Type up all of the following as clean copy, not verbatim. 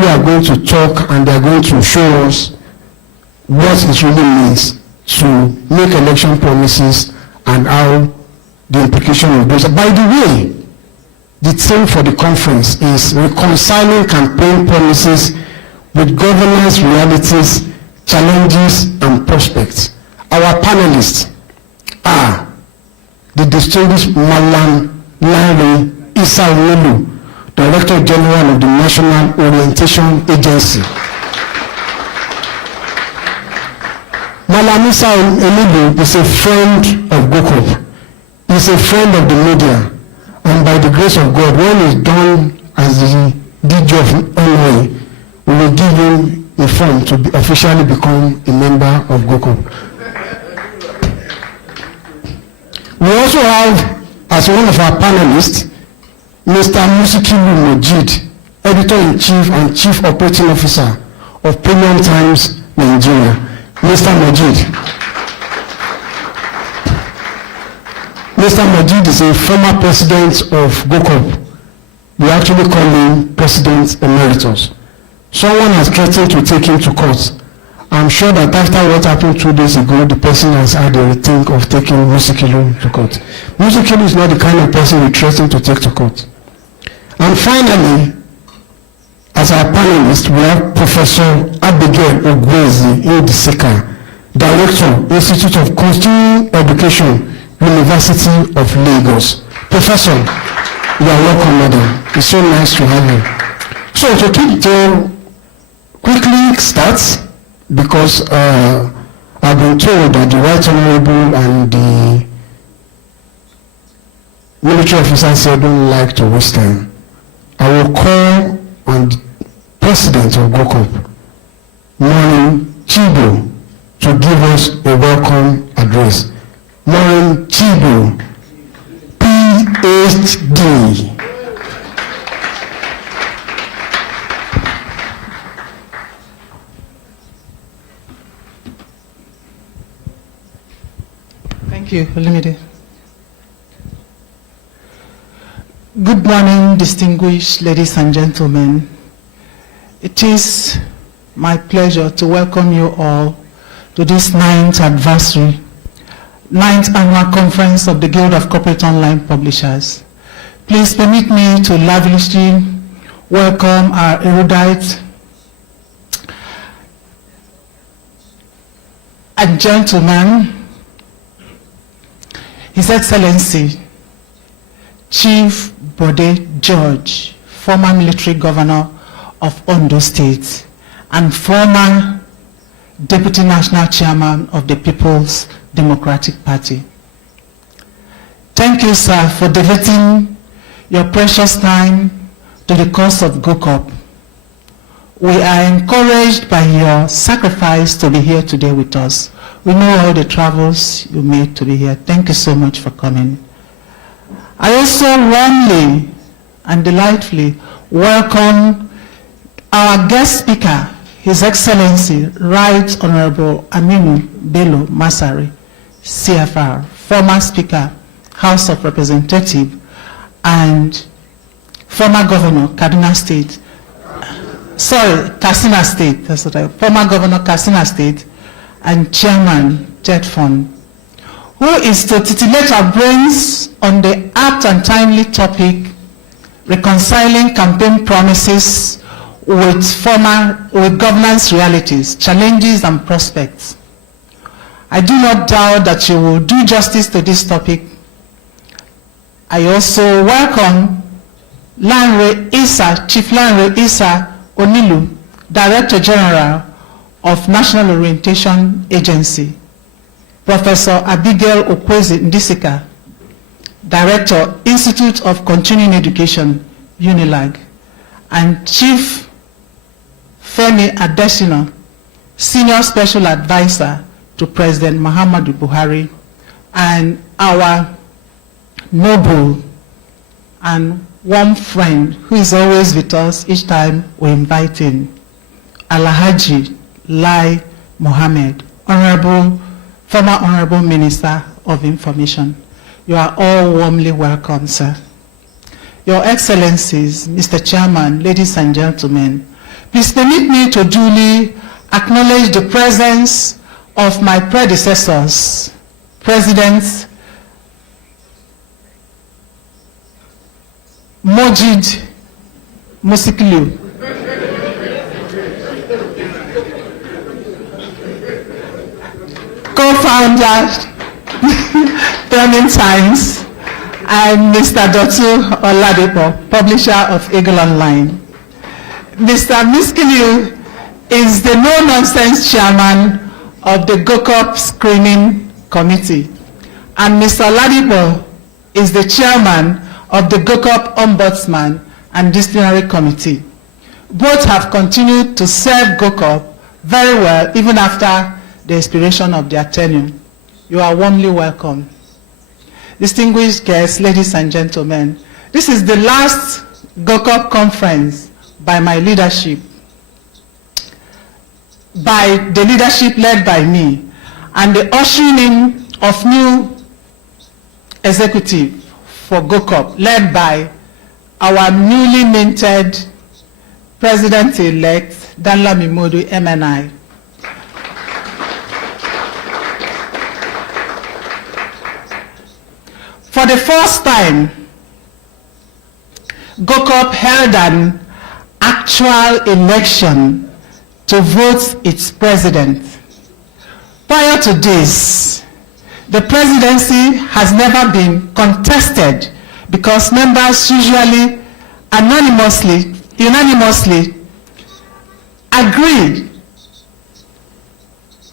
who are going to talk and they are going to show us what it really means to make election promises and how the implication of those. By the way, the theme for the conference is reconciling campaign promises with governance realities, challenges, and prospects. Our panelists are the distinguished Malam Lanre Issa Onilu, Director General of the National Orientation Agency. Malam Issa Onilu is a friend of GOCOP. He's a friend of the media. And by the grace of God, when he's done as the DG of NOA, we will give him a form to officially become a member of GOCOP. We also have, as one of our panelists, Mr. Musikilu Majid, Editor-in-Chief and Chief Operating Officer of Premium Times Nigeria. Mr. Majid. Mr. Majid is a former president of GOCOP. We actually call him President Emeritus. Someone has threatened to take him to court. I'm sure that after what happened 2 days ago, the person has had a rethink of taking Musikilu to court. Musikilu is not the kind of person we threaten to take to court. And finally, as our panelist, we have Professor Abigail Ogwezi Ndisika, Director, Institute of Continuing Education, University of Lagos. Professor, you are welcome, madam. It's so nice to have you. So to keep the quickly start, because I've been told that the Right Honorable and the military officers said don't like to waste time. I will call on the President of GOCOP, Maureen Chibo, to give us a welcome address. Maureen Chibo, PhD. Thank you, Olumide. Good morning, distinguished ladies and gentlemen. It is my pleasure to welcome you all to this 9th annual conference of the Guild of Corporate Online Publishers. Please permit me to lavishly welcome our erudite and gentleman, His Excellency Chief Bode George, former military governor of Ondo State and former Deputy National Chairman of the People's Democratic Party. Thank you, sir, for devoting your precious time to the cause of GOCOP. We are encouraged by your sacrifice to be here today with us. We know all the travels you made to be here. Thank you so much for coming. I also warmly and delightfully welcome our guest speaker, His Excellency Right Honorable Aminu Bello Masari, CFR, former Speaker, House of Representatives, and former Governor, Katsina State. Katsina State, that's what former Governor, Katsina State, and Chairman, Jet Fund, who is to titillate our brains on the apt and timely topic, reconciling campaign promises with governance realities, challenges, and prospects. I do not doubt that you will do justice to this topic. I also welcome Lanre Issa, Chief Lanre Issa Onilu, Director General of National Orientation Agency, Professor Abigail Ogwezi Ndisika, Director, Institute of Continuing Education, UNILAG, and Chief Femi Adesina, Senior Special Advisor to President Muhammadu Buhari, and our noble and warm friend who is always with us each time we invite him, Alhaji Lai Mohammed, former Honorable Minister of Information. You are all warmly welcome, sir. Your Excellencies, Mr. Chairman, ladies and gentlemen, Please permit me to duly acknowledge the presence of my predecessors, President Mojid Musikliu, co-founder Premium Times, and Mr. Dotun Oladipo, publisher of Eagle Online. Mr. Musikliu is the no-nonsense chairman of the GOCOP Screening Committee, and Mr. Oladipo is the chairman of the GOCOP Ombudsman and Disciplinary Committee. Both have continued to serve GOCOP very well even after the expiration of their tenure. You are warmly welcome. Distinguished guests, ladies and gentlemen, this is the last GOCOP conference by my leadership, by the leadership led by me, and the ushering in of new executive for GOCOP, led by our newly minted President-elect, Danlami Modu, MNI. For the first time, GOCOP held an actual election to vote its president. Prior to this, the presidency has never been contested because members usually unanimously agree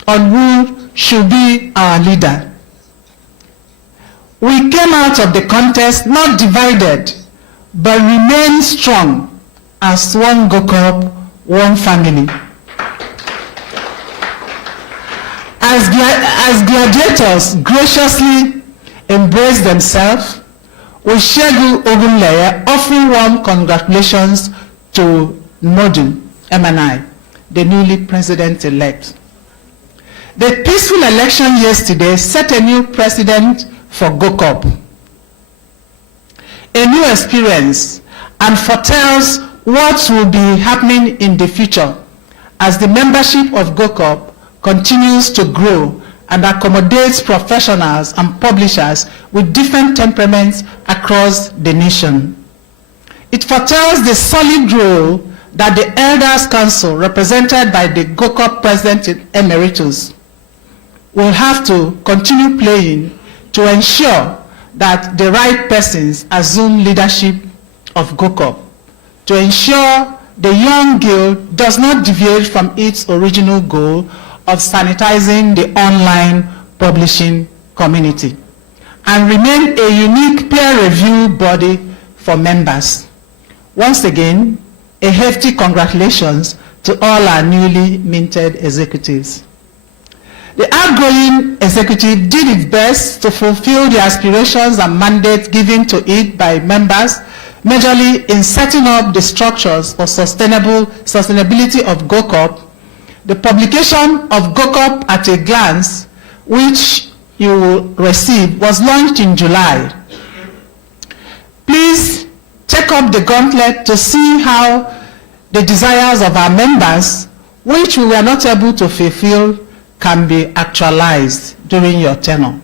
on who should be our leader. We came out of the contest not divided, but remained strong as one GOCOP, one family. As gladiators graciously embrace themselves, Oshegu Ogunleye offering warm congratulations to Modu, MNI, the newly president-elect. The peaceful election yesterday set a new precedent for GOCOP, a new experience, and foretells what will be happening in the future as the membership of GOCOP continues to grow and accommodates professionals and publishers with different temperaments across the nation. It foretells the solid role that the Elders Council, represented by the GOCOP President Emeritus, will have to continue playing to ensure that the right persons assume leadership of GOCOP, to ensure the young guild does not deviate from its original goal of sanitizing the online publishing community, and remain a unique peer review body for members. Once again, a hefty congratulations to all our newly minted executives. The outgoing executive did its best to fulfill the aspirations and mandates given to it by members, majorly in setting up the structures for sustainability of GOCOP. The publication of GOCOP at a Glance, which you will receive, was launched in July. Please take up the gauntlet to see how the desires of our members, which we were not able to fulfill, can be actualized during your tenure.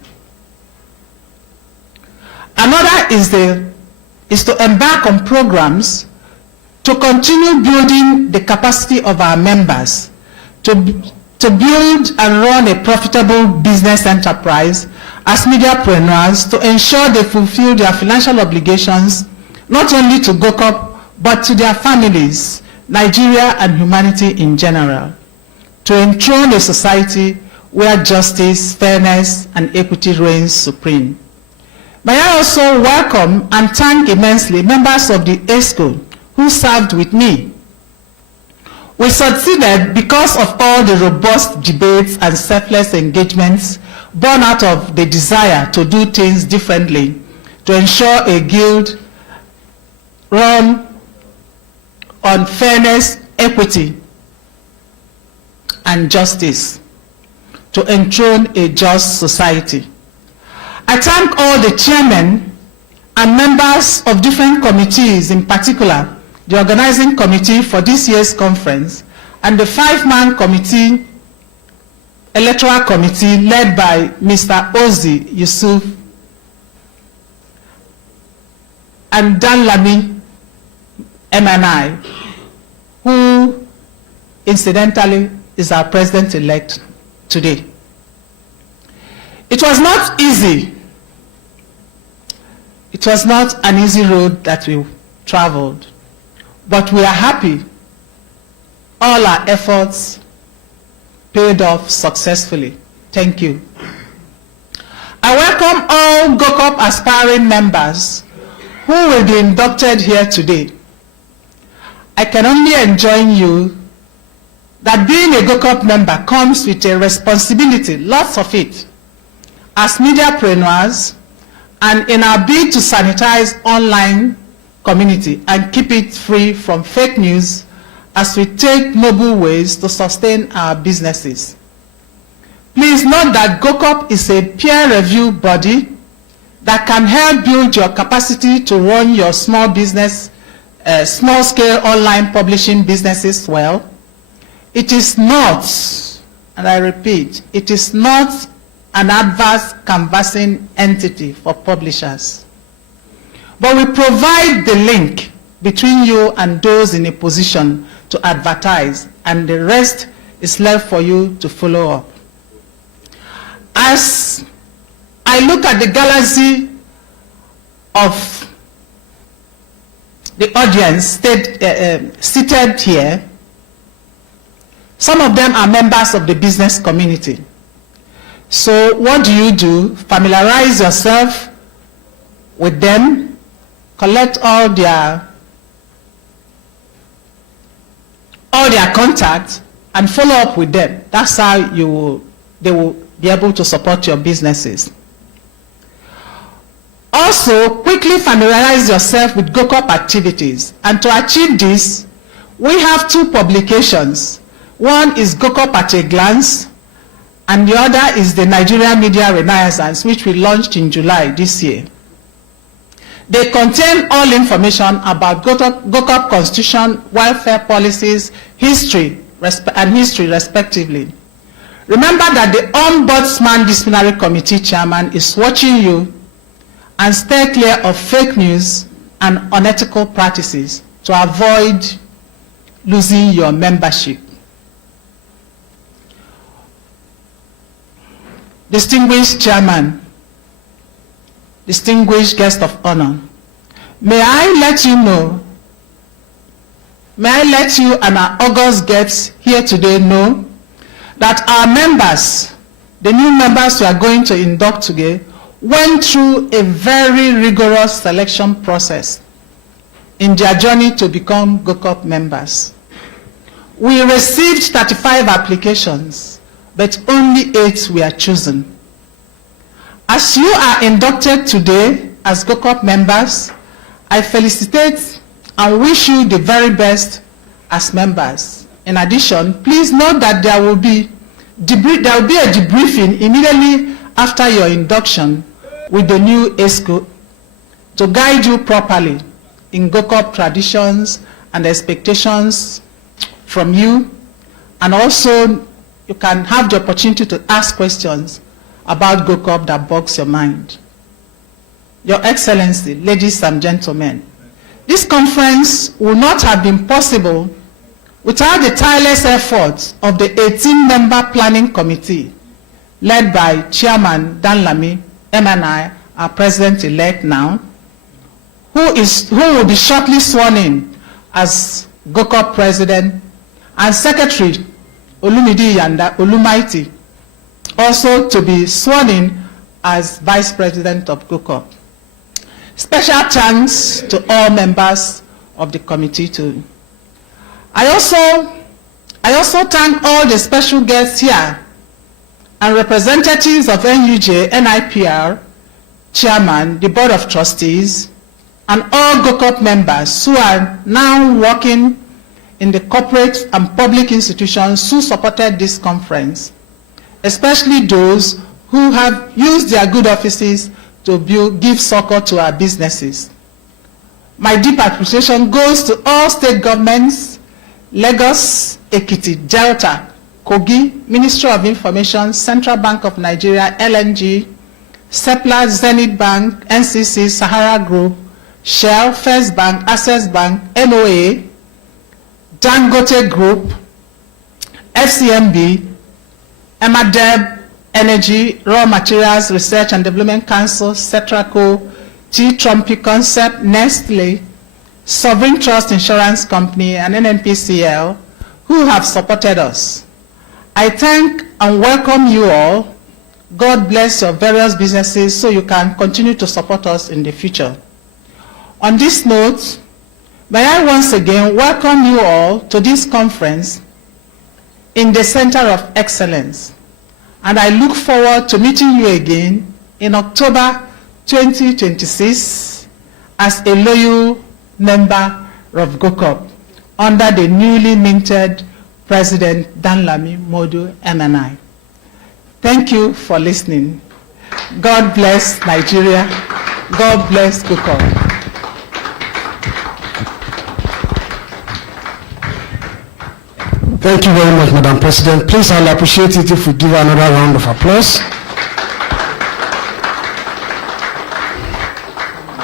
Another is to embark on programs to continue building the capacity of our members to build and run a profitable business enterprise as mediapreneurs, to ensure they fulfill their financial obligations not only to GOCOP but to their families, Nigeria, and humanity in general, to enthrone a society where justice, fairness, and equity reigns supreme. May I also welcome and thank immensely members of the ESCO who served with me. We succeeded because of all the robust debates and selfless engagements born out of the desire to do things differently, to ensure a guild run on fairness, equity, and justice, to enthrone a just society. I thank all the chairmen and members of different committees, in particular the organizing committee for this year's conference, and the 5-man committee, electoral committee led by Mr. Ozi Yusuf and Danlami MNI, who incidentally is our president-elect today. It was not easy. It was not an easy road that we traveled, but we are happy all our efforts paid off successfully. Thank you. I welcome all GOCOP aspiring members who will be inducted here today. I can only enjoin you that being a GOCOP member comes with a responsibility, lots of it, as mediapreneurs and in our bid to sanitize online community and keep it free from fake news as we take noble ways to sustain our businesses. Please note that GOCOP is a peer review body that can help build your capacity to run your small business, small-scale online publishing businesses well. It is not, and I repeat, it is not an adverse canvassing entity for publishers. But we provide the link between you and those in a position to advertise, and the rest is left for you to follow up. As I look at the galaxy of the audience seated here, some of them are members of the business community. So what do? Familiarize yourself with them, collect all their contacts, and follow up with them. That's how they will be able to support your businesses. Also, quickly familiarize yourself with GOCOP activities. And to achieve this, we have 2 publications. One is GOCOP at a Glance, and the other is the Nigeria Media Renaissance, which we launched in July this year. They contain all information about GOCOP constitution, welfare policies, history respectively. Remember that the Ombudsman Disciplinary Committee Chairman is watching you, and stay clear of fake news and unethical practices to avoid losing your membership. Distinguished Chairman, distinguished guest of honor, may I let you and our august guests here today know that our members, the new members we are going to induct today, went through a very rigorous selection process in their journey to become GOCOP members. We received 35 applications, but only 8 were chosen. As you are inducted today as GOCOP members, I felicitate and wish you the very best as members. In addition, please note that there will be a debriefing immediately after your induction with the new ESCO to guide you properly in GOCOP traditions and expectations from you, and also you can have the opportunity to ask questions about GOCOP that bogs your mind. Your Excellency, ladies and gentlemen, this conference would not have been possible without the tireless efforts of the 18-member planning committee led by Chairman Danlami MNI, our president-elect now, who will be shortly sworn in as GOCOP president, and Secretary Olumide Yanda Olumaiti, also to be sworn in as vice president of GOCOP. Special thanks to all members of the committee too. I also thank all the special guests here and representatives of NUJ, NIPR, Chairman, the Board of Trustees, and all GOCOP members who are now working in the corporate and public institutions who supported this conference, especially those who have used their good offices to give succor to our businesses. My deep appreciation goes to all state governments, Lagos, Ekiti, Delta, Kogi, Ministry of Information, Central Bank of Nigeria, LNG, Seplat, Zenith Bank, NCC, Sahara Group, Shell, First Bank, Access Bank, NOA, Dangote Group, FCMB, Emadeb Energy, Raw Materials Research and Development Council, Cetraco, T-Trumpy Concept, Nestle, Sovereign Trust Insurance Company, and NNPCL, who have supported us. I thank and welcome you all. God bless your various businesses so you can continue to support us in the future. On this note, may I once again welcome you all to this conference in the Center of Excellence, and I look forward to meeting you again in October 2026 as a loyal member of GOCOP under the newly minted President Danlami Modu MNI. Thank you for listening. God bless Nigeria. God bless GOCOP. Thank you very much, Madam President. Please, I'll appreciate it if we give another round of applause.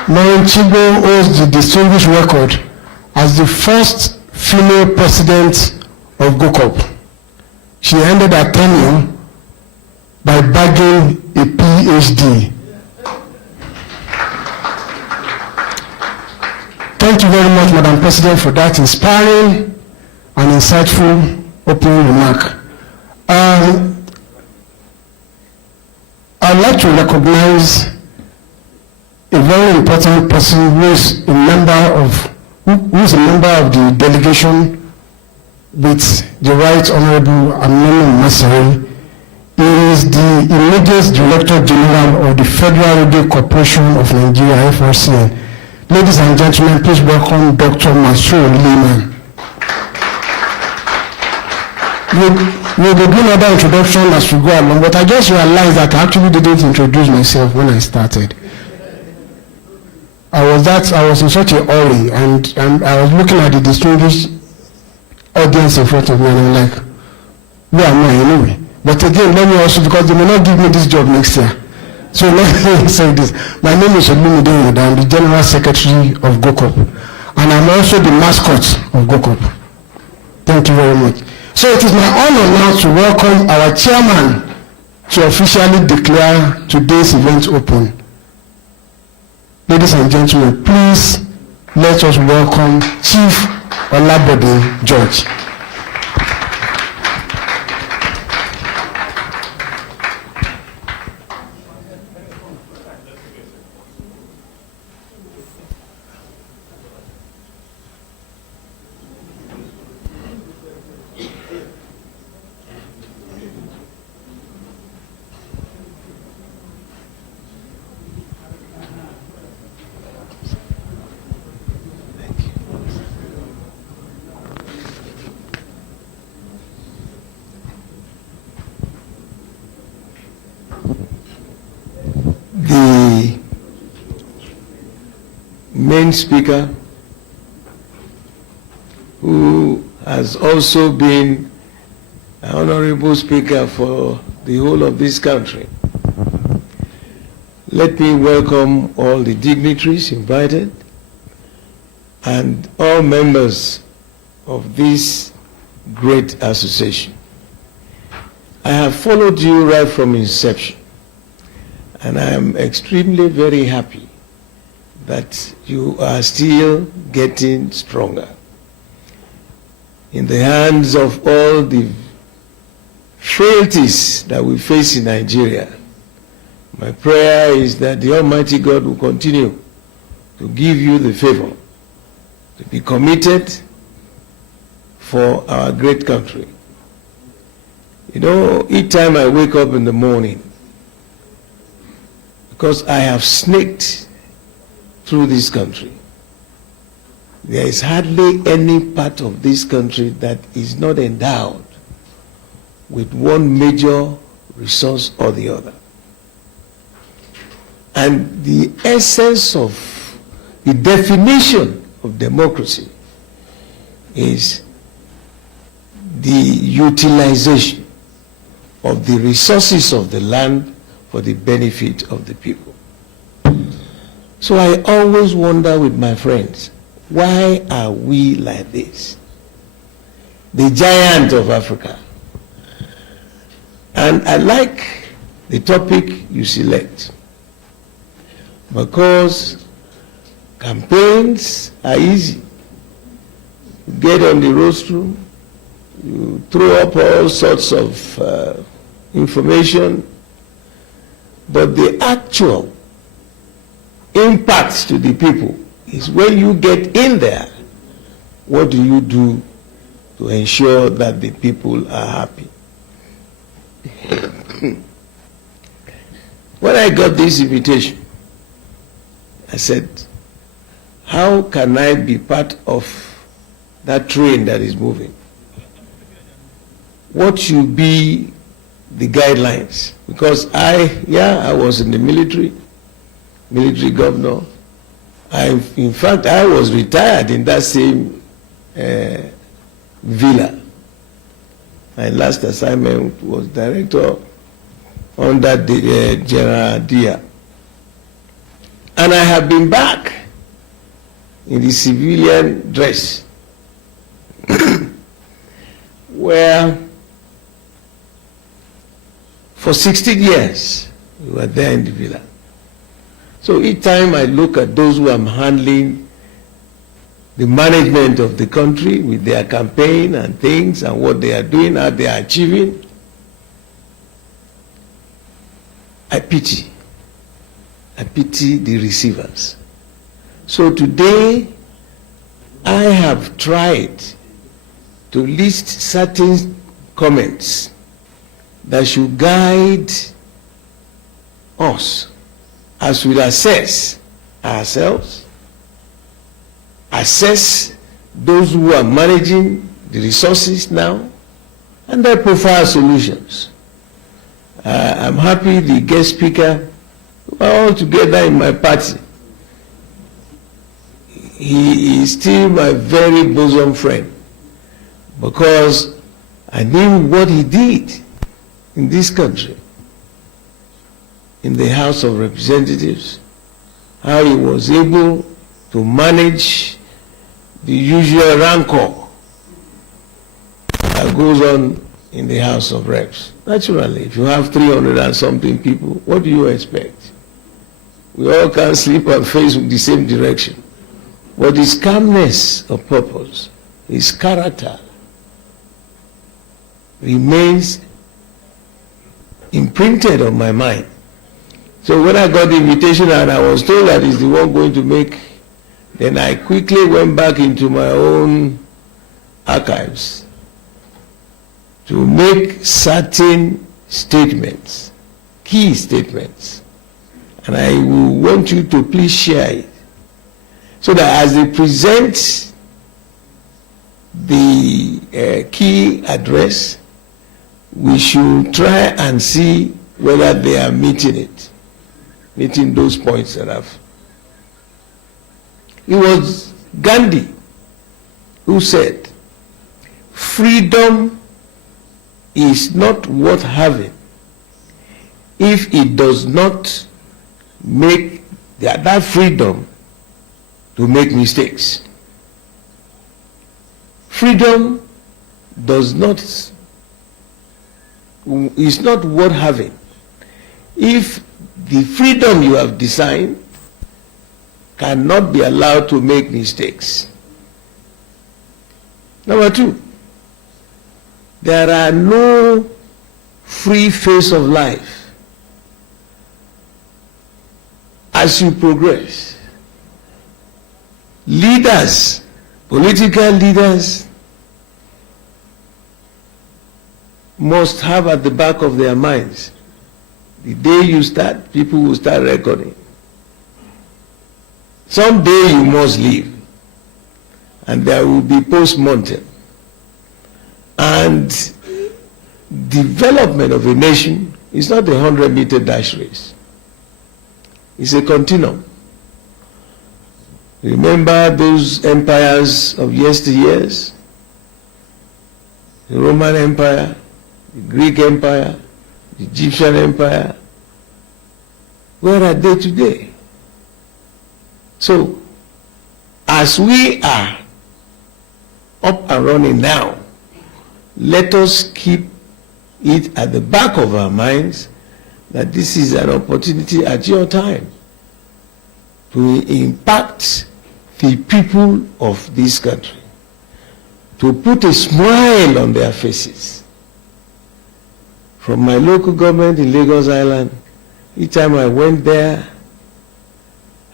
Maureen Chigo holds the distinguished record as the first female president of GOCOP. She ended her tenure by bagging a PhD. Thank you very much, Madam President, for that inspiring and insightful opening remark. I'd like to recognize a very important person who is a member of the delegation with the Right Honorable Aminu Masari. He is the immediate Director General of the Federal Radio Corporation of Nigeria, FRCN. Ladies and gentlemen, please welcome Dr. Masur Liman. We'll be doing another introduction as we go along, but I just realized that I actually didn't introduce myself when I started. I was in such a hurry, and I was looking at the distinguished audience in front of me, and I'm like, where am I anyway? But again, let me also, because they may not give me this job next year. So let me say this. My name is Olumide Yoda. I'm the General Secretary of GOCOP, and I'm also the mascot of GOCOP. Thank you very much. So it is my honor now to welcome our chairman to officially declare today's event open. Ladies and gentlemen, please let us welcome Chief Olabode George. The main speaker, who has also been an honorable speaker for the whole of this country. Let me welcome all the dignitaries invited and all members of this great association. I have followed you right from inception, and I am extremely very happy that you are still getting stronger. In the hands of all the frailties that we face in Nigeria, my prayer is that the Almighty God will continue to give you the favor to be committed for our great country. You know, each time I wake up in the morning, because I have snaked through this country, there is hardly any part of this country that is not endowed with one major resource or the other. And the essence of The definition of democracy is the utilization of the resources of the land for the benefit of the people. So I always wonder with my friends, why are we like this? The giant of Africa. And I like the topic you select, because campaigns are easy. You get on the rostrum, you throw up all sorts of information, but the actual impact to the people is when you get in there, what do you do to ensure that the people are happy? When I got this invitation, I said, how can I be part of that train that is moving? What should be the guidelines? Because I was in the military governor. In fact, I was retired in that same villa. My last assignment was director under the General Dia. And I have been back in the civilian dress where for 16 years we were there in the villa. So each time I look at those who are handling the management of the country with their campaign and things and what they are doing, how they are achieving, I pity the receivers. So today I have tried to list certain comments that should guide us as we assess ourselves, assess those who are managing the resources now, and then profile solutions. I'm happy the guest speaker, we are all together in my party. He is still my very bosom friend, because I knew what he did in this country, in the House of Representatives, how he was able to manage the usual rancor that goes on in the House of Reps. Naturally, if you have 300 and something people, what do you expect? We all can't sleep and face with the same direction. But his calmness of purpose, his character, remains imprinted on my mind. So when I got the invitation and I was told that he's the one going to make, then I quickly went back into my own archives to make certain statements, key statements. And I will want you to please share it, so that as they present the key address, we should try and see whether they are meeting those points that I've. It was Gandhi who said, freedom is not worth having if it does not make that freedom to make mistakes. Freedom is not worth having if the freedom you have designed cannot be allowed to make mistakes. Number two, there are no free phase of life. As you progress, leaders, political leaders, must have at the back of their minds, the day you start, people will start reckoning. Someday you must leave, and there will be post-mortem. And development of a nation is not a 100-meter dash race. It's a continuum. Remember those empires of yesteryears? The Roman Empire, the Greek Empire, the Egyptian Empire. Where are they today? So, as we are up and running now, let us keep it at the back of our minds that this is an opportunity at your time to impact the people of this country, to put a smile on their faces. From my local government in Lagos Island, each time I went there,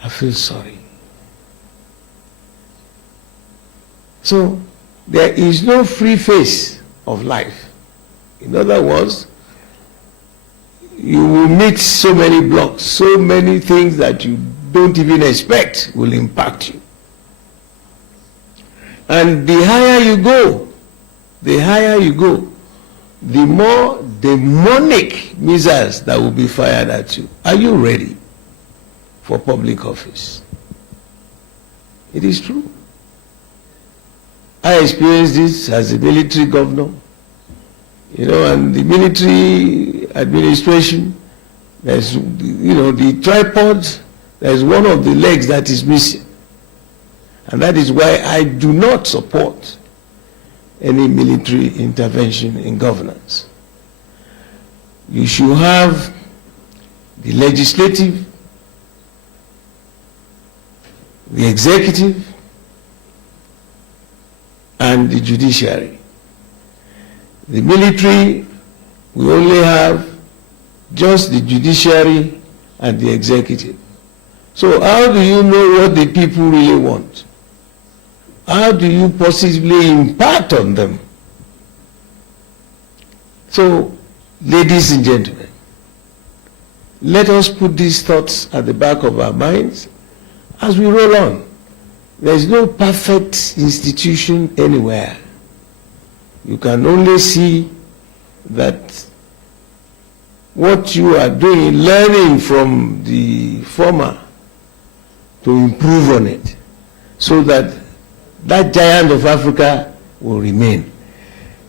I feel sorry. So, there is no free face of life. In other words, you will meet so many blocks, so many things that you don't even expect will impact you. And the higher you go, the more demonic missiles that will be fired at you. Are you ready for public office? It is true. I experienced this as a military governor, and the military administration, there's, the tripod, there's one of the legs that is missing. And that is why I do not support any military intervention in governance. You should have the legislative, the executive, and the judiciary. The military, we only have just the judiciary and the executive. So how do you know what the people really want? How do you possibly impact on them? So, ladies and gentlemen, let us put these thoughts at the back of our minds as we roll on. There is no perfect institution anywhere. You can only see that what you are doing, learning from the former to improve on it, so that that giant of Africa will remain.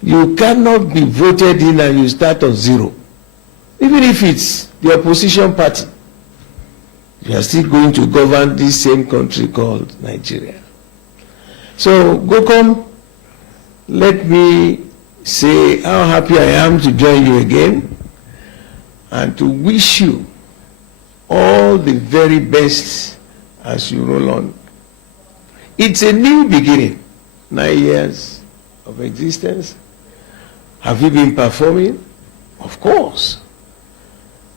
You cannot be voted in and you start on zero. Even if it's the opposition party, you are still going to govern this same country called Nigeria. So, GOCOM, let me say how happy I am to join you again and to wish you all the very best as you roll on. It's a new beginning, 9 years of existence. Have you been performing? Of course.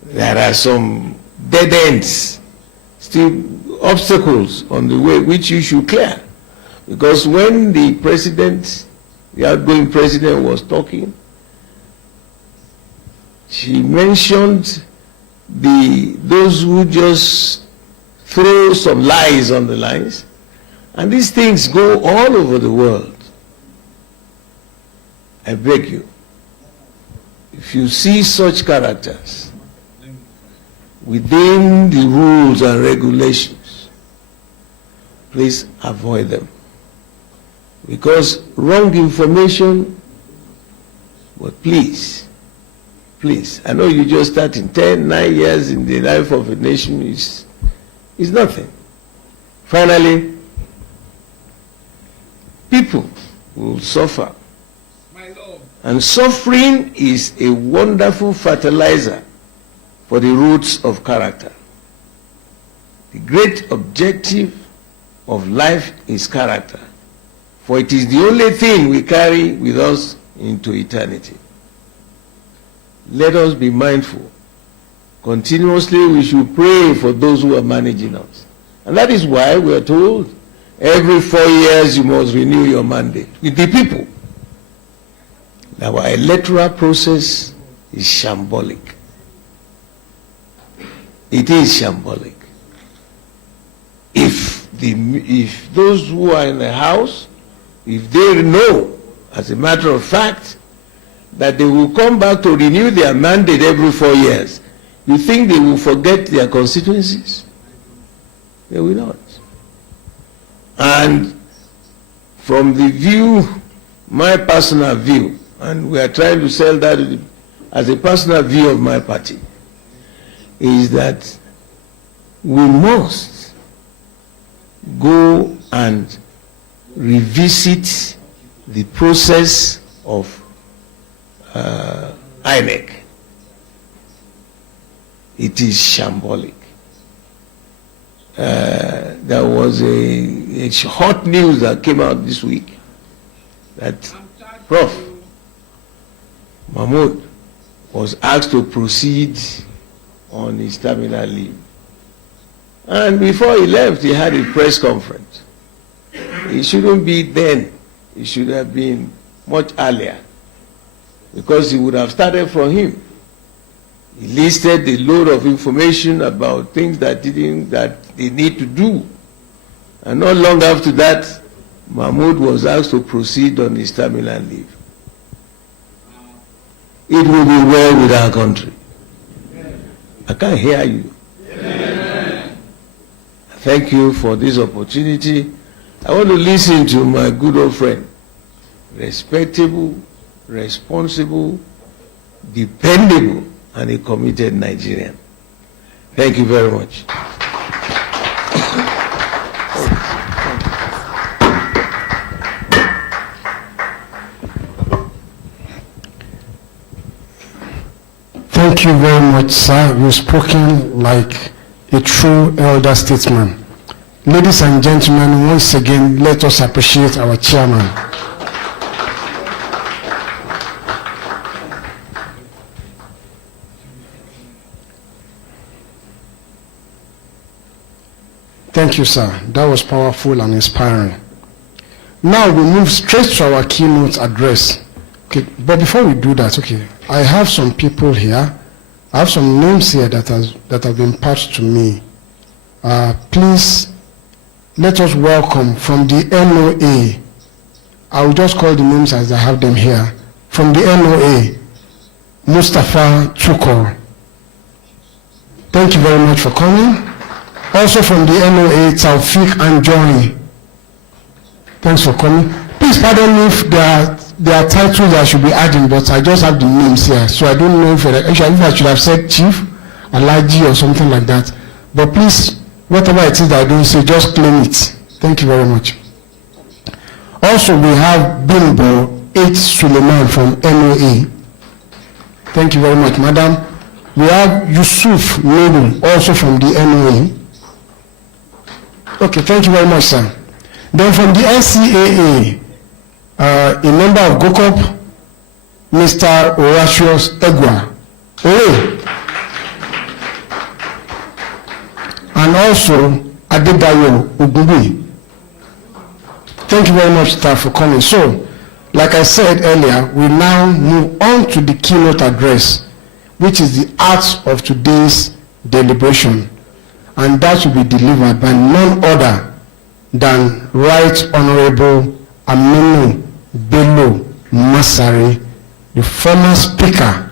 There are some dead ends, still obstacles on the way which you should clear. Because when the president, the outgoing president, was talking, she mentioned those who just throw some lies on the lines. And these things go all over the world. I beg you, if you see such characters within the rules and regulations, please avoid them. Because wrong information, but please, I know you just started 9 years in the life of a nation is nothing. Finally, people will suffer. And suffering is a wonderful fertilizer for the roots of character. The great objective of life is character, for it is the only thing we carry with us into eternity. Let us be mindful. Continuously we should pray for those who are managing us. And that is why we are told every 4 years you must renew your mandate with the people. Our electoral process is shambolic. It is shambolic. If those who are in the House, if they know, as a matter of fact, that they will come back to renew their mandate every 4 years, you think they will forget their constituencies? They will not. And from the view, my personal view, and we are trying to sell that as a personal view of my party, is that we must go and revisit the process of INEC. It is shambolic. There was a hot news that came out this week that Prof. Mahmoud was asked to proceed on his terminal leave. And before he left, he had a press conference. It shouldn't be then. It should have been much earlier, because he would have started from him. He listed a load of information about things that they need to do. And not long after that, Mahmoud was asked to proceed on his terminal leave. It will be well with our country. I can't hear you. Thank you for this opportunity. I want to listen to my good old friend, respectable, responsible, dependable, and a committed Nigerian. Thank you very much. Thank you very much, sir. You've spoken like a true elder statesman. Ladies and gentlemen, once again, let us appreciate our chairman. Thank you, sir. That was powerful and inspiring. Now we move straight to our keynote address. Okay, but before we do that, okay, I have some people here. I have some names here that have been passed to me. Please, let us welcome from the NOA. I will just call the names as I have them here. From the NOA, Mustafa Chukor. Thank you very much for coming. Also from the NOA, Taufik Anjori. Thanks for coming. Please pardon me if there are titles I should be adding, but I just have the names here, so I don't know if I should have said Chief, Alaji, or something like that. But please, whatever it is that I don't say, just claim it. Thank you very much. Also, we have Bimbo H. Suleiman from NOA. Thank you very much, madam. We have Yusuf Noble, also from the NOA. Okay, thank you very much, sir. Then from the NCAA, a member of GOCOP, Mr. Horatius Egwa. And also Adebayo Ogunbi. Thank you very much, staff, for coming. So, like I said earlier, we now move on to the keynote address, which is the heart of today's deliberation. And that will be delivered by none other than Right Honorable Aminu Bello Masari, the former Speaker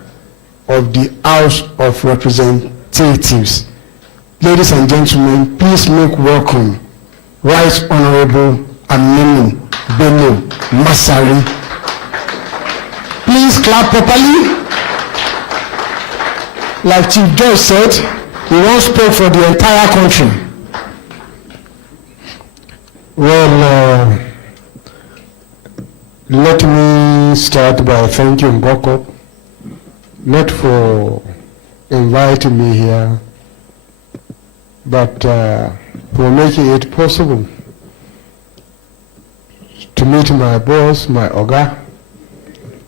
of the House of Representatives. Ladies and gentlemen, please make welcome Right Honorable Aminu Bello Masari. Please clap properly. Like Chief George said, he once spoke for the entire country. Well, let me start by thanking GOCOP, not for inviting me here, but for making it possible to meet my boss, my Oga,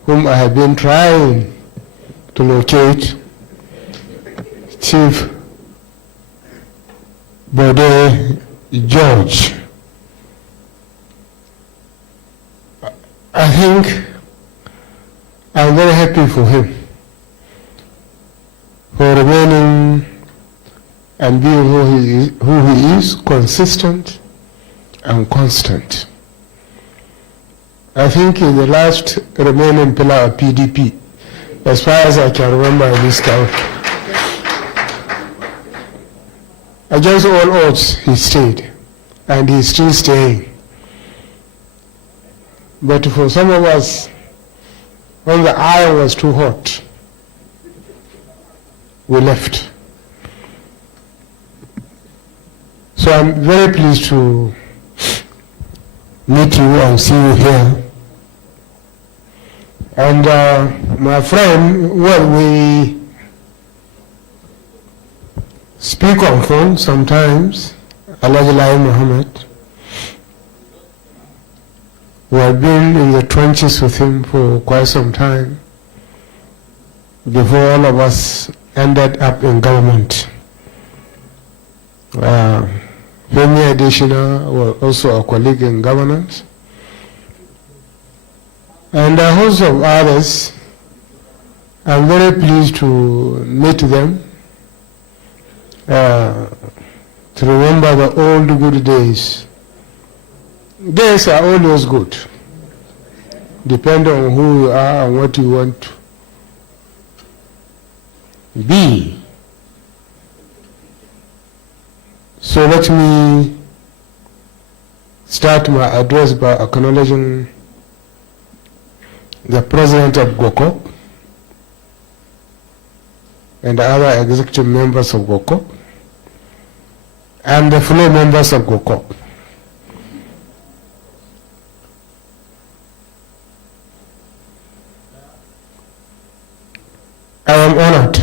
whom I have been trying to locate, Chief Bode George. I think I'm very happy for him for remaining and being who he is, consistent and constant. I think in the last remaining pillar of PDP, as far as I can remember this time, against all odds he stayed. and he's still staying. But for some of us, when the iron was too hot, we left. So I'm very pleased to meet you and see you here. And my friend, well, we speak on phone sometimes, Alhaji Lai Mohammed. We have been in the trenches with him for quite some time before all of us ended up in government. Femi Adesina was also a colleague in governance. And a host of others. I'm very pleased to meet them, to remember the old good days. Days are always good, depending on who you are and what you want to be. So let me start my address by acknowledging the President of GOCOP and the other executive members of GOCOP and the fellow members of GOCOP. I am honored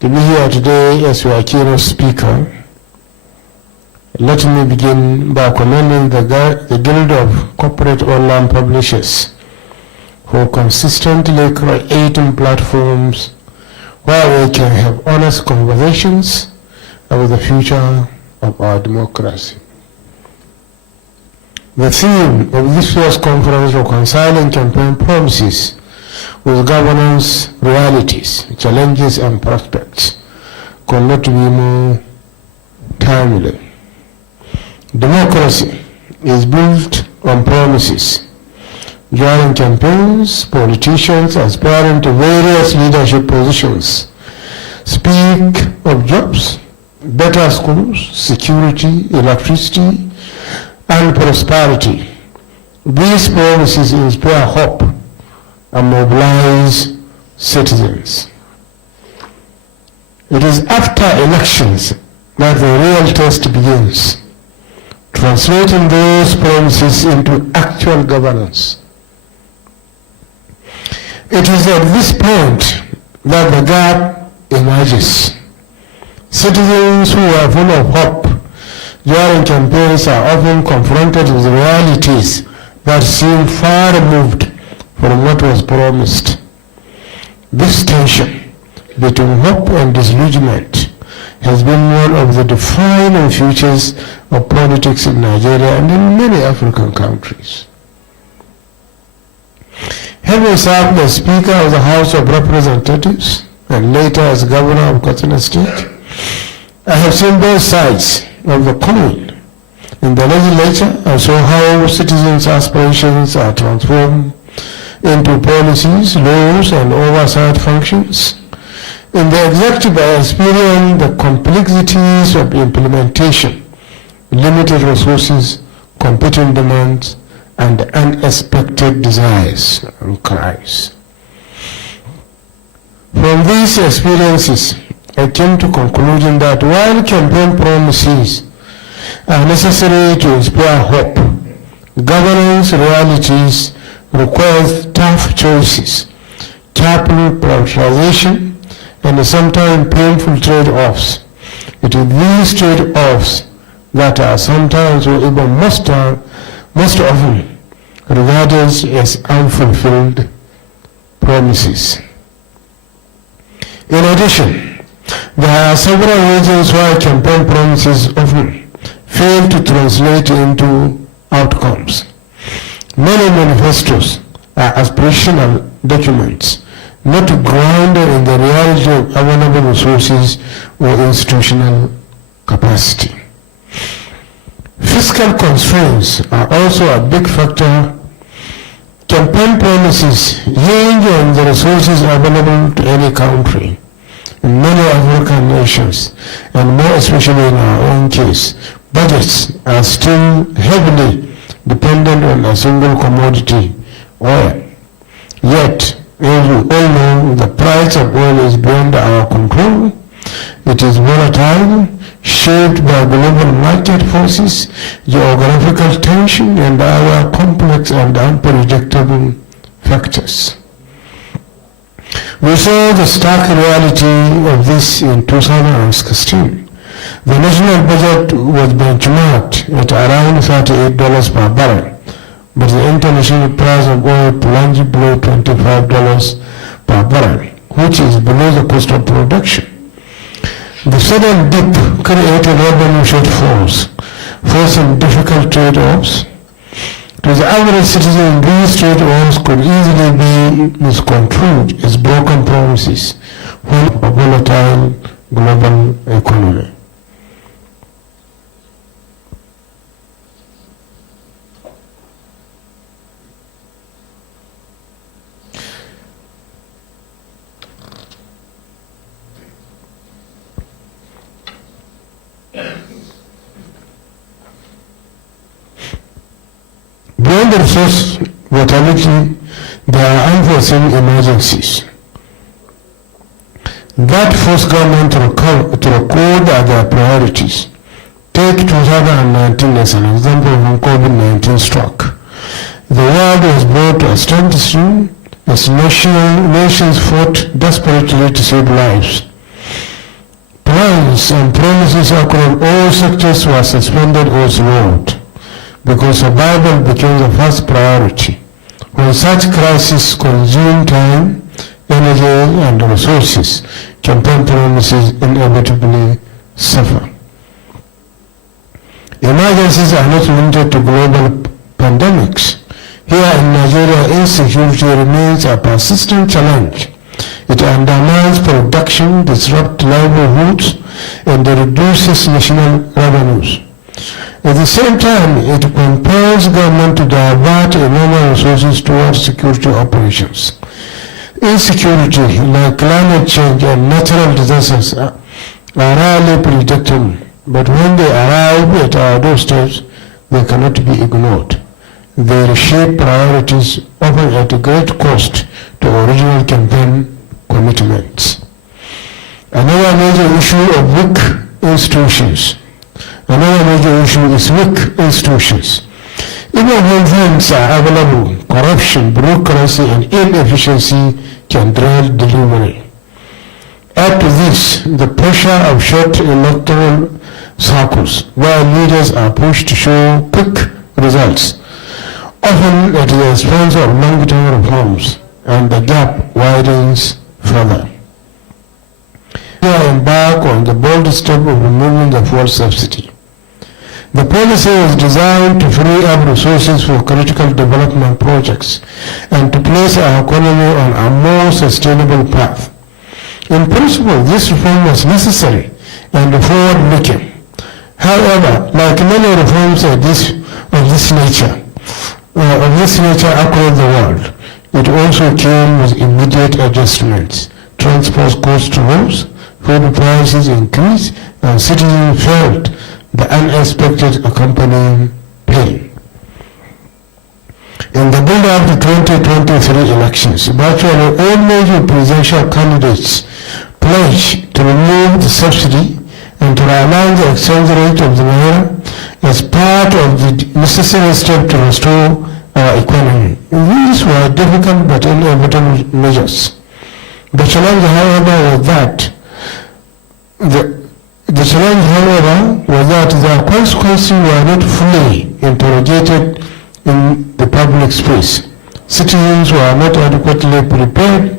to be here today as your keynote speaker. Let me begin by commending the Guild of Corporate Online Publishers for consistently creating platforms where we can have honest conversations about the future of our democracy. The theme of this year's conference, Reconciling Campaign Promises with Governance Realities, Challenges and Prospects, could not be more timely. Democracy is built on promises. During campaigns, politicians aspiring to various leadership positions speak of jobs, better schools, security, electricity, and prosperity. These promises inspire hope and mobilize citizens. It is after elections that the real test begins, translating those promises into actual governance. It is at this point that the gap emerges. Citizens who are full of hope during campaigns are often confronted with realities that seem far removed from what was promised. This tension between hope and disillusionment has been one of the defining features of politics in Nigeria and in many African countries. Having served as Speaker of the House of Representatives and later as Governor of Katsina State, I have seen both sides of the coin. In the legislature, I saw how citizens' aspirations are transformed into policies, laws, and oversight functions. In the executive, I experienced the complexities of implementation, limited resources, competing demands, and unexpected desires and cries. From these experiences, I came to the conclusion that while campaign promises are necessary to inspire hope, governance realities require tough choices, careful prioritization, and sometimes painful trade-offs. It is these trade-offs that are sometimes or even most often regarded as unfulfilled promises. In addition, there are several reasons why campaign promises often fail to translate into outcomes. Many manifestos are aspirational documents, not grounded in the reality of available resources or institutional capacity. Fiscal constraints are also a big factor. Campaign promises hinge on the resources available to any country. In many African nations, and more especially in our own case, budgets are still heavily dependent on a single commodity, oil. Yet, as we all know, the price of oil is beyond our control. It is volatile, shaped by global market forces, geographical tension, and other complex and unpredictable factors. We saw the stark reality of this in 2016. The national budget was benchmarked at around $38 per barrel, but the international price of oil plunged below $25 per barrel, which is below the cost of production. The sudden dip created revenue shortfalls, forcing difficult trade-offs. To the average citizen, these trade-offs could easily be misconstrued as broken promises when a volatile global economy. Beyond the resource volatility, there are unforeseen emergencies that force government to record their priorities. Take 2019 as an example when COVID-19 struck. The world was brought to a standstill as nations fought desperately to save lives. Plans and promises across all sectors were suspended or slowed, because survival became the first priority. When such crises consume time, energy, and resources, campaign promises inevitably suffer. Emergencies are not limited to global pandemics. Here in Nigeria, insecurity remains a persistent challenge. It undermines production, disrupts livelihoods, and reduces national revenues. At the same time, it compels government to divert enormous resources towards security operations. Insecurity, like climate change and natural disasters, are rarely predictable, but when they arrive at our doorsteps, they cannot be ignored. They reshape priorities, often at a great cost to original campaign commitments. Another major issue of weak institutions. Another major issue is weak institutions. Even when funds are available, corruption, bureaucracy, and inefficiency can drive delivery. Add to this the pressure of short electoral cycles, where leaders are pushed to show quick results, often at the expense of long-term reforms, and the gap widens further. We embark on the bold step of removing the fuel subsidy. The policy was designed to free up resources for critical development projects and to place our economy on a more sustainable path. In principle, this reform was necessary and forward-looking. However, like many reforms of this nature across the world, it also came with immediate adjustments. Transport costs rose, food prices increased, and citizens felt the unexpected accompanying pain. In the build-up to 2023 elections, virtually all major presidential candidates pledged to remove the subsidy and to realign the exchange rate of the naira as part of the necessary step to restore our economy. These were difficult but inevitable measures. The challenge, however, was that their consequences were not fully interrogated in the public space. Citizens were not adequately prepared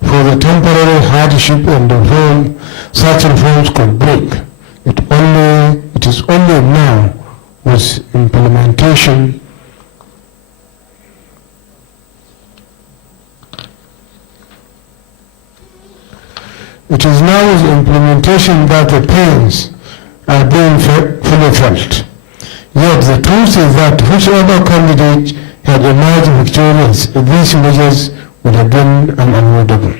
for the temporary hardship and reform such reforms could bring. It is only now, with implementation, that the pains are being fully felt. Yet the truth is that whichever candidate had emerged victorious, these measures would have been unavoidable.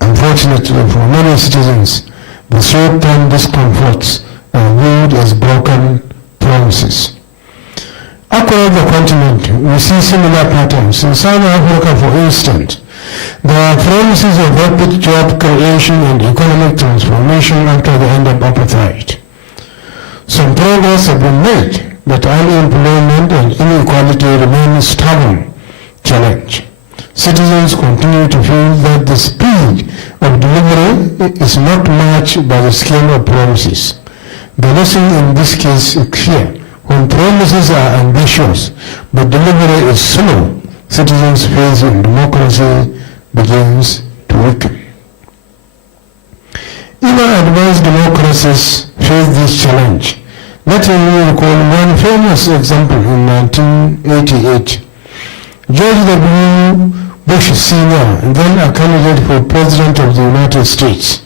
Unfortunately for many citizens, the short-term discomforts are viewed as broken promises. Across the continent, we see similar patterns. In South Africa, for instance, there are promises of rapid job creation and economic transformation after the end of apartheid. Some progress has been made, but unemployment and inequality remain a stubborn challenge. Citizens continue to feel that the speed of delivery is not matched by the scale of promises. The lesson in this case is clear. When promises are ambitious, but delivery is slow, citizens' faith in democracy begins to weaken. Even advanced democracies face this challenge. Let me recall one famous example in 1988. George W. Bush Sr., then a candidate for President of the United States,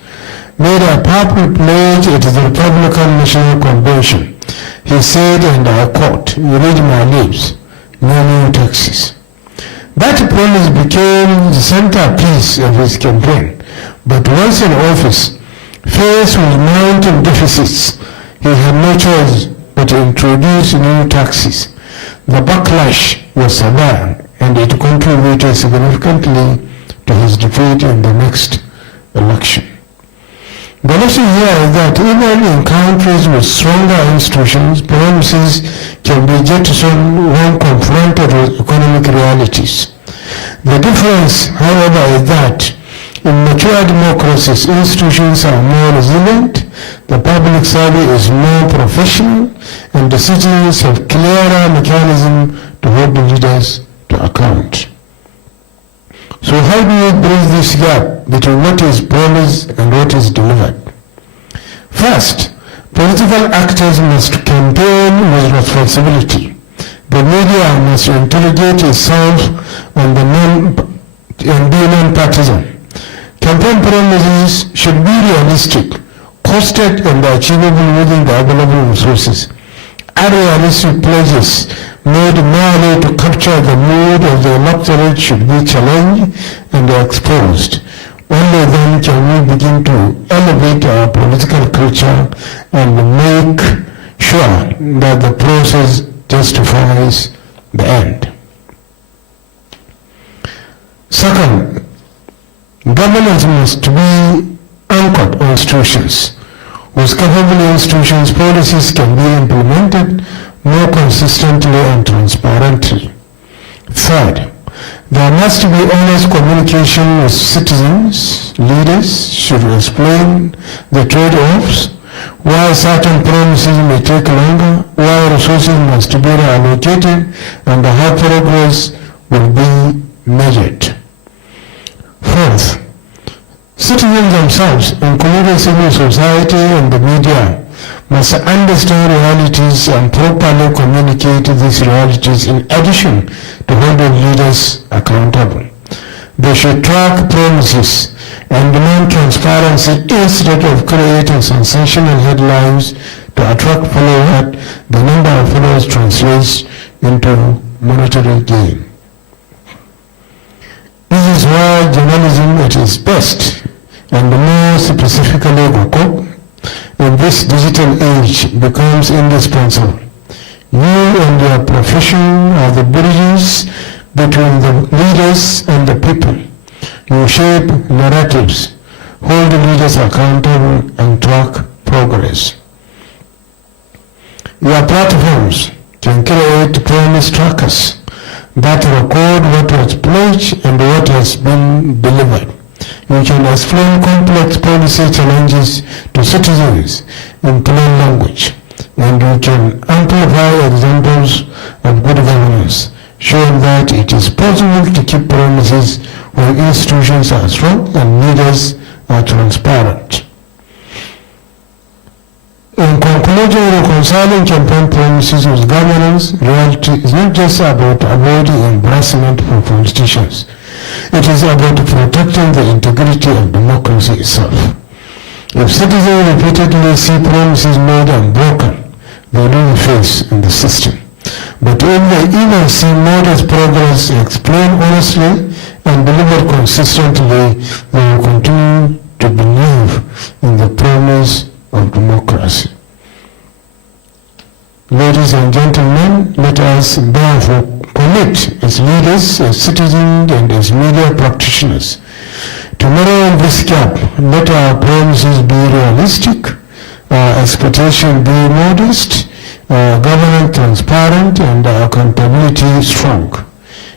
made a powerful pledge at the Republican National Convention. He said, and I quote, "You read my lips, no new taxes." That promise became the centerpiece of his campaign. But once in office, faced with mounting deficits, he had no choice but to introduce new taxes. The backlash was severe, and it contributed significantly to his defeat in the next election. The lesson here is that even in countries with stronger institutions, promises can be jettisoned when confronted with economic realities. The difference, however, is that in mature democracies, institutions are more resilient, the public service is more professional, and the citizens have clearer mechanisms to hold the leaders to account. So how do you bridge this gap between what is promised and what is delivered? First, political actors must campaign with responsibility. The media must interrogate itself and be non-partisan. Campaign promises should be realistic, costed and achievable within the available resources. Unrealistic pledges made merely to capture the mood of the electorate should be challenged and exposed. Only then can we begin to elevate our political culture and make sure that the process justifies the end. Second, governance must be anchored on institutions. With capable institutions, policies can be implemented more consistently and transparently. Third, there must be honest communication with citizens. Leaders should explain the trade-offs, why certain promises may take longer, why resources must be reallocated, and how progress will be measured. Fourth, citizens themselves, including civil society and the media, must understand realities and properly communicate these realities in addition to holding leaders accountable. They should track promises and demand transparency instead of creating sensational headlines to attract followers. The number of followers translates into monetary gain. This is why journalism at its best, and more specifically GOCOP, in this digital age becomes indispensable. You and your profession are the bridges between the leaders and the people. You shape narratives, hold the leaders accountable, and track progress. Your platforms can create promise trackers that record what was pledged and what has been delivered. You can explain complex policy challenges to citizens in plain language, and you can amplify examples of good governance, showing that it is possible to keep promises when institutions are strong and leaders are transparent. In conclusion, reconciling campaign promises with governance reality is not just about avoiding embarrassment for politicians. It is about protecting the integrity of democracy itself. If citizens repeatedly see promises made and broken, they lose faith in the system. But if they even see modest progress explained honestly and delivered consistently, they will continue to believe in the promise of democracy. Ladies and gentlemen, let us therefore commit as leaders, as citizens, and as media practitioners to narrow this gap. Let our promises be realistic, our expectation be modest, our governance transparent, and our accountability strong.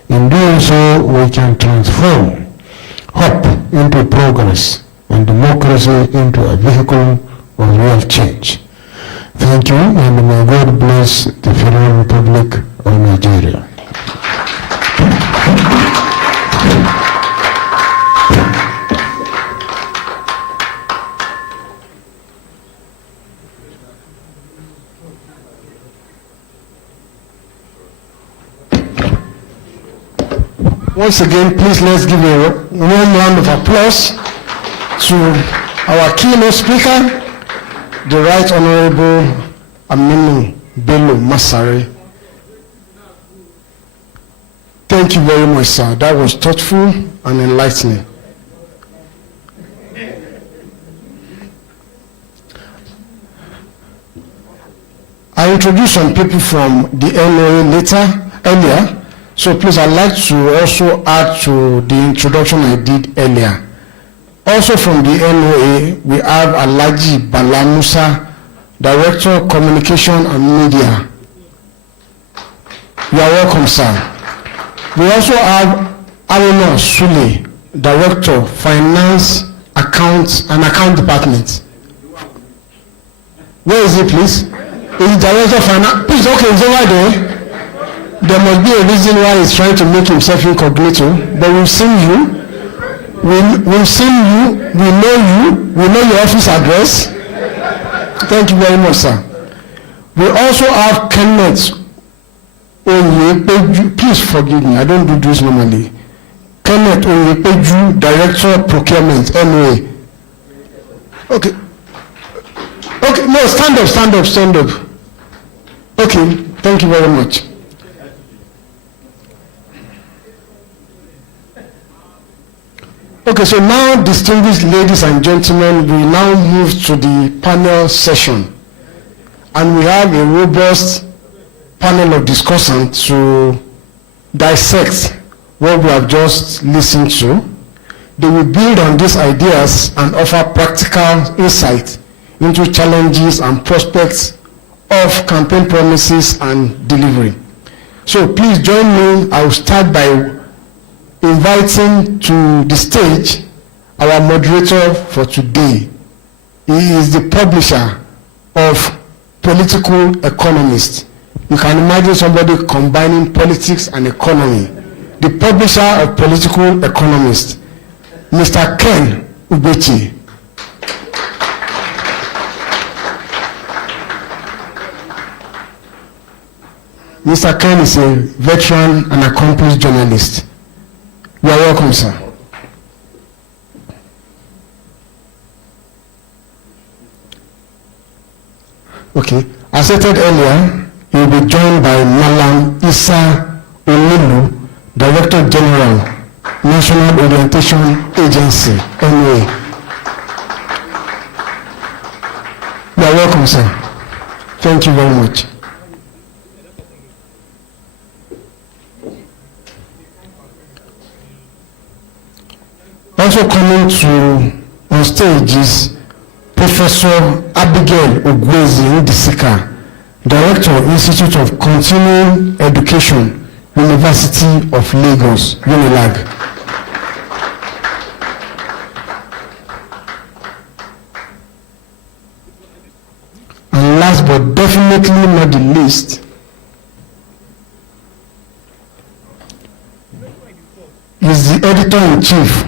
In doing so, we can transform hope into progress and democracy into a vehicle of real change. Thank you, and may God bless the Federal Republic of Nigeria. Once again, please let's give a warm round of applause to our keynote speaker, the Right Honorable Aminu Bello Masari. Thank you very much, sir. That was thoughtful and enlightening. I introduced some people from the NOA earlier. So please, I'd like to also add to the introduction I did earlier. Also from the NOA, we have Alhaji Bala Musa, Director of Communication and Media. You are welcome, sir. We also have Aruna Sule, Director of Finance, Accounts and Account Department. Where is he, please? He's Director of Finance. Please, okay, he's over there. There must be a reason why he's trying to make himself incognito, but we've seen you. We've seen you. We know you. We know your office address. Thank you very much, sir. We also have Kenneth Onyepeju. Please forgive me. I don't do this normally. Kenneth Onyepeju, Director of Procurement, NOA. Okay. Okay. No, stand up. Okay. Thank you very much. Okay, so now, distinguished ladies and gentlemen, we now move to the panel session. And we have a robust panel of discussants to dissect what we have just listened to. They will build on these ideas and offer practical insight into challenges and prospects of campaign promises and delivery. So please join me. I will start by inviting to the stage our moderator for today. He is the publisher of Political Economist. You can imagine somebody combining politics and economy. The publisher of Political Economist, Mr. Ken Ubechi. Mr. Ken is a veteran and accomplished journalist. You are welcome, sir. Okay. As stated earlier, you will be joined by Malam Issa Onilu, Director General, National Orientation Agency, NOA. You are welcome, sir. Thank you very much. Also coming on stage is Professor Abigail Ogwezi Ndisika, Director of Institute of Continuing Education, University of Lagos, UNILAG. And last but definitely not the least, is the Editor-in-Chief,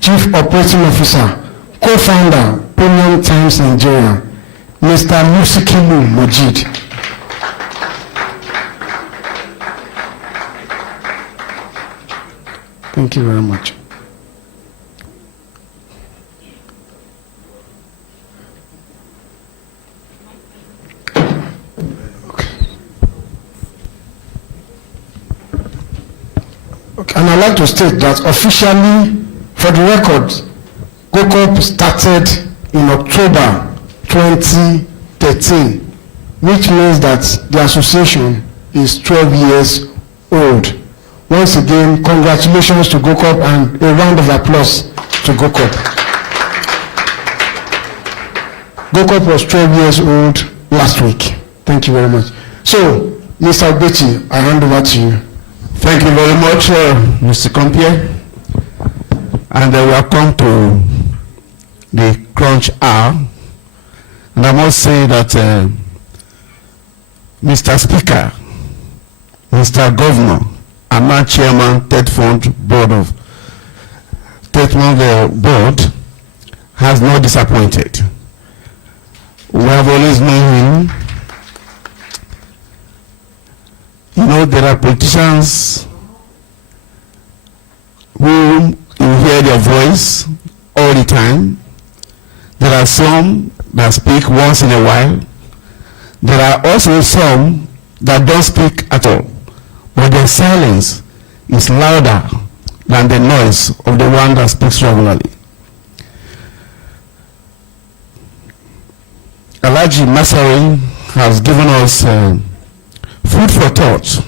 Chief Operating Officer, Co-founder, Premium Times Nigeria, Mr. Musikilu Mojid. Thank you very much. Okay, and I'd like to state that officially, for the record, GOCOP started in October 2013 which means that the association is 12 years old. Once again, congratulations to GOCOP and a round of applause to GOCOP. GOCOP was 12 years old last week. Thank you very much. So, Mr. Betty, I hand over to you. Thank you very much, Mr. Compie. And we have come to the crunch hour. And I must say that Mr. Speaker, Mr. Governor, and now Chairman, Ted Fund Board of Board has not disappointed. We have always known him. You know, there are politicians who you hear their voice all the time. There are some that speak once in a while. There are also some that don't speak at all, but their silence is louder than the noise of the one that speaks regularly. Alhaji Masari has given us food for thought,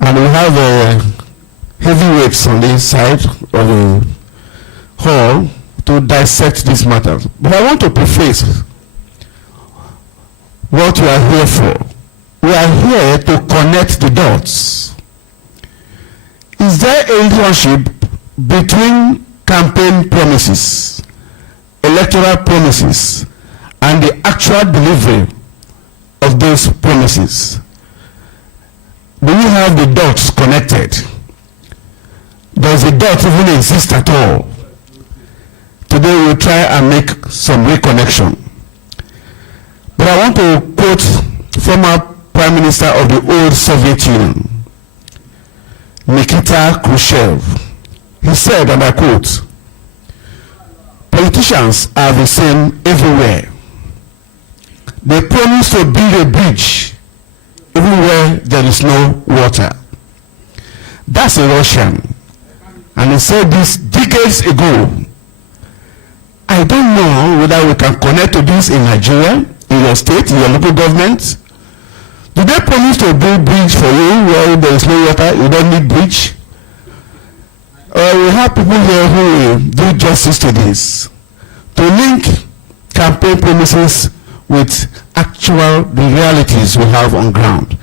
and we have heavyweights on this side of the hall to dissect this matter. But I want to preface what we are here for. We are here to connect the dots. Is there a relationship between campaign promises, electoral promises, and the actual delivery of those promises? Do we have the dots connected? Does the dot even exist at all? Today we'll try and make some reconnection. But I want to quote former Prime Minister of the old Soviet Union, Nikita Khrushchev. He said, and I quote, "Politicians are the same everywhere. They promise to build a bridge even where there is no water." That's a Russian. And he said this decades ago. I don't know whether we can connect to this in Nigeria, in your state, in your local government. Do they promise to build bridge for you where there is no water, you don't need bridge? We have people here who will do justice to this, to link campaign promises with actual the realities we have on ground.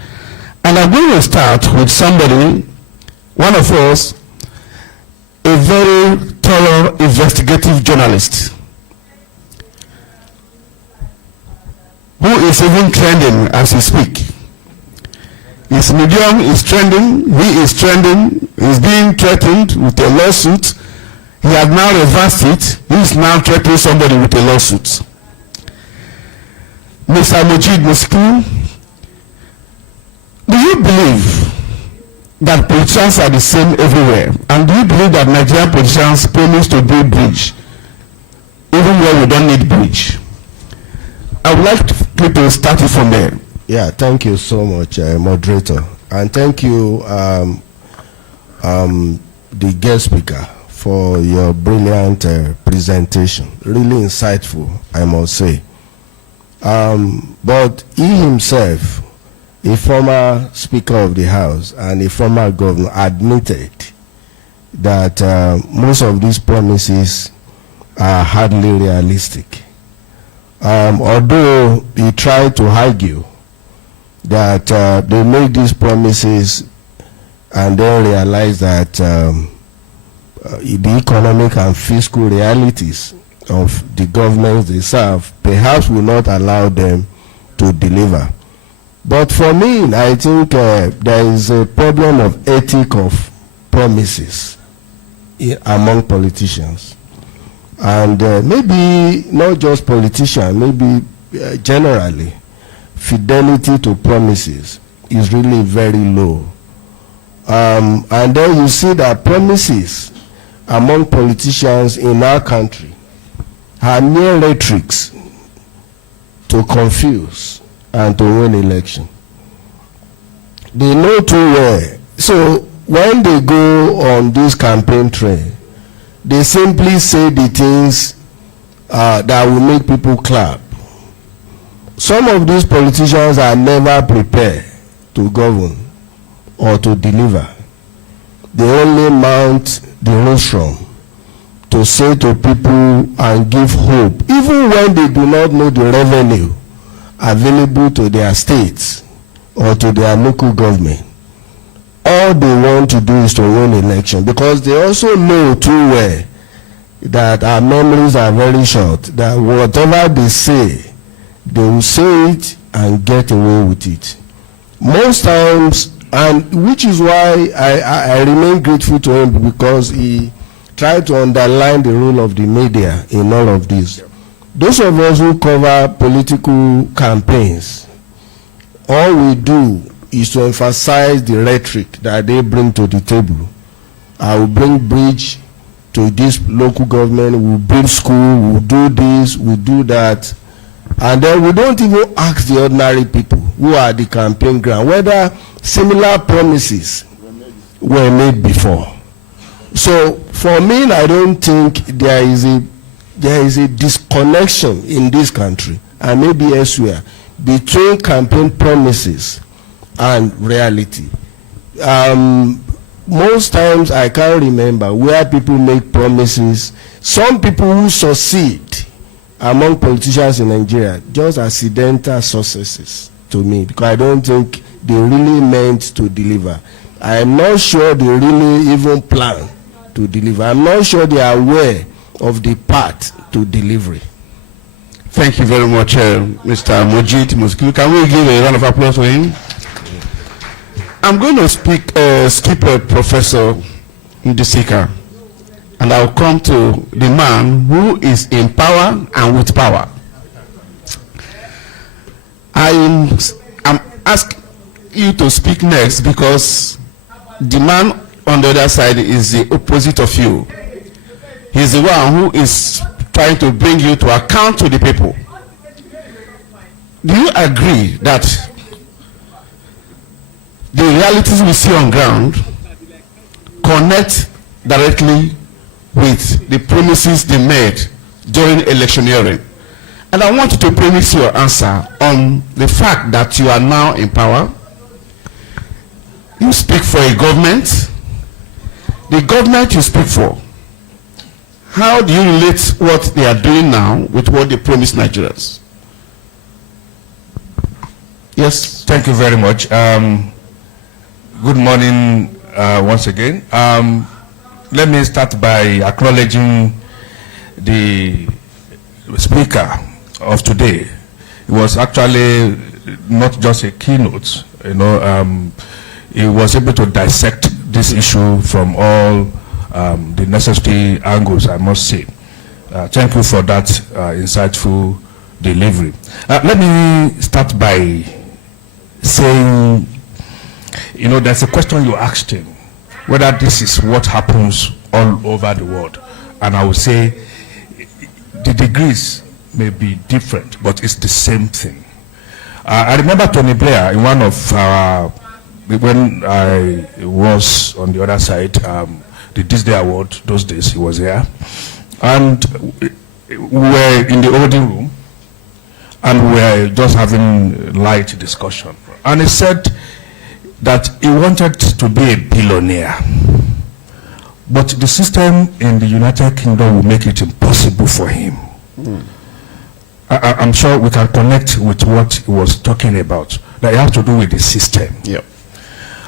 And I'm going to start with somebody, one of us, a very thorough investigative journalist, who is even trending as we speak. His medium is trending, he is trending, he's being threatened with a lawsuit. He has now reversed it, he's now threatening somebody with a lawsuit. Mr. Mojid Muskiu, do you believe that politicians are the same everywhere? And do you believe that Nigerian politicians promise to build bridge even where we don't need bridge? I would like to start it from there. Yeah, thank you so much, moderator, and thank you, the guest speaker, for your brilliant presentation. Really insightful, I must say. But he himself, a former Speaker of the House and a former governor, admitted that most of these promises are hardly realistic. Although he tried to argue that they make these promises and then realize that the economic and fiscal realities of the governments they serve perhaps will not allow them to deliver. But for me, I think there is a problem of ethic of promises among politicians. And maybe not just politicians, maybe generally, fidelity to promises is really very low. And then you see that promises among politicians in our country are mere rhetorics to confuse and to win election. They know too well. So when they go on this campaign trail, they simply say the things that will make people clap. some of these politicians are never prepared to govern or to deliver. They only mount the rostrum to say to people and give hope, even when they do not know the revenue available to their states or to their local government. All they want to do is to win election, because they also know too well that our memories are very short, that whatever they say, they will say it and get away with it. Most times, and which is why I remain grateful to him, because he tried to underline the role of the media in all of this. Those of us who cover political campaigns, all we do is to emphasize the rhetoric that they bring to the table. I will bring bridge to this local government, we'll build school, we'll do this, we'll do that. And then we don't even ask the ordinary people who are the campaign ground whether similar promises were made before. So for me, I don't think there is a disconnection in this country, and maybe elsewhere, between campaign promises and reality. Most times I can't remember where people make promises. Some people who succeed among politicians in Nigeria, just accidental successes to me, because I don't think they really meant to deliver. I'm not sure they really even plan to deliver. I'm not sure they are aware of the path to delivery. Thank you very much, Mr. Mojeed Muskilu. Can we give a round of applause for him? I'm going to skip Professor Ndisika, and I'll come to the man who is in power and with power. I'm asking you to speak next, because the man on the other side is the opposite of you. He's the one who is trying to bring you to account to the people. Do you agree that the realities we see on ground connect directly with the promises they made during electioneering? And I want you to premise your answer on the fact that you are now in power. You speak for a government. The government you speak for, how do you relate what they are doing now with what they promised Nigerians? Yes. Thank you very much. Good morning once again. Let me start by acknowledging the speaker of today. It was actually not just a keynote, he was able to dissect this issue from all the necessary angles, I must say. Thank you for that insightful delivery. Let me start by saying, there's a question you asked him, whether this is what happens all over the world. And I would say the degrees may be different, but it's the same thing. I remember Tony Blair in one of when I was on the other side, the This Day Award, those days he was here, and we were in the holding room, and we were just having light discussion. And he said that he wanted to be a billionaire, but the system in the United Kingdom will make it impossible for him. I'm sure we can connect with what he was talking about, that it has to do with the system. Yep.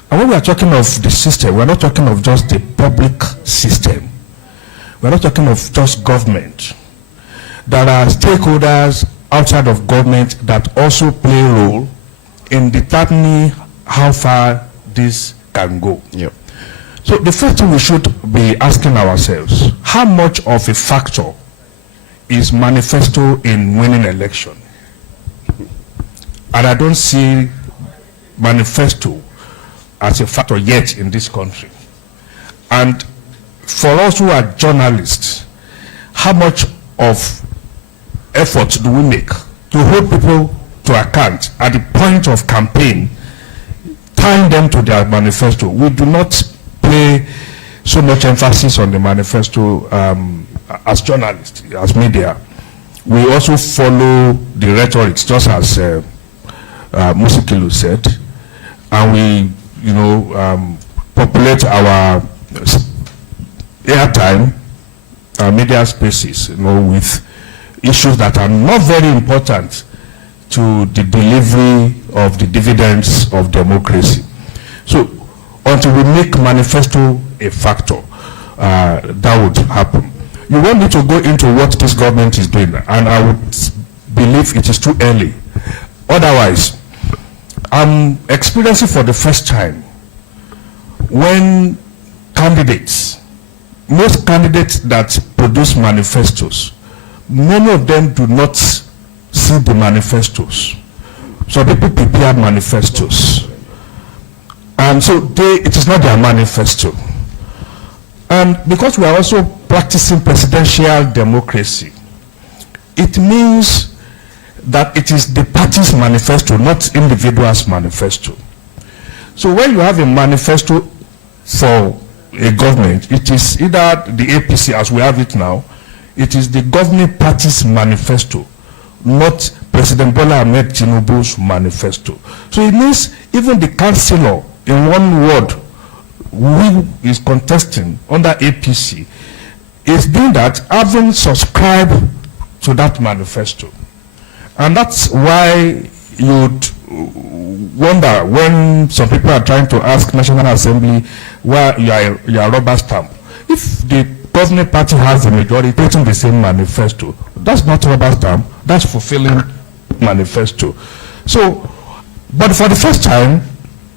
And when we are talking of the system, we're not talking of just the public system. We're not talking of just government. There are stakeholders outside of government that also play a role in determining how far this can go. Yep. So the first thing we should be asking ourselves, how much of a factor is manifesto in winning election? And I don't see manifesto as a factor yet in this country. And for us who are journalists, how much of effort do we make to hold people to account at the point of campaign, tying them to their manifesto? We do not play so much emphasis on the manifesto as journalists, as media. we also follow the rhetoric, just as Musikilu said, and we, populate our airtime, our media spaces, with issues that are not very important to the delivery of the dividends of democracy. So until we make manifesto a factor, that would happen. You won't need to go into what this government is doing, and I would believe it is too early. Otherwise, I'm experiencing for the first time when most candidates that produce manifestos, many of them do not see the manifestos. So people prepare manifestos, and so it is not their manifesto. And because we are also practicing presidential democracy, it means that it is the party's manifesto, not individuals' manifesto. So when you have a manifesto for a government, it is either the APC as we have it now, it is the governing party's manifesto, not President Bola Ahmed Tinubu's manifesto. So it means even the councillor in one ward who is contesting under APC is doing that having subscribed to that manifesto. And that's why you'd wonder when some people are trying to ask National Assembly why you are rubber stamp. If the governing party has the majority putting the same manifesto, that's not rubber stamp, that's fulfilling manifesto. So, but for the first time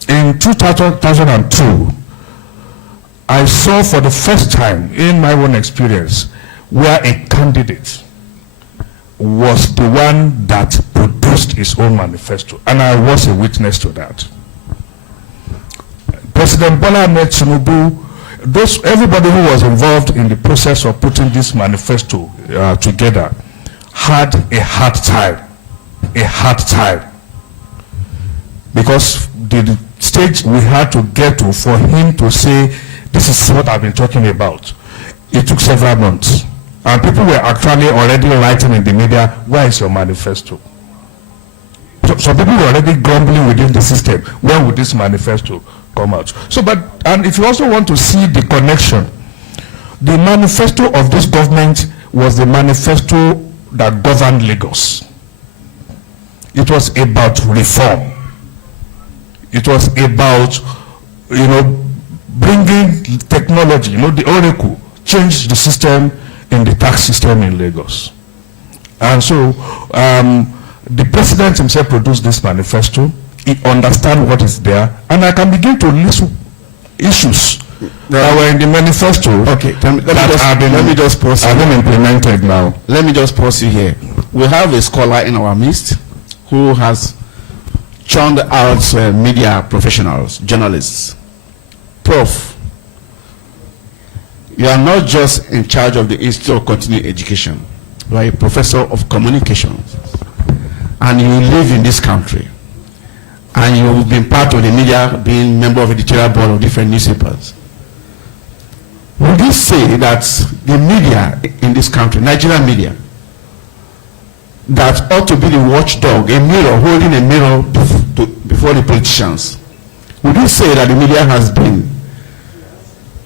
in 2002, I saw for the first time in my own experience where a candidate was the one that produced his own manifesto, and I was a witness to that. President Bola Ahmed Tinubu, everybody who was involved in the process of putting this manifesto together had a hard time, because the stage we had to get to for him to say, this is what I've been talking about, it took several months. And people were actually already writing in the media, where is your manifesto? So people were already grumbling within the system, when would this manifesto come out? So, and if you also want to see the connection, the manifesto of this government was the manifesto that governed Lagos. It was about reform. It was about, bringing technology, the Oracle, change the system in the tax system in Lagos. And so the president himself produced this manifesto. He understands what is there, and I can begin to list issues that were in the manifesto. Okay, let me just pause. Have been implemented now. Let me just pause you here. We have a scholar in our midst who has churned out media professionals, journalists. Prof, you are not just in charge of the Institute of Continuing Education. You are a professor of communications, and you live in this country, and you've been part of the media, being member of editorial board of different newspapers. Would you say that the media in this country, Nigerian media, that ought to be the watchdog, a mirror, holding a mirror before the politicians, would you say that the media has been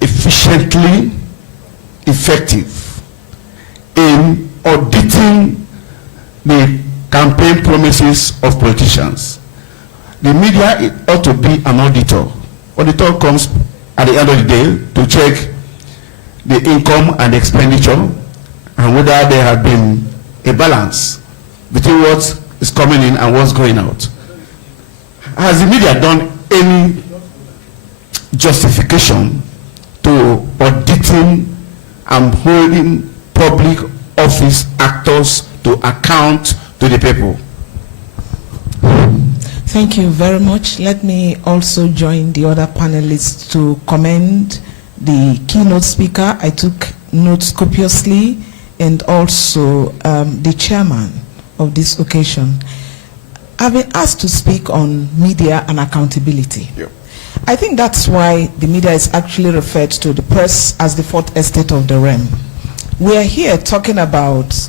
efficiently effective in auditing the campaign promises of politicians? The media, it ought to be an auditor. Auditor comes at the end of the day to check the income and expenditure and whether there has been a balance between what is coming in and what's going out. Has the media done any justification to auditing and holding public office actors to account to the people? Thank you very much. Let me also join the other panelists to commend the keynote speaker. I took notes copiously, and also the chairman of this occasion. I've been asked to speak on media and accountability. Yep. I think that's why the media is actually referred to the press as the fourth estate of the realm. We are here talking about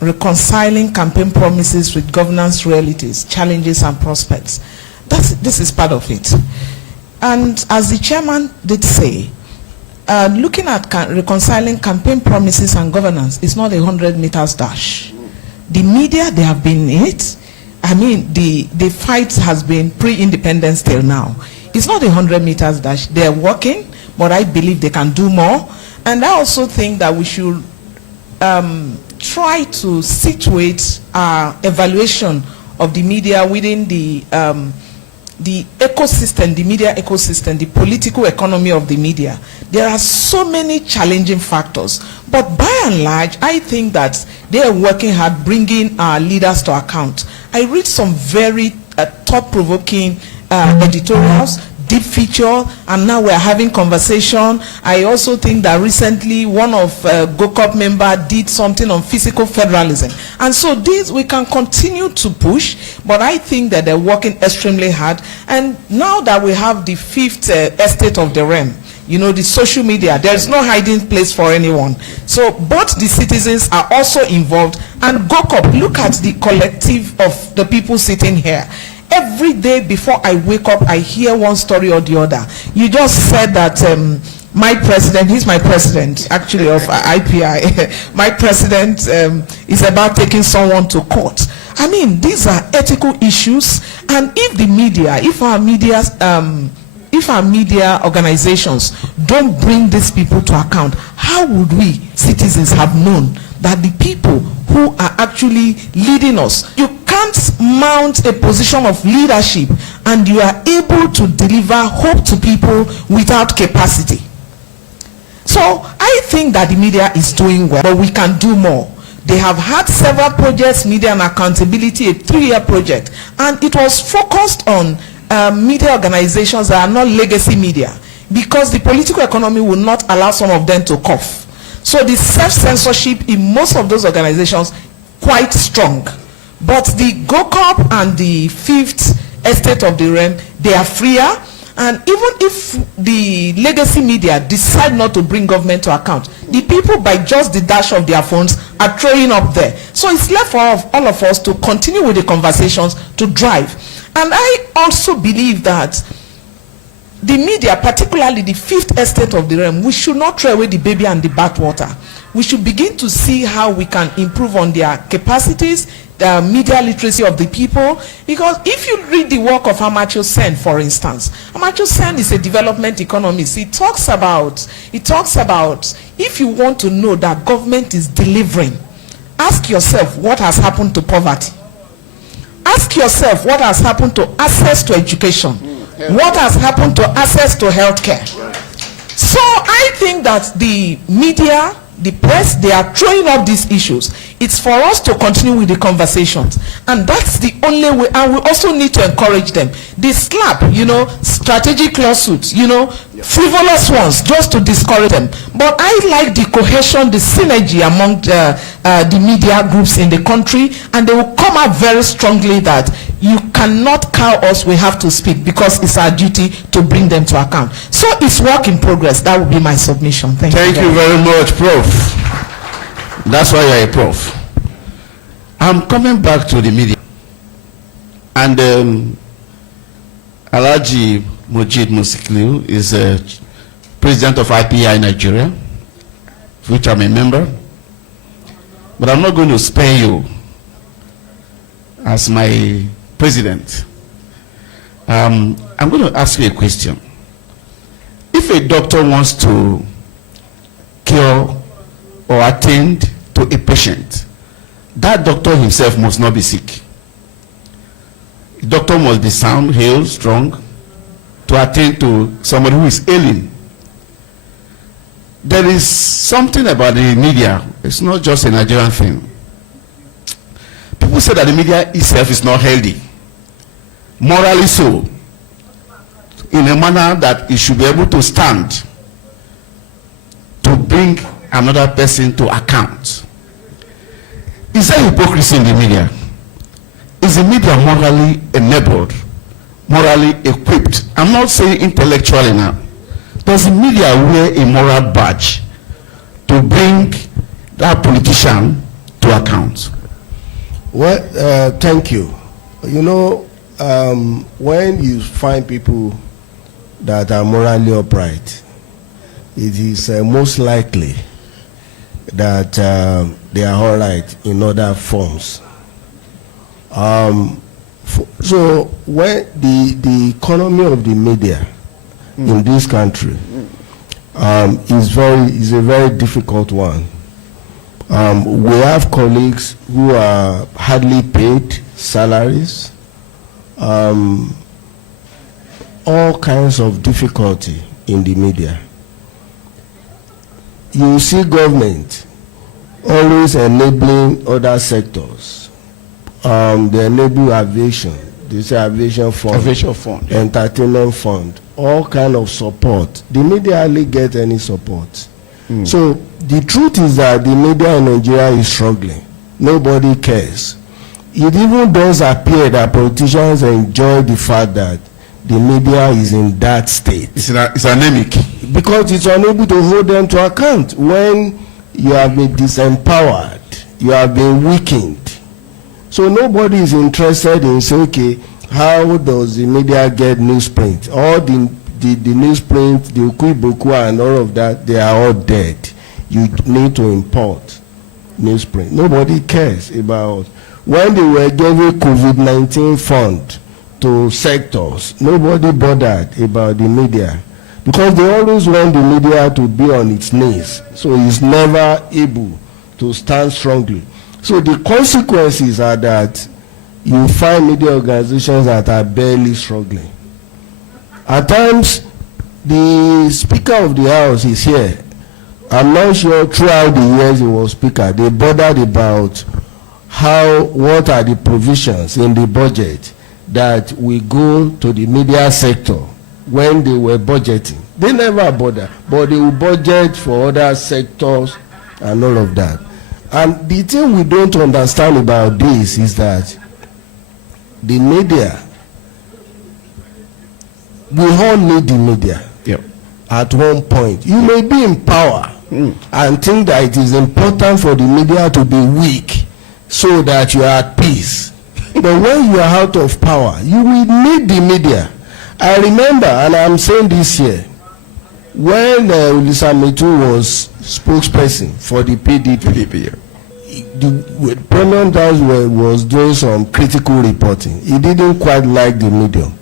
reconciling campaign promises with governance realities, challenges and prospects. This is part of it. And as the chairman did say, looking at reconciling campaign promises and governance is not a 100 meters dash. The media, they have been in it. I mean, the fight has been pre-independence till now. It's not a 100 meters dash. They're working, but I believe they can do more. And I also think that we should try to situate our evaluation of the media within the ecosystem, the media ecosystem, the political economy of the media. There are so many challenging factors, but by and large, I think that they are working hard, bringing our leaders to account. I read some very thought-provoking editorials, deep feature, and now we're having conversation. I also think that recently one of GOCOP member did something on physical federalism. And so these we can continue to push, but I think that they're working extremely hard. And now that we have the fifth estate of the realm, you know, the social media, there's no hiding place for anyone. So both the citizens are also involved, and GOCOP, look at the collective of the people sitting here. Every day before I wake up, I hear one story or the other. You just said that my president, he's my president actually of IPI, my president is about taking someone to court. I mean, these are ethical issues, and if the media, if our media organizations don't bring these people to account, how would we citizens have known that the people who are actually leading us, you can't mount a position of leadership and you are able to deliver hope to people without capacity. So I think that the media is doing well, but we can do more. They have had several projects, Media and Accountability, a 3-year project, and it was focused on media organizations that are not legacy media, because the political economy will not allow some of them to cough. So the self-censorship in most of those organizations quite strong. But the GOCOP and the fifth estate of the realm, they are freer. And even if the legacy media decide not to bring government to account, the people by just the dash of their phones are throwing up there. So it's left for all of us to continue with the conversations to drive. And I also believe that the media, particularly the fifth estate of the realm, we should not throw away the baby and the bathwater. We should begin to see how we can improve on their capacities, the media literacy of the people. Because if you read the work of Amartya Sen, for instance, Amartya Sen is a development economist. He talks about if you want to know that government is delivering, ask yourself what has happened to poverty. Ask yourself what has happened to access to education. What has happened to access to healthcare? So I think that the media, the press, they are throwing up these issues. It's for us to continue with the conversations, and that's the only way. And we also need to encourage them. They slap, strategic lawsuits, frivolous ones, just to discourage them. But I like the cohesion, the synergy among the media groups in the country, and they will come out very strongly that you cannot cow us, we have to speak, because it's our duty to bring them to account. So it's work in progress. That would be my submission. Thank you very much, Prof. That's why you're a prof. I'm coming back to the media. And Alhaji Mojeed Musikliu is president of IPI Nigeria, of which I'm a member. But I'm not going to spare you as my president. I'm going to ask you a question. If a doctor wants to cure or attend to a patient, that doctor himself must not be sick. The doctor must be sound, hale, strong to attend to somebody who is ailing. There is something about the media. It's not just a Nigerian thing. People say that the media itself is not healthy, morally so, in a manner that it should be able to stand to bring another person to account. Is there hypocrisy in the media? Is the media morally enabled, morally equipped? I'm not saying intellectually now. Does the media wear a moral badge to bring that politician to to account? Well, thank you. You know, when you find people that are morally upright, it is most likely that they are all right in other forms. So when the economy of the media in this country is a very difficult one. We have colleagues who are hardly paid salaries, all kinds of difficulty in the media. You see government always enabling other sectors. They enable aviation, they say aviation fund, entertainment fund, all kind of support. The media hardly get any support. So the truth is that the media in Nigeria is struggling. Nobody cares. It even does appear that politicians enjoy the fact that the media is in that state. It's anemic. Because it's unable to hold them to account. When you have been disempowered, you have been weakened. So nobody is interested in saying, okay, how does the media get newsprint? All the newsprint, the Ukuiboku and all of that, they are all dead. You need to import newsprint. Nobody cares about. When they were giving COVID-19 fund to sectors, nobody bothered about the media, because they always want the media to be on its knees, so it's never able to stand strongly. So the consequences are that you find media organizations that are barely struggling. At times, the Speaker of the House is here. I'm not sure throughout the years he was Speaker, they bothered about what are the provisions in the budget that we go to the media sector when they were budgeting. They never bother, but they will budget for other sectors and all of that. And the thing we don't understand about this is that the media, we all need the media. Yep. At one point. You may be in power and think that it is important for the media to be weak so that you are at peace. But when you are out of power, you will need the media. I remember, and I'm saying this here, when Ulisa Metu was spokesperson for the PDP, the Premium Times was doing some critical reporting. He didn't quite like the medium.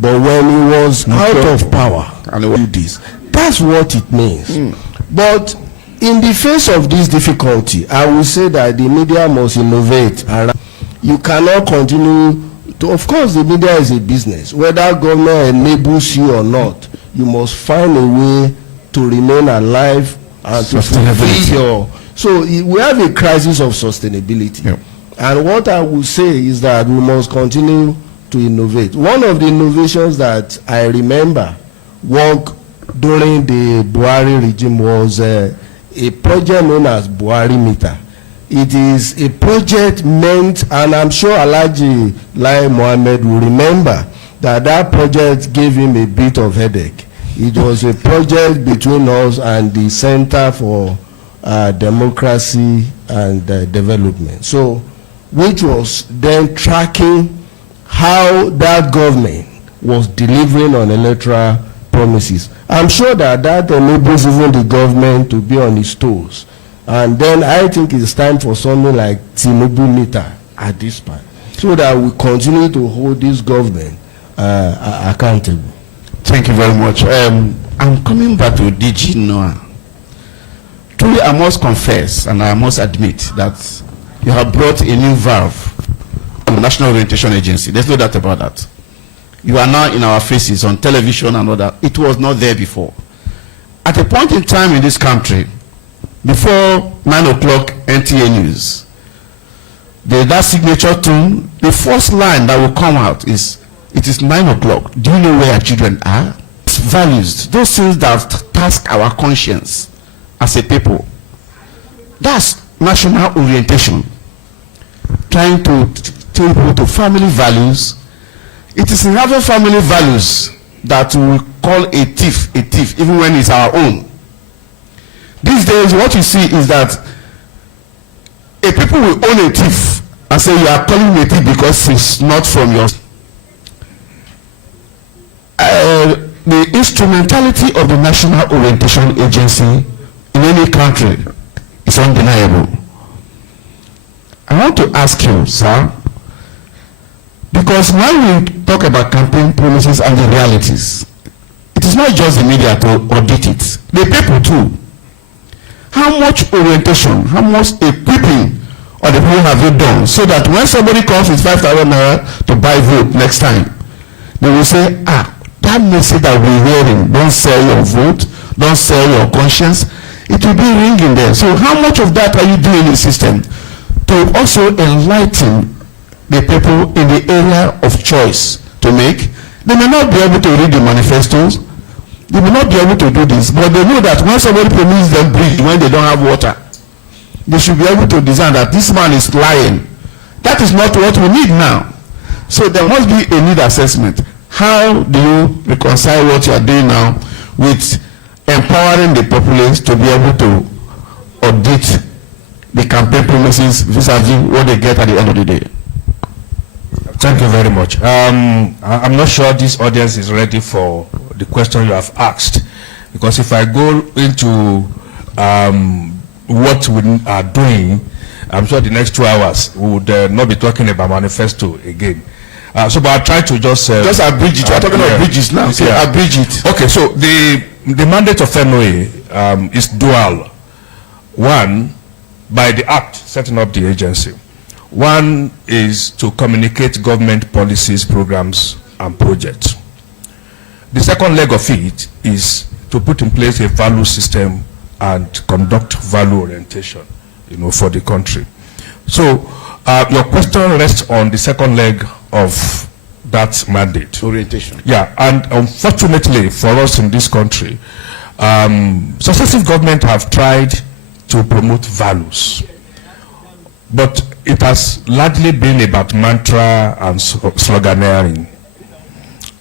But when he was out of power, and do this, that's what it means. But in the face of this difficulty, I will say that the media must innovate. You cannot continue to, of course, the media is a business. Whether government enables you or not, you must find a way to remain alive and to fulfill your. So we have a crisis of sustainability. Yep. And what I will say is that we must continue to innovate. One of the innovations that I remember work during the Buhari regime was a project known as Buhari Meter. It is a project meant, and I'm sure Alhaji Lai Mohammed will remember that project gave him a bit of headache. It was a project between us and the Center for Democracy and Development. So, which was then tracking how that government was delivering on electoral promises. I'm sure that enables even the government to be on its toes. And then I think it's time for something like Tinubu Meter at this point, so that we continue to hold this government accountable. Thank you very much. I'm coming back to DG Noah. Truly, I must confess and I must admit that you have brought a new valve to the National Orientation Agency. There's no doubt about that. You are now in our faces on television and all that. It was not there before. At a point in time in this country, before 9 o'clock NTA News, that signature tune, the first line that will come out is, it is 9 o'clock. Do you know where our children are? It's values, those things that task our conscience as a people. That's national orientation. Trying to take people to family values. It is in having family values that we call a thief, even when it's our own. These days, what you see is that a okay, people will own a thief and say you are calling me a thief because it's not from your. The instrumentality of the National Orientation Agency in any country is undeniable. I want to ask you, sir, because now we talk about campaign promises and the realities, it is not just the media to audit it, the people too. How much orientation, how much equipping of the people have you done so that when somebody comes with 5,000 naira to buy vote next time, they will say, that message that we're hearing, don't sell your vote, don't sell your conscience, it will be ringing there. So how much of that are you doing in the system to also enlighten the people in the area of choice to make? They may not be able to read the manifestos, they may not be able to do this, but they know that when somebody promises them bridge when they don't have water, they should be able to discern that this man is lying. That is not what we need now. So there must be a need assessment. How do you reconcile what you are doing now with empowering the populace to be able to audit the campaign promises vis-a-vis what they get at the end of the day? Thank you very much. I'm not sure this audience is ready for the question you have asked, because if I go into what we are doing, I'm sure the next 2 hours we would not be talking about manifesto again. So, but I'll try to just abridge it. We're talking about bridges now. So yeah. abridge it. Okay, so the mandate of NOA is dual. One, by the act setting up the agency. One is to communicate government policies, programs, and projects. The second leg of it is to put in place a value system and conduct value orientation, for the country. So your question rests on the second leg of that mandate. Orientation. Yeah, and unfortunately for us in this country, successive governments have tried to promote values, but it has largely been about mantra and sloganeering,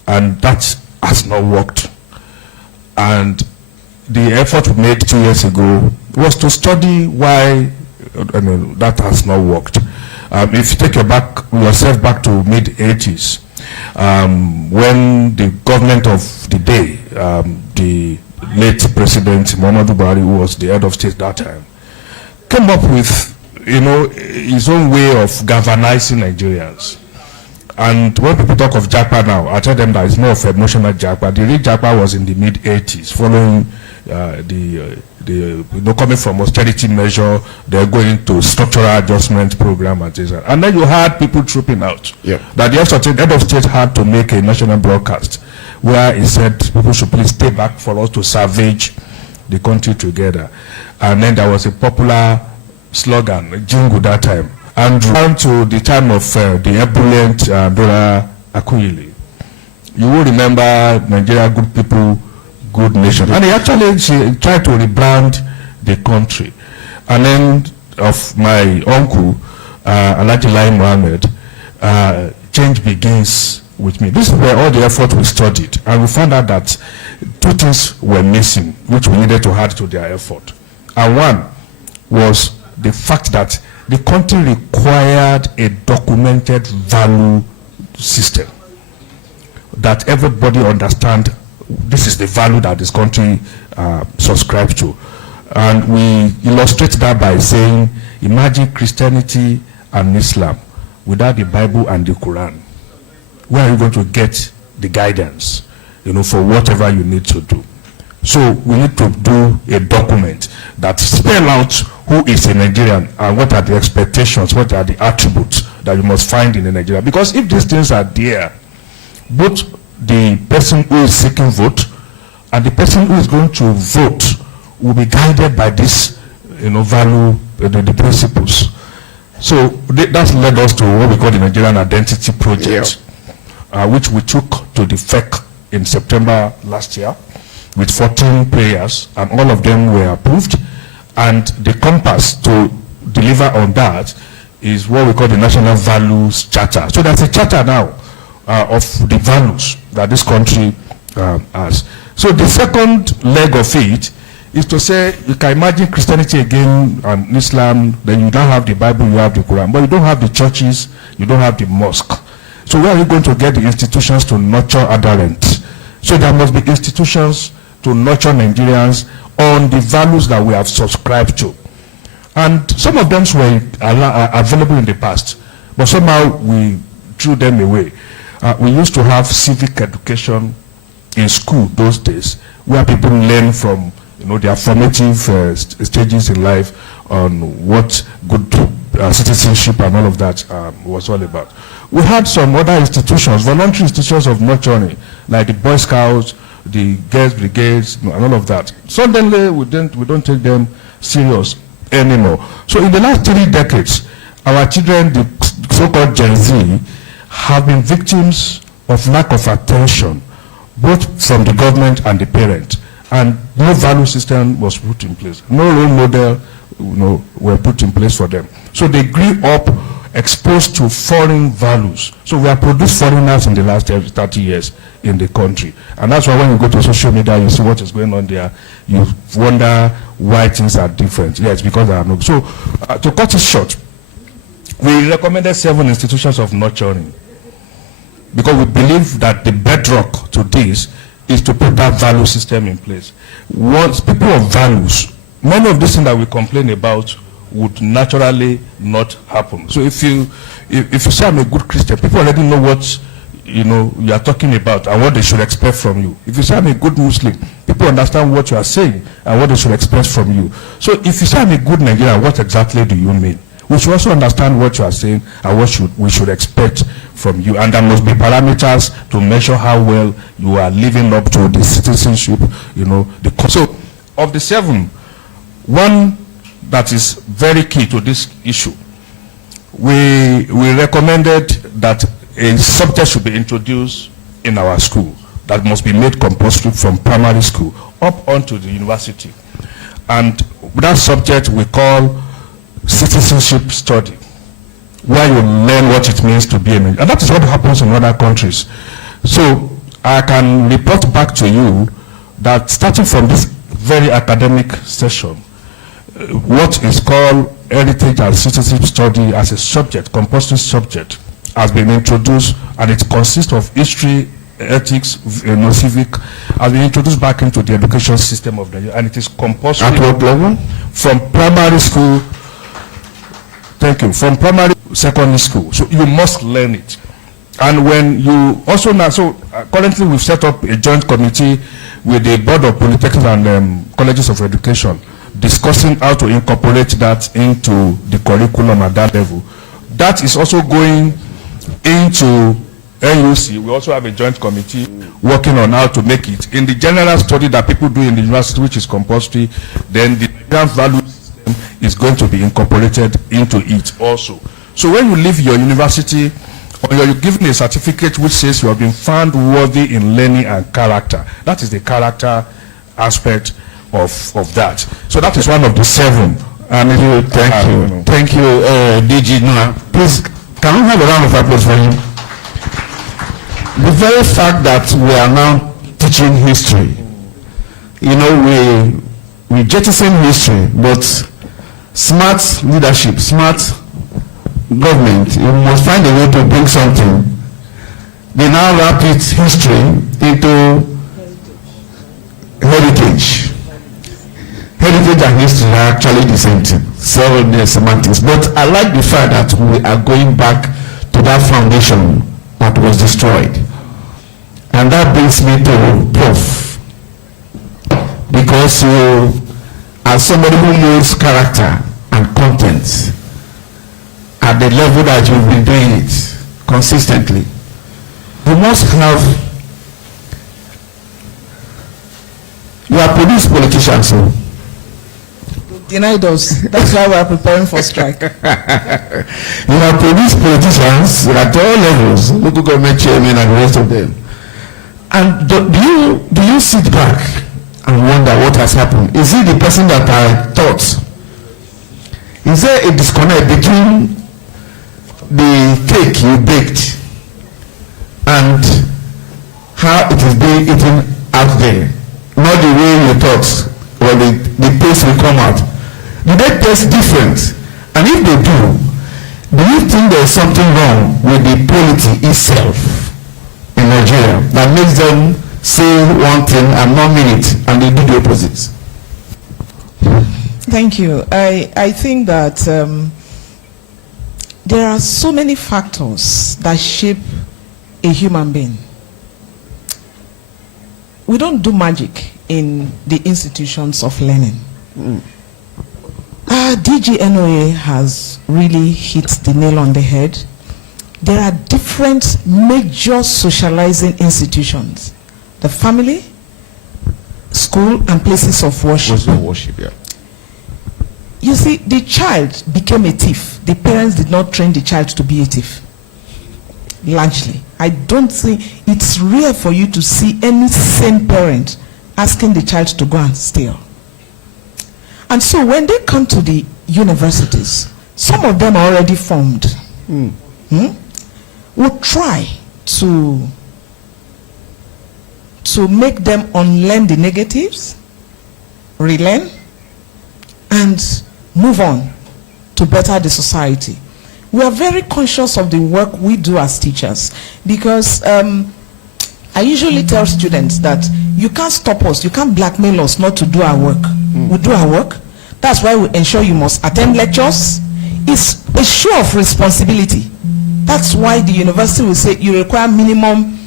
and that has not worked. And the effort we made 2 years ago was to study why that has not worked. If you take yourself back to mid-80s, when the government of the day, the late President Muhammadu Buhari, who was the head of state that time, came up with his own way of galvanizing Nigerians. And when people talk of JAPA now, I tell them that it's more of emotional JAPA. The real JAPA was in the mid-80s, following coming from austerity measure, they're going to structural adjustment program and things like that. And then you had people trooping out. Yeah. That the head of state had to make a national broadcast where he said people should please stay back for us to salvage the country together. And then there was a popular slogan, jingle that time. And down to the time of the ebullient Dora Akunyili, you will remember Nigeria, good people, good nation. And she tried to rebrand the country. And then of my uncle, Alhaji Lai Mohammed, change begins with me. This is where all the effort we studied. And we found out that two things were missing, which we needed to add to their effort. And one was the fact that the country required a documented value system that everybody understand this is the value that this country subscribes to. And we illustrate that by saying, imagine Christianity and Islam without the Bible and the Quran. Where are you going to get the guidance, for whatever you need to do? So we need to do a document that spell out who is a Nigerian and what are the expectations, what are the attributes that you must find in a Nigerian. Because if these things are there, both the person who is seeking vote and the person who is going to vote will be guided by this, value, the principles. So that's led us to what we call the Nigerian Identity Project, which we took to the FEC in September last year with 14 players, and all of them were approved. And the compass to deliver on that is what we call the National Values Charter. So there's a charter now of the values that this country has. So the second leg of it is to say you can imagine Christianity again and Islam, then you don't have the Bible, you have the Quran, but you don't have the churches, you don't have the mosque. So where are you going to get the institutions to nurture adherents? So there must be institutions to nurture Nigerians on the values that we have subscribed to. And some of them were available in the past, but somehow we threw them away. We used to have civic education in school those days, where people learn from their formative stages in life on what good citizenship and all of that was all about. We had some other institutions, voluntary institutions of nurturing, like the Boy Scouts, the Girls Brigades, and all of that. Suddenly, we don't take them serious anymore. So in the last 3 decades, our children, the so-called Gen Z, have been victims of lack of attention, both from the government and the parent. And no value system was put in place. No role model were put in place for them. So they grew up exposed to foreign values. So we have produced foreigners in the last 30 years in the country. And that's why when you go to social media, you see what is going on there, you wonder why things are different. Yeah, it's because there are no. So to cut it short, we recommended 7 institutions of nurturing, because we believe that the bedrock to this is to put that value system in place. Once people of values, many of these things that we complain about would naturally not happen. So if you say I'm a good Christian, people already know what you are talking about and what they should expect from you. If you say I'm a good Muslim, people understand what you are saying and what they should expect from you. So if you say I'm a good Nigerian, what exactly do you mean? We should also understand what you are saying and what we should expect from you. And there must be parameters to measure how well you are living up to the citizenship, So of the 7, one that is very key to this issue, we recommended that a subject should be introduced in our school that must be made compulsory from primary school up onto the university. And that subject we call citizenship study, where you learn what it means to be a Nigerian. And that is what happens in other countries. So I can report back to you that starting from this very academic session, what is called heritage and citizenship study as a subject, compulsory subject, has been introduced, and it consists of history, ethics, civic, has been introduced back into the education system of Nigeria, and it is compulsory. At what level? From primary school. Thank you. From primary, secondary school. So you must learn it. And when you also now, currently we've set up a joint committee with the Board of Polytechnics and Colleges of Education, discussing how to incorporate that into the curriculum at that level. That is also going into NUC. We also have a joint committee working on how to make it. In the general study that people do in the university, which is compulsory, then the value system is going to be incorporated into it also. So when you leave your university, or you're given a certificate which says you have been found worthy in learning and character, that is the character aspect of that. So that is one of the 7. And Thank you, DG Noah. Please, can we have a round of applause for him? The very fact that we are now teaching history, we jettison history, but smart leadership, smart government, you must find a way to bring something. They now wrap its history into heritage. Heritage and history are actually the same thing, several semantics. But I like the fact that we are going back to that foundation that was destroyed. And that brings me to Prof. Because you, as somebody who knows character and content at the level that you've been doing it consistently, you must have, you are produced politicians, so Denied us. That's why we are preparing for strike. you have produced politicians at all levels, local government chairmen and the rest of them. And do you sit back and wonder what has happened? Is it the person that I thought? Is there a disconnect between the cake you baked and how it is being eaten out there? Not the way you thought or the paste will come out. Do they taste different? And if they do you think there's something wrong with the polity itself in Nigeria that makes them say one thing and not mean it, and they do the opposite? Thank you. I think that there are so many factors that shape a human being. We don't do magic in the institutions of learning. DGNOA has really hit the nail on the head. There are different major socializing institutions: the family, school, and places of worship. You see, the child became a thief. The parents did not train the child to be a thief. Largely. I don't think it's rare for you to see any sane parent asking the child to go and steal. And so when they come to the universities, some of them are already formed. We'll try to make them unlearn the negatives, relearn, and move on to better the society. We are very conscious of the work we do as teachers, because I usually tell students that you can't stop us, you can't blackmail us not to do our work. We do our work. That's why we ensure you must attend lectures. It's a show of responsibility. That's why the university will say you require minimum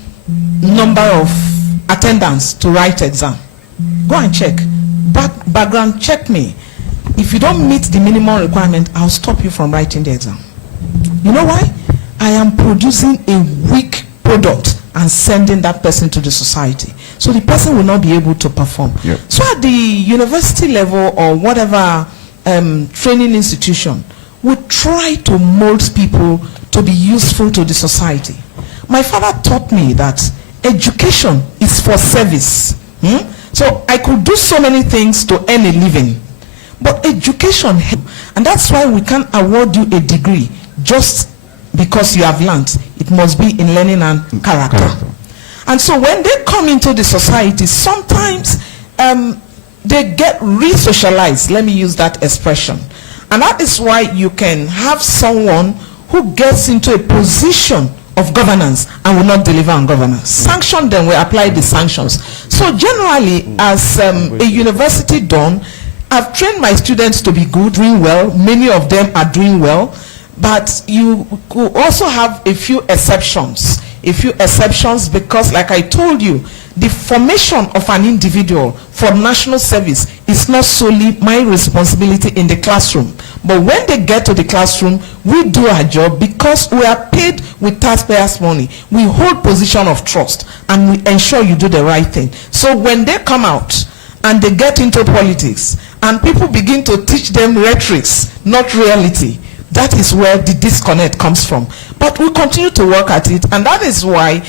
number of attendance to write exam. Go and check. Background check me. If you don't meet the minimum requirement, I'll stop you from writing the exam. You know why? I am producing a weak product and sending that person to the society. So the person will not be able to perform. Yep. So at the university level or whatever training institution, we try to mold people to be useful to the society. My father taught me that education is for service. So I could do so many things to earn a living. But education, and that's why we can't award you a degree just because you have learned. It must be in learning and character. And so when they come into the society, sometimes they get re-socialized. Let me use that expression. And that is why you can have someone who gets into a position of governance and will not deliver on governance. Sanction them, we apply the sanctions. So generally, as a university done, I've trained my students to be good, doing well. Many of them are doing well. But you could also have a few exceptions. Because, like I told you, the formation of an individual for national service is not solely my responsibility in the classroom. But when they get to the classroom, we do our job because we are paid with taxpayers' money. We hold position of trust and we ensure you do the right thing. So when they come out and they get into politics and people begin to teach them rhetorics, not reality, that is where the disconnect comes from. But we continue to work at it, and that is why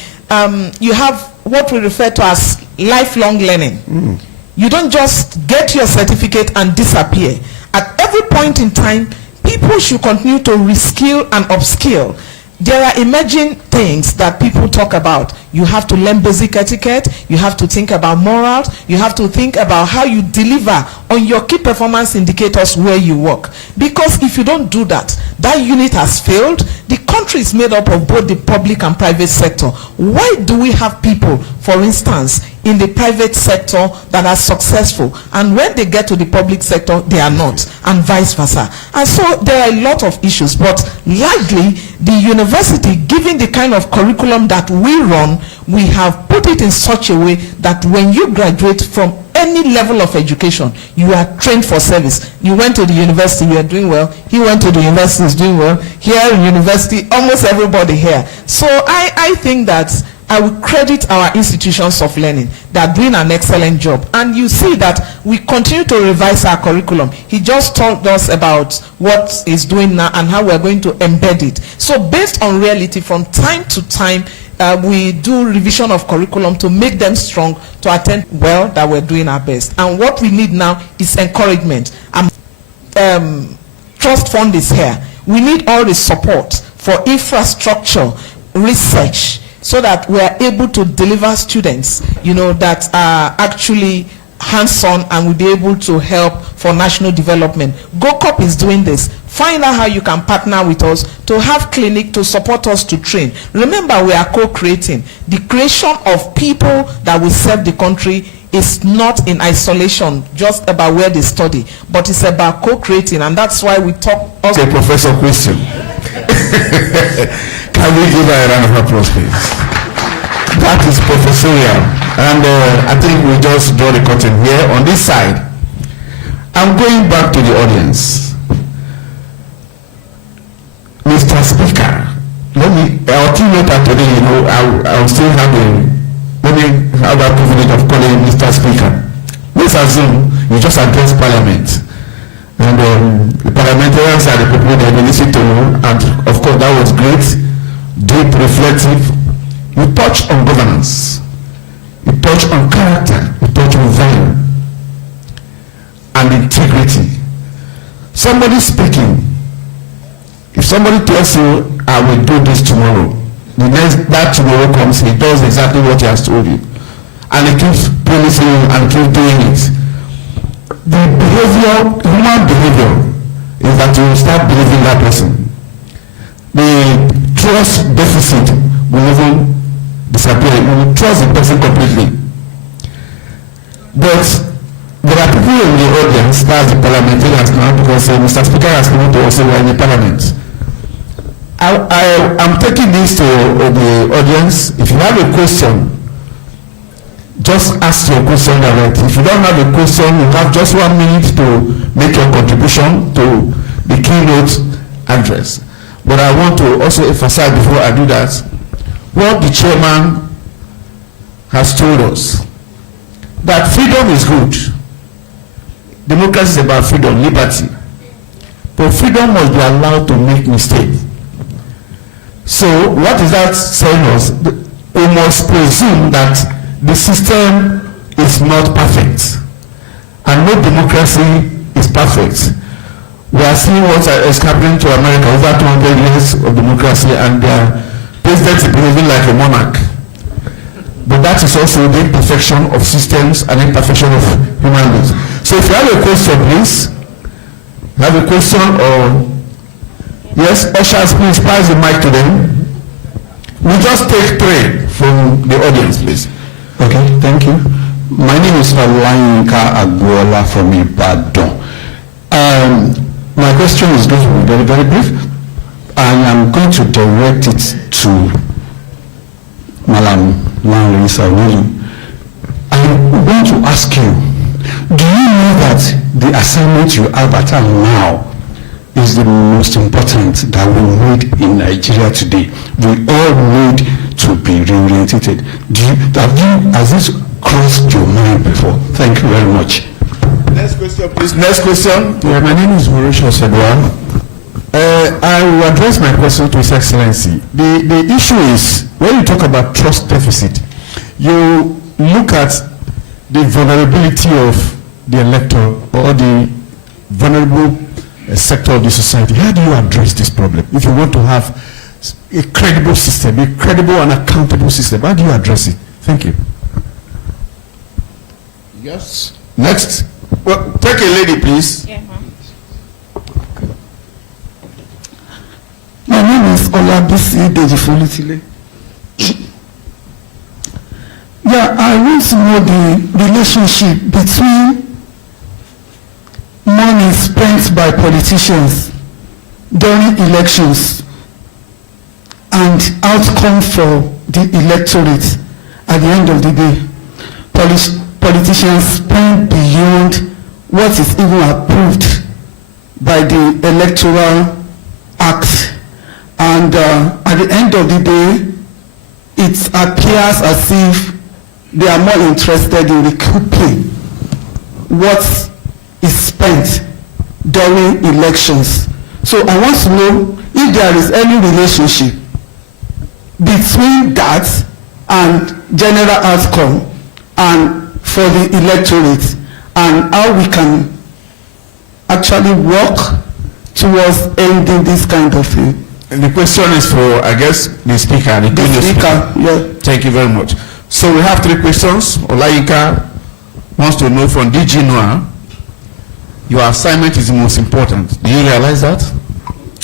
you have what we refer to as lifelong learning. You don't just get your certificate and disappear. At every point in time, people should continue to reskill and upskill. There are emerging things that people talk about. You have to learn basic etiquette. You have to think about morals. You have to think about how you deliver on your key performance indicators where you work. Because if you don't do that, that unit has failed. The country is made up of both the public and private sector. Why do we have people, for instance, in the private sector that are successful, and when they get to the public sector, they are not, and vice versa? And so there are a lot of issues, but likely the university, given the kind of curriculum that we run, we have put it in such a way that when you graduate from any level of education, you are trained for service. You went to the university, you are doing well. He went to the university, is doing well. Here in university, almost everybody here. So I think that I will credit our institutions of learning. They are doing an excellent job. And you see that we continue to revise our curriculum. He just told us about what he's doing now and how we're going to embed it. So based on reality, from time to time, we do revision of curriculum to make them strong, to attend well, that we're doing our best. And what we need now is encouragement. Trust fund is here. We need all the support for infrastructure, research, so that we are able to deliver students, that are actually hands-on and will be able to help for national development. GOCOP is doing this. Find out how you can partner with us to have clinic to support us to train. Remember, we are co-creating. The creation of people that will serve the country is not in isolation, just about where they study, but it's about co-creating, and that's why we talk. Okay, Professor Question. Can we give her a round of applause, please? That is professorial, and I think we just draw the curtain here on this side. I'm going back to the audience. Mr. Speaker, our keynote today, I'll still have let me have that privilege of calling Mr. Speaker. Let's assume you just addressed Parliament, and the parliamentarians are the people that we listen to, and of course that was great, deep, reflective. You touch on governance, you touch on character, you touch on value and integrity. Somebody speaking, if somebody tells you, I will do this tomorrow, the next that tomorrow comes, he does exactly what he has told you, and he keeps promising you and keeps doing it. The behavior, human behavior, is that you start believing that person. The trust deficit will even disappear. You will trust the person completely. But there are people in the audience, that's the parliamentarians now, because Mr. Speaker has come to us in the parliament. I'm taking this to the audience. If you have a question, just ask your question directly. If you don't have a question, you have just 1 minute to make your contribution to the keynote address. But I want to also emphasize before I do that, what the chairman has told us, that freedom is good. Democracy is about freedom, liberty. But freedom must be allowed to make mistakes. So what is that saying us? We must presume that the system is not perfect. And no democracy is perfect. We are seeing what is happening to America, over 200 years of democracy, and their president is behaving like a monarch. But that is also the imperfection of systems and imperfection of human beings. So if you have a question, please. Have a question, or yes, ushers, please pass the mic to them. We just take 3 from the audience, please. Okay, thank you. My name is Olayinka Agbola from Ibadan. My question is going to be very, very brief. I am going to direct it to Malam Lanrisa William. I'm going to ask you, do you know that the assignment you have at hand now is the most important that we need in Nigeria today? We all need to be reorientated. Has this crossed your mind before? Thank you very much. Next question, please. Next question. Yeah, my name is Mauritius Edouard. I will address my question to His Excellency. The issue is, when you talk about trust deficit, you look at the vulnerability of the elector or the vulnerable sector of the society. How do you address this problem? If you want to have a credible system, a credible and accountable system, how do you address it? Thank you. Yes. Next. Well, take a lady, please. Yeah, my name is Olabisi Dejifolitile. Yeah, I want to know the relationship between money spent by politicians during elections and outcome for the electorate at the end of the day. Politicians spend beyond what is even approved by the Electoral Act, and at the end of the day, it appears as if they are more interested in recouping what is spent during elections. So I want to know if there is any relationship between that and general outcome and for the electorate, and how we can actually work towards ending this kind of thing. And the question is for, I guess, the speaker. The speaker, yeah. Thank you very much. So we have 3 questions. Olayinka, wants to know from DG NOAA, your assignment is the most important. Do you realize that?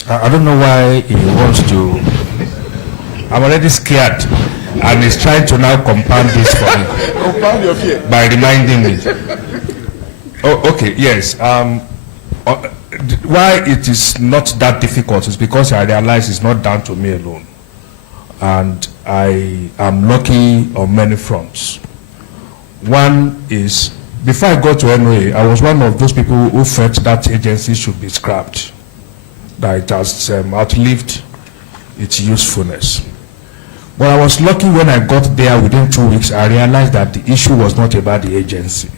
I don't know why he wants to. I'm already scared, and he's trying to now compound this for me. Compound your fear. By reminding me. Oh, okay, yes. Why it is not that difficult is because I realize it's not down to me alone. And I am lucky on many fronts. One is, before I got to NOA, I was one of those people who felt that agency should be scrapped, that it has outlived its usefulness. But I was lucky when I got there within 2 weeks, I realized that the issue was not about the agency.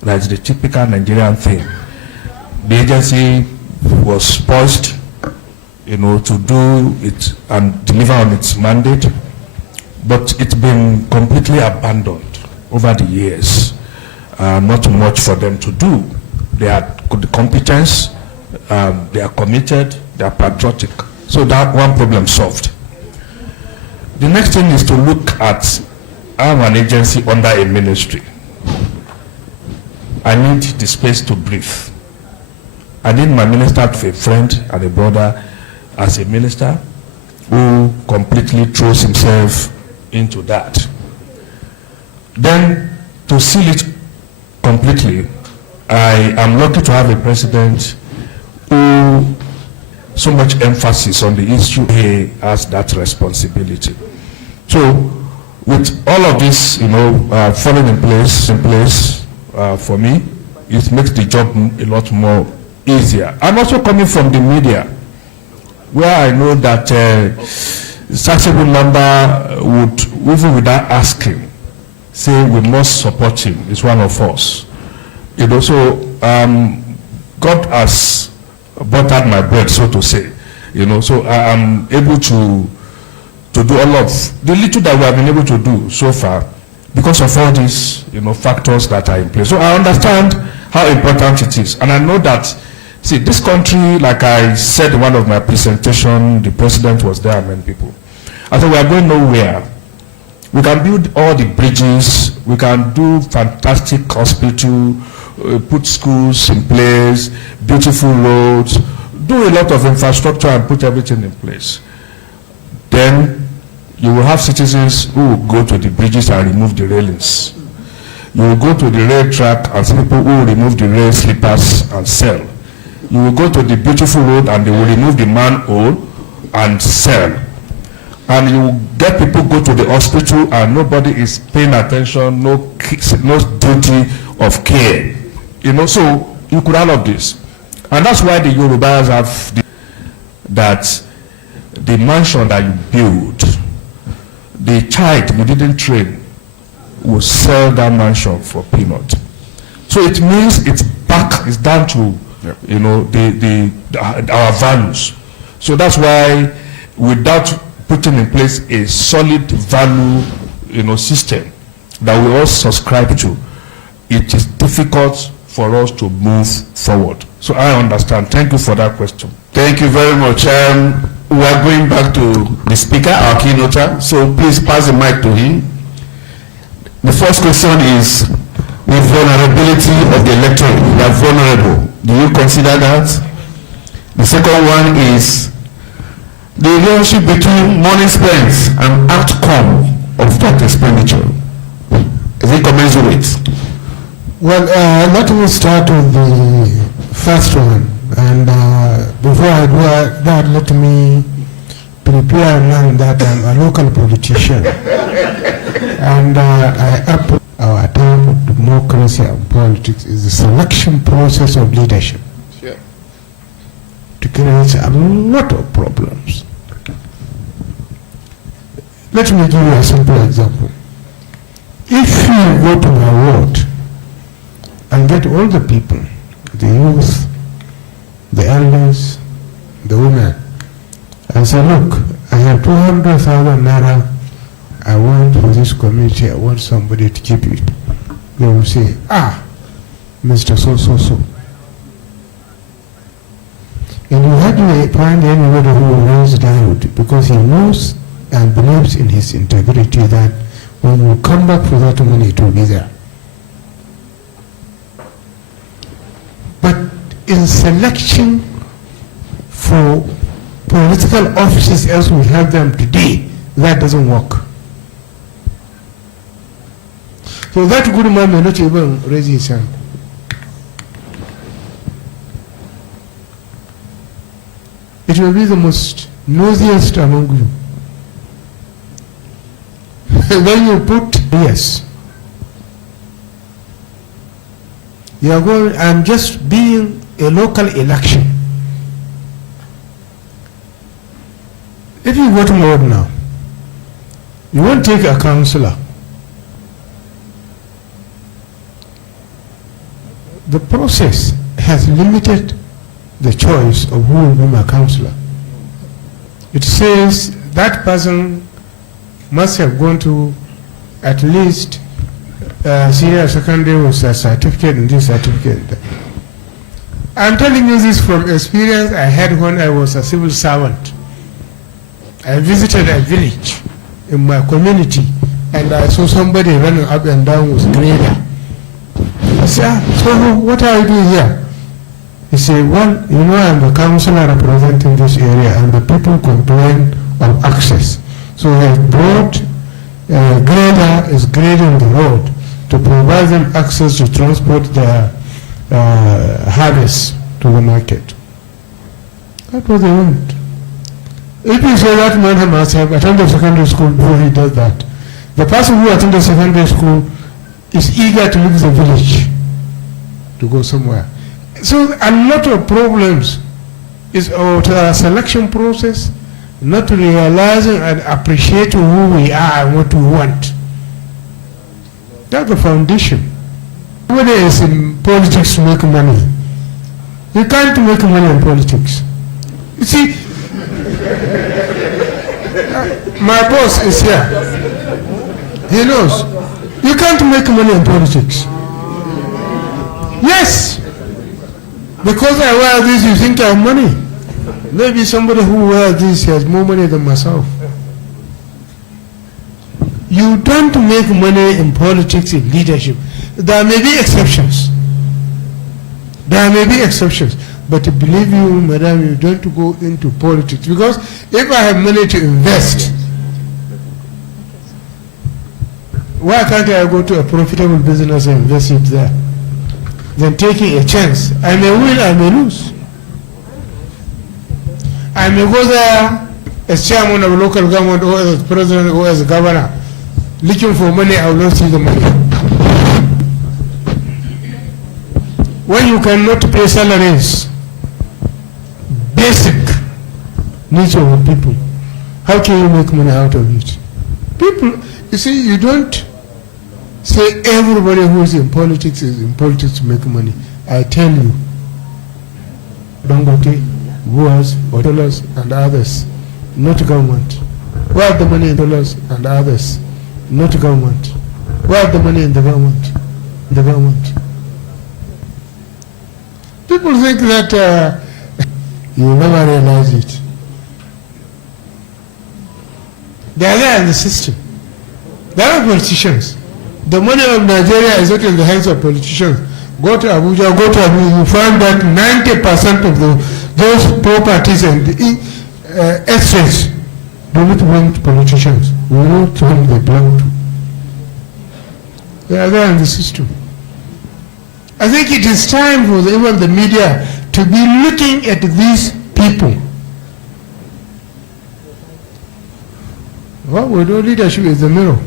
That's the typical Nigerian thing. The agency was poised, to do it and deliver on its mandate, but it's been completely abandoned over the years. Not much for them to do. They are good competence, they are committed, they are patriotic. So that one problem solved. The next thing is to look at I'm an agency under a ministry. I need the space to breathe. I need my minister to be a friend and a brother as a minister who completely throws himself into that. Then to seal it completely, I am lucky to have a president who so much emphasis on the issue. He has that responsibility. So with all of this, falling in place for me, it makes the job a lot more easier. I'm also coming from the media, where I know that Saxebo Lamba would, even without asking, say we must support him. He's one of us. So God has buttered my bread, so to say. So I am able to do all of the little that we have been able to do so far because of all these, factors that are in place. So I understand how important it is, and I know that. See, this country, like I said in one of my presentations, the president was there and many people. I said, we are going nowhere. We can build all the bridges, we can do fantastic hospital, put schools in place, beautiful roads, do a lot of infrastructure and put everything in place. Then you will have citizens who will go to the bridges and remove the railings. You will go to the rail track and see people who will remove the rail slippers and sell. You will go to the beautiful road and they will remove the manhole and sell. And you will get people go to the hospital and nobody is paying attention, no duty of care. So you could have all of this. And that's why the Yorubas have that the mansion that you build, the child you didn't train will sell that mansion for peanut. So it means it's down to our values. So that's why without putting in place a solid value system that we all subscribe to, it is difficult for us to move forward. So I understand. Thank you for that question. Thank you very much. We are going back to the speaker, our keynoter, so please pass the mic to him. The first question is the vulnerability of the electorate. They are vulnerable. Do you consider that? The second one is the relationship between money spent and outcome of that expenditure. Is it commensurate? Well, let me start with the first one. And before I do that, let me prepare and learn that I'm a local politician. And I up our term of democracy and politics is the selection process of leadership. Sure. To create a lot of problems. Let me give you a simple example. If you go to my ward and get all the people, the youth, the elders, the women, and say, look, I have 200,000 naira, I want for this community, I want somebody to keep it. They will say, Mr. So. And you hardly find anybody who will raise doubt because he knows and believes in his integrity that when you come back for that money, it will be there. in selection for political offices as we have them today, that doesn't work. So that good man may not even raise his hand. It will be the most noisiest among you. When you put yes, you are going, I'm just being a local election. If you go to Lord now, you won't take a councillor. The process has limited the choice of who will be my councillor. It says that person must have gone to at least senior secondary with a certificate and this certificate and that. I'm telling you this from experience I had when I was a civil servant. I visited a village in my community and I saw somebody running up and down with grader. I said, so what are you doing here? He said, well, you know, I'm the councillor representing this area and the people complain of access. So he brought a grader, is grading the road to provide them access to transport their harvest to the market. That was the want. If you say that man must have attended secondary school before he does that, the person who attended secondary school is eager to leave the village to go somewhere. So a lot of problems is about our selection process, not realizing and appreciating who we are and what we want. That's the foundation. Nobody is in politics to make money. You can't make money in politics. You see, my boss is here. He knows. You can't make money in politics. Yes. Because I wear this, you think I have money. Maybe somebody who wears this has more money than myself. You don't make money in politics, in leadership. There may be exceptions. There may be exceptions. But believe you, madam, you don't go into politics. Because if I have money to invest, why can't I go to a profitable business and invest it there? Then taking a chance. I may win, I may lose. I may go there as chairman of a local government or as president or as a governor. Looking for money, I will not see the money. When you cannot pay salaries, basic needs of the people, how can you make money out of it? People, you see, you don't say everybody who is in politics to make money. I tell you, Dangote, Boaz, dollars and others, not government. Where are the money in dollars and others? Not government. Where are the money in the government? The government. People think that you never realize it. They are there in the system. They are politicians. The money of Nigeria is not in the hands of politicians. Go to Abuja, you find that 90% of those properties and assets do not belong to politicians. We know to whom they belong to. They are there in the system. I think it is time for even the media to be looking at these people. Well, we know leadership is the mirror.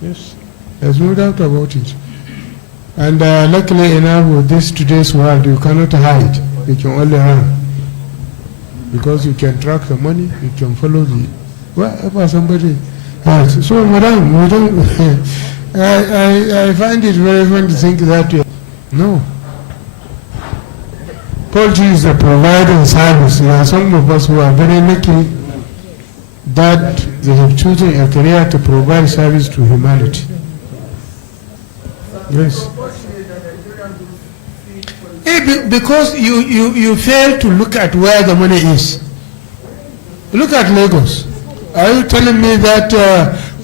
Yes, there's no doubt about it. And luckily enough, with this today's world, you cannot hide. You can only run. Because you can track the money, you can follow the whatever somebody has. So, madam, we don't. I find it very fun to think that no. Politics is a providing service. There are some of us who are very lucky that they have chosen a career to provide service to humanity. Yes. Because you fail to look at where the money is. Look at Lagos. Are you telling me that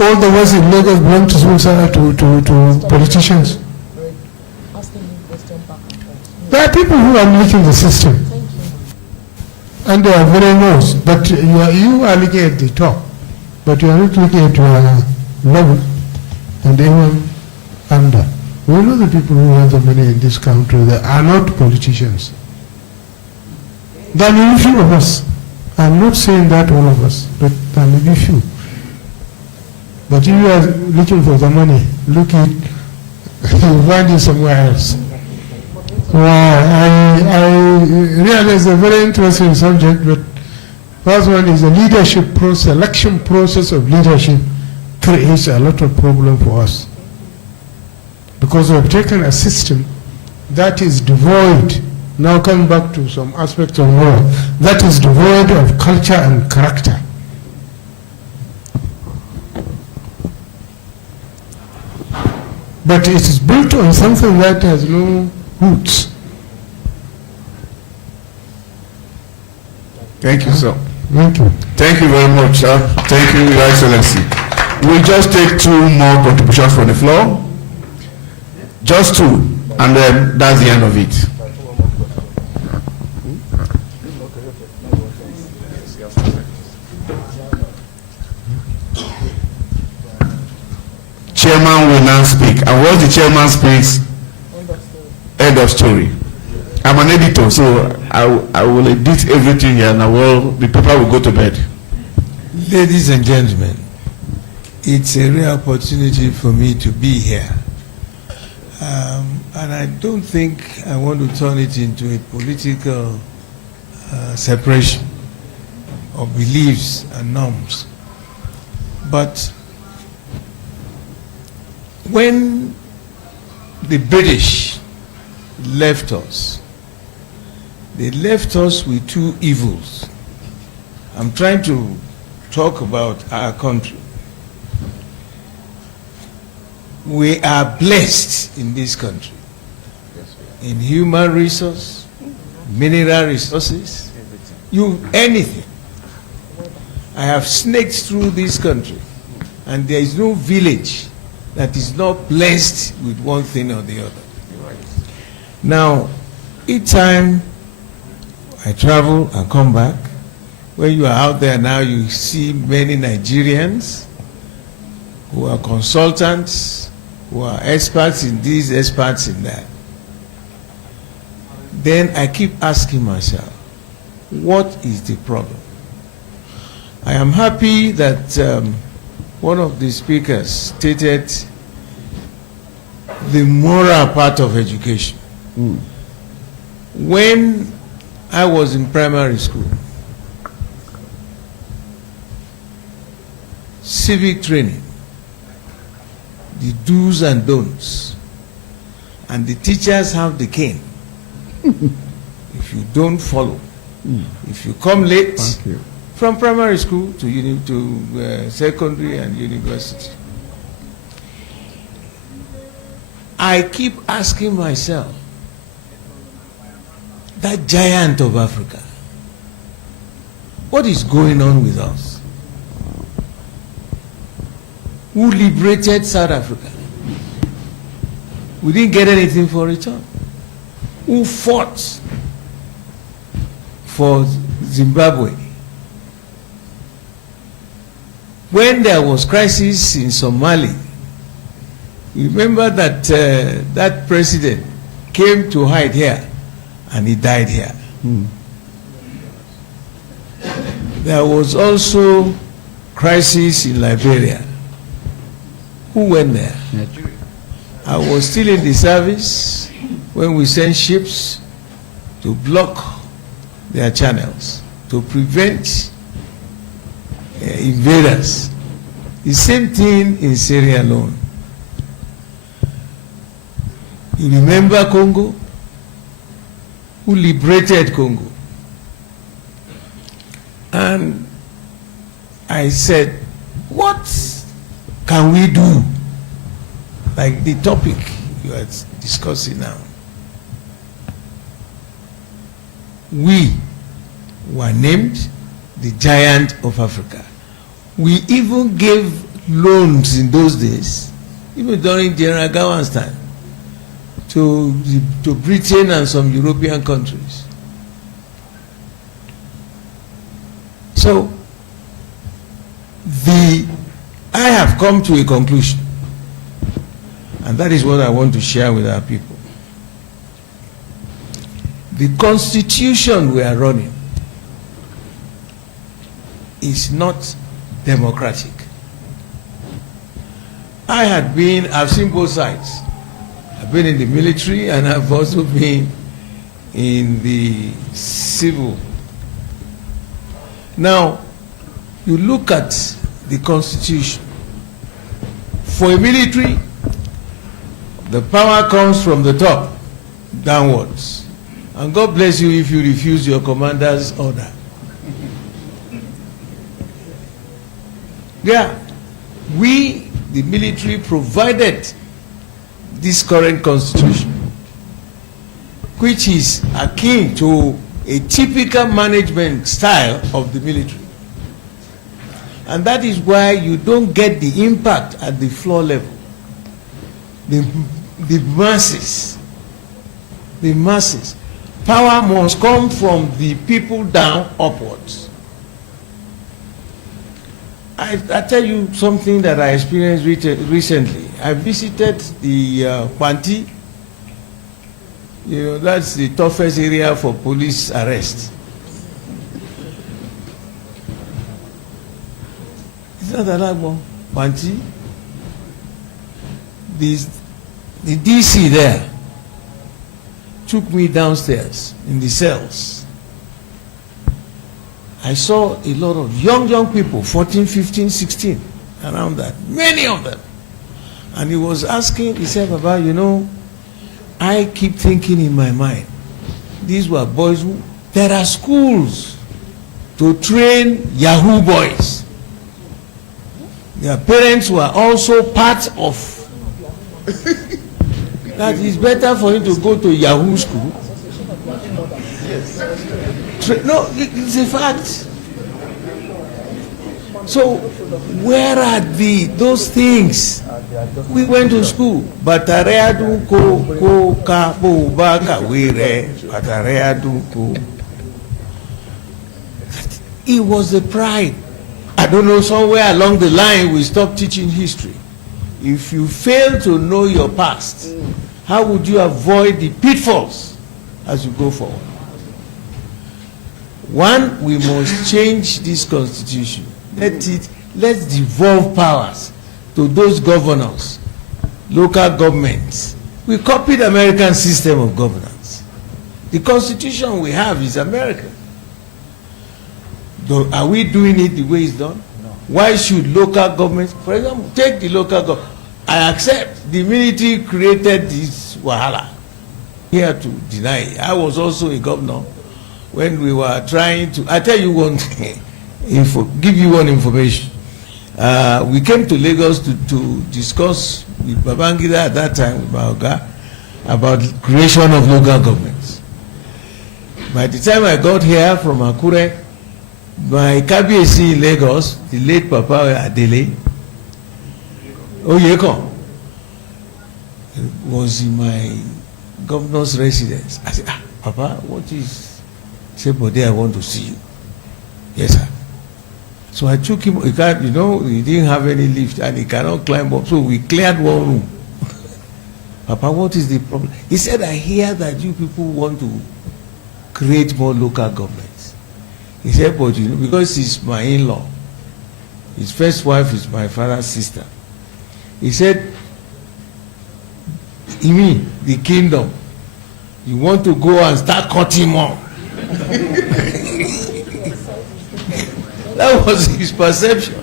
all the ones in Lagos belong to politicians? There are people who are making the system. And they are very nice. But you are looking at the top. But you are not looking at your level and even under. We know the people who have the money in this country. They are not politicians. There may be few of us. I'm not saying that all of us, but there may be few. But if you are looking for the money, look it, you'll find it somewhere else. I realize a very interesting subject, but first one is the leadership process, selection process of leadership creates a lot of problem for us. Because we have taken a system that is devoid, now coming back to some aspects of moral, that is devoid of culture and character. But it is built on something that has no roots. Thank you, sir. Thank you. Thank you very much, sir. Thank you, Your Excellency. We'll just take 2 more contributions from the floor. Just 2, and then that's the end of it. Chairman will now speak. And once the chairman speaks, end of story. I'm an editor, so I will edit everything here, and the paper will go to bed. Ladies and gentlemen, it's a rare opportunity for me to be here. And I don't think I want to turn it into a political separation of beliefs and norms. But when the British left us, they left us with 2 evils. I'm trying to talk about our country. We are blessed in this country in human resource, mineral resources, anything. I have snaked through this country, and there is no village that is not blessed with one thing or the other. Now, each time I travel and come back, when you are out there now, you see many Nigerians who are consultants, who are experts in this, experts in that. Then I keep asking myself, what is the problem? I am happy that one of the speakers stated the moral part of education. When I was in primary school, civic training, the do's and don'ts, and the teachers have the cane. If you don't follow, if you come late, from primary school to secondary and university, I keep asking myself, that giant of Africa, what is going on with us? Who liberated South Africa? We didn't get anything for return. Who fought for Zimbabwe? When there was crisis in Somalia, remember that that president came to hide here and he died here. There was also crisis in Liberia. Who went there? Nigeria. I was still in the service when we sent ships to block their channels to prevent invaders. The same thing in Sierra Leone. You remember Congo? Who liberated Congo? And I said, what can we do? Like the topic you are discussing now. We were named the giant of Africa. We even gave loans in those days, even during General Gawan's time, to Britain and some European countries. So I have come to a conclusion, and that is what I want to share with our people. The constitution we are running is not democratic. I've seen both sides. I've been in the military and I've also been in the civil. Now, you look at the constitution. For a military, the power comes from the top downwards. And God bless you if you refuse your commander's order. Yeah, we, the military, provided this current constitution, which is akin to a typical management style of the military. And that is why you don't get the impact at the floor level. The masses. Power must come from the people down upwards. I tell you something that I experienced recently. I visited the Kwanti. You know, that's the toughest area for police arrest. It's not that long, Kwanti. The DC there took me downstairs in the cells. I saw a lot of young people, 14, 15, 16, around that, many of them. And he was asking, he said, Baba, you know, I keep thinking in my mind, these were boys who, there are schools to train Yahoo boys. Their parents were also part of that. It's better for him to go to Yahoo school. No, it's a fact. So where are those things? We went to school. Batareadu ko ka bo baka wire. Batareadu ko. It was the pride. I don't know, somewhere along the line we stopped teaching history. If you fail to know your past, how would you avoid the pitfalls as you go forward? One, we must change this constitution. Let's devolve powers to those governors, local governments. We copied the American system of governance. The constitution we have is American. Are we doing it the way it's done? No. Why should local governments, for example, take the local government. I accept the military created this wahala. Here to deny it. I was also a governor when we were trying to, I tell you one thing, give you one information. We came to Lagos to discuss with Babangida at that time, with Baoga, about creation of local governments. By the time I got here from Akure, my KBC in Lagos, the late Papa Adele Oyeko, was in my governor's residence. I said, Papa, what is? He said, Bode, I want to see you. Yes, sir. So I took him, he didn't have any lift and he cannot climb up. So we cleared one room. Papa, what is the problem? He said, I hear that you people want to create more local governments. He said, but because he's my in-law, his first wife is my father's sister. He said, you mean the kingdom, you want to go and start cutting more. That was his perception.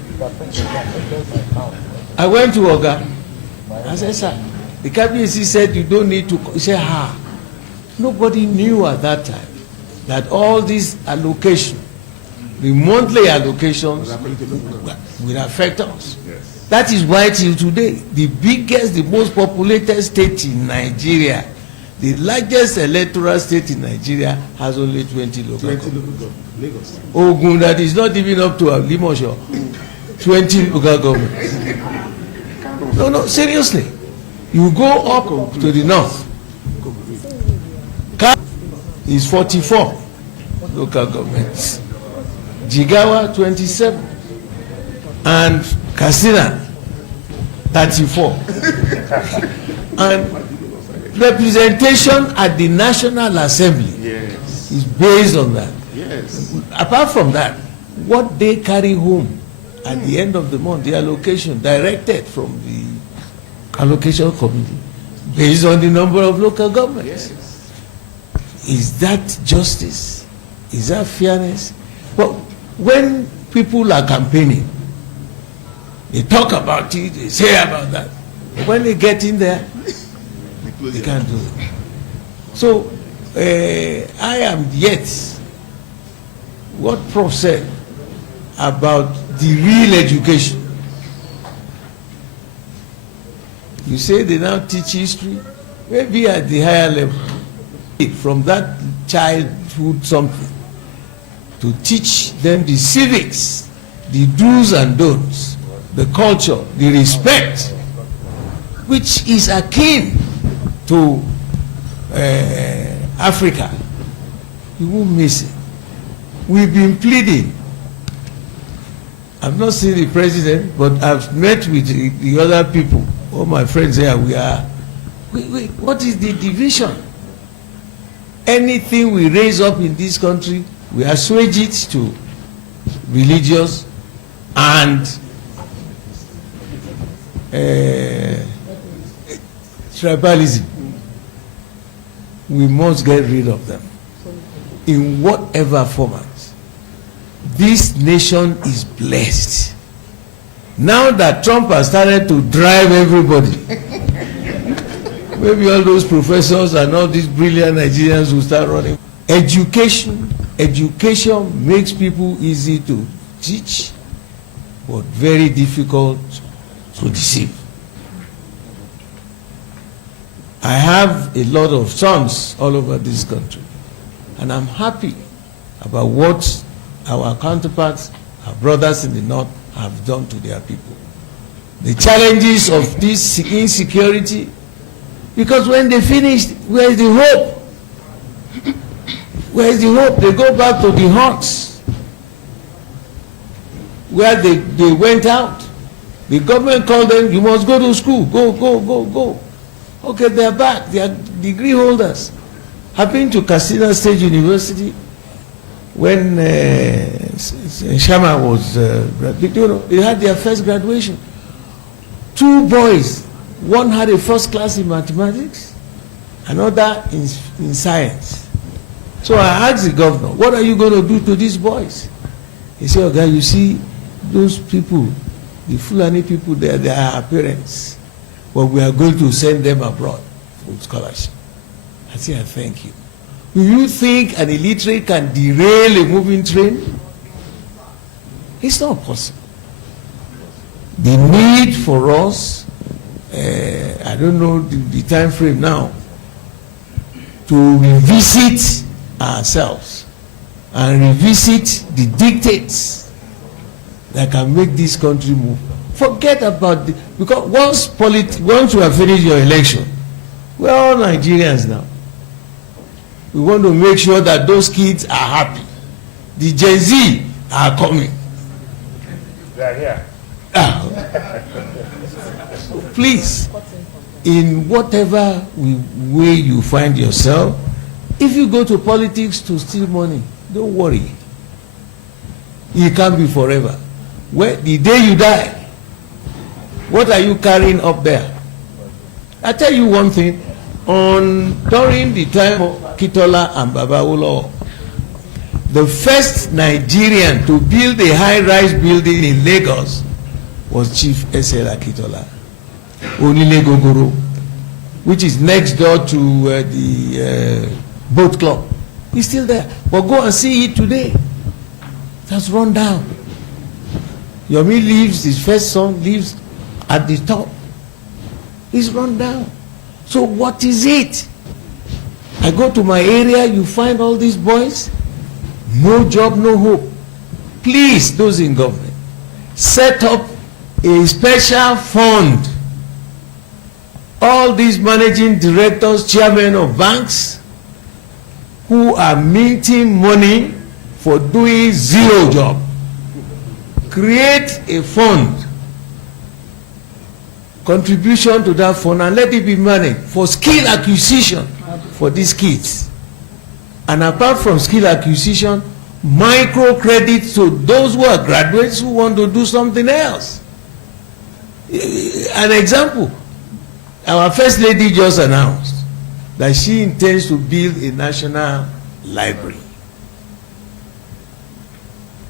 I went to Oga. I said, sir, the cabinet said you don't need to. He said, nobody knew at that time that all these allocations, the monthly allocations, will affect us. Yes. That is why till today, the biggest, the most populated state in Nigeria, the largest electoral state in Nigeria has only 20 local governments. Lagos. Ogun, that is not even up to Limosho, 20 local governments. No, seriously. You go up to the north, is 44 local governments. Jigawa 27 and Katsina 34. And representation at the National Assembly is based on that. Apart from that, what they carry home at the end of the month, the allocation directed from the allocation committee, based on the number of local governments. Is that justice? Is that fairness? But when people are campaigning, they talk about it, they say about that. But when they get in there, they can't do it. So I am yet, what Prof said about the real education. You say they now teach history, maybe at the higher level, from that childhood something, to teach them the civics, the do's and don'ts, the culture, the respect, which is akin to Africa. You won't miss it. We've been pleading. I've not seen the president, but I've met with the other people. All my friends here, what is the division? Anything we raise up in this country, we assuage it to religious and tribalism. We must get rid of them in whatever format. This nation is blessed. Now that Trump has started to drive everybody, maybe all those professors and all these brilliant Nigerians will start running. Education makes people easy to teach, but very difficult to deceive. I have a lot of sons all over this country, and I'm happy about what our counterparts, our brothers in the north, have done to their people. The challenges of this insecurity, because when they finish, where is the hope? Where is the hope? They go back to the huts where they went out. The government called them, you must go to school, go. Okay, they are back, they are degree holders. I've been to Katsina State University when Shama was, they had their first graduation. 2 boys, one had a first class in mathematics, another in science. So I asked the governor, what are you going to do to these boys? He said, okay, you see, those people, the Fulani people, they are our parents, but we are going to send them abroad for scholarship. I said, thank you. Do you think an illiterate can derail a moving train? It's not possible. The need for us, I don't know the time frame now, to revisit ourselves and revisit the dictates that can make this country move. Forget about because once you have finished your election, we're all Nigerians now. We want to make sure that those kids are happy. The Gen Z are coming. They are here. Please, in whatever way you find yourself, if you go to politics to steal money, don't worry. It can't be forever. The day you die, what are you carrying up there? I tell you one thing. During the time of Kitola and Babawolowo, the first Nigerian to build a high-rise building in Lagos was Chief S.L. Akitola, Onile Gogoro, which is next door to the boat club. He's still there. But go and see it today. That's run down. Yomi lives, his first son lives at the top. It's run down. So what is it? I go to my area, you find all these boys, no job, no hope. Please, those in government, set up a special fund. All these managing directors, chairmen of banks, who are minting money for doing zero job. Create a fund, contribution to that fund, and let it be managed for skill acquisition for these kids. And apart from skill acquisition, microcredit to those who are graduates who want to do something else. An example, our First Lady just announced that she intends to build a national library.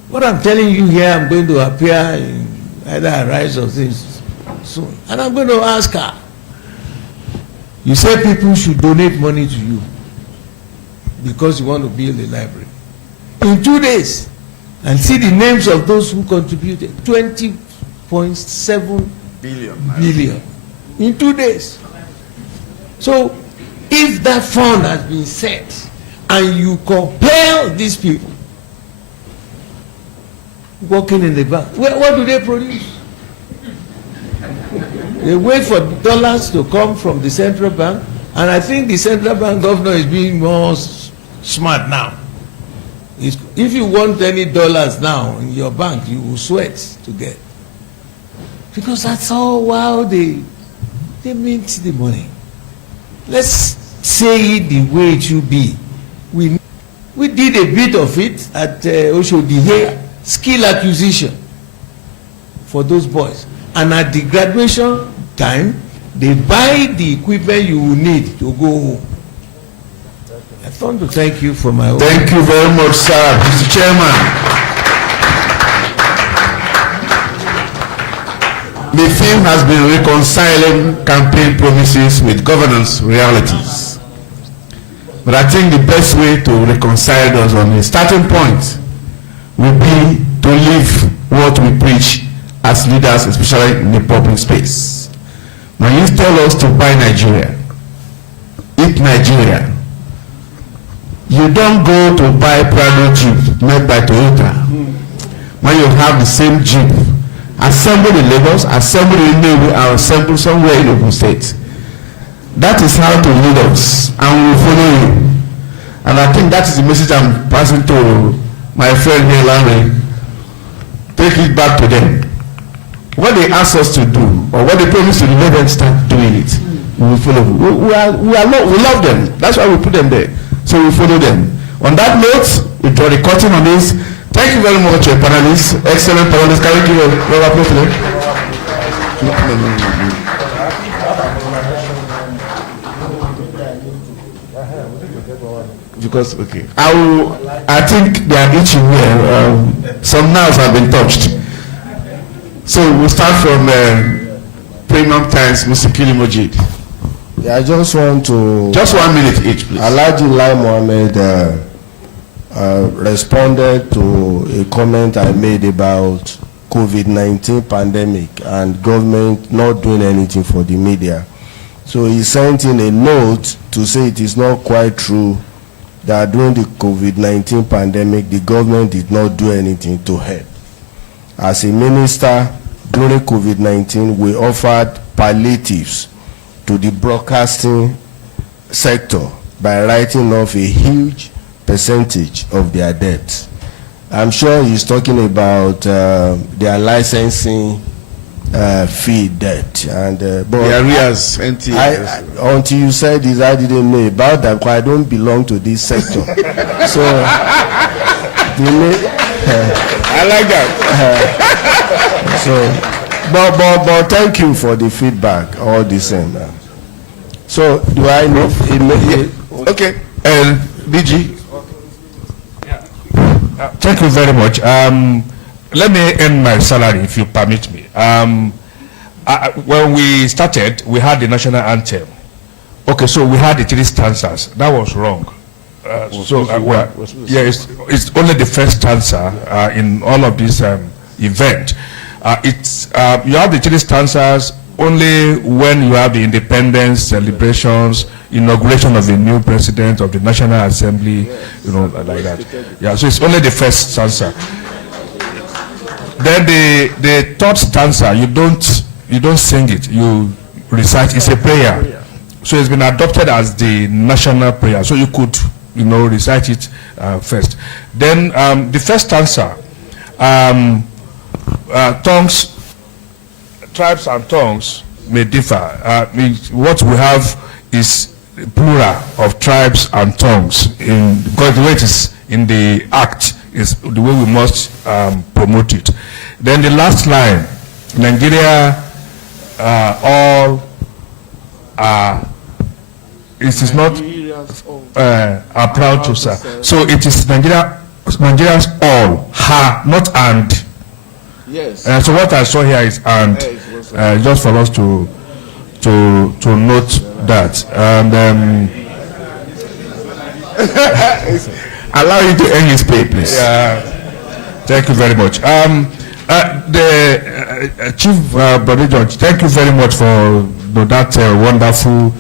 What I'm telling you here, I'm going to appear in either Arise or things soon. And I'm going to ask her, you say people should donate money to you because you want to build a library. In 2 days, and see the names of those who contributed, 20.7 billion in 2 days. So if that fund has been set and you compel these people working in the bank, what do they produce? They wait for dollars to come from the central bank, and I think the central bank governor is being more smart now. If you want any dollars now in your bank, you will sweat to get, because that's all how they mint the money. Let's say it the way it should be. We did a bit of it at Oshodi here, skill acquisition for those boys, and at the graduation time they buy the equipment you will need to go home. I want to thank you for my. Thank you very much, sir. Mr. Chairman. The theme has been reconciling campaign promises with governance realities. But I think the best way to reconcile those on a starting point will be to live what we preach as leaders, especially in the public space. Now you tell us to buy Nigeria, eat Nigeria. You don't go to buy Prado Jeep made by Toyota when you have the same Jeep assembled in Lagos, assembled in Nnewi, and assembled somewhere in Ogun State. That is how to lead us, and we will follow you. And I think that is the message I'm passing to my friend here, Larry. Take it back to them. What they ask us to do, or what they promise to do, let them start doing it. We will follow. We love them. That's why we put them there. So we follow them. On that note, we draw the curtain on this. Thank you very much, panelists. Excellent panelists. Can we give a round of applause to them? Because I think they are itching here. Some nerves have been touched. So we'll start from Premium Times, Mr. Kilimojid. Yeah, I just want to. Just 1 minute each, please. Alhaji Lai Mohammed responded to a comment I made about COVID-19 pandemic and government not doing anything for the media. So he sent in a note to say it is not quite true that during the COVID-19 pandemic, the government did not do anything to help. As a minister, during COVID-19, we offered palliatives to the broadcasting sector by writing off a huge percentage of their debts. I'm sure he's talking about their licensing fee debt, and but the arrears, until you said this, I didn't know about that because I don't belong to this sector. So I like that. But thank you for the feedback, all the same. So do I know? Okay, DG. Thank you very much. Let me end my salary, if you permit me. When we started, we had the national anthem. Okay, so we had the 3 stanzas. That was wrong. It's only the first stanza in all of this event. You have the 3 stanzas only when you have the independence celebrations, inauguration of the new president of the National Assembly, like that. Yeah, so it's only the first stanza. Then the third stanza, you don't sing it, you recite. It's a prayer. So it's been adopted as the national prayer. So you could recite it first. Then the first answer, tongues, tribes and tongues may differ. What we have is plural of tribes and tongues, because the way it is in the Act is the way we must promote it. Then the last line, Nigeria all it is not are proud to serve. So it is Nigerians all, not and. Yes. So what I saw here is and, just for us to note that. And Allow you to end his play, please. Thank you very much. The Chief Brother George, thank you very much for that wonderful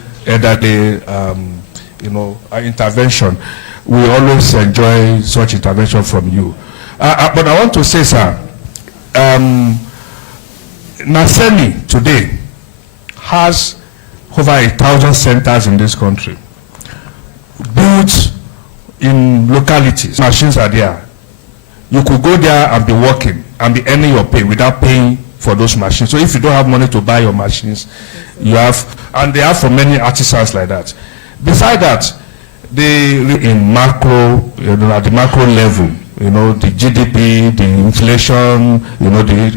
intervention. We always enjoy such intervention from you. But I want to say, sir, Nasemi today has over 1,000 centers in this country, built in localities. Machines are there. You could go there and be working and be earning your pay without paying for those machines. So if you don't have money to buy your machines, you have, and they have for many artisans like that. Besides that, they in macro, at the macro level, the GDP, the inflation,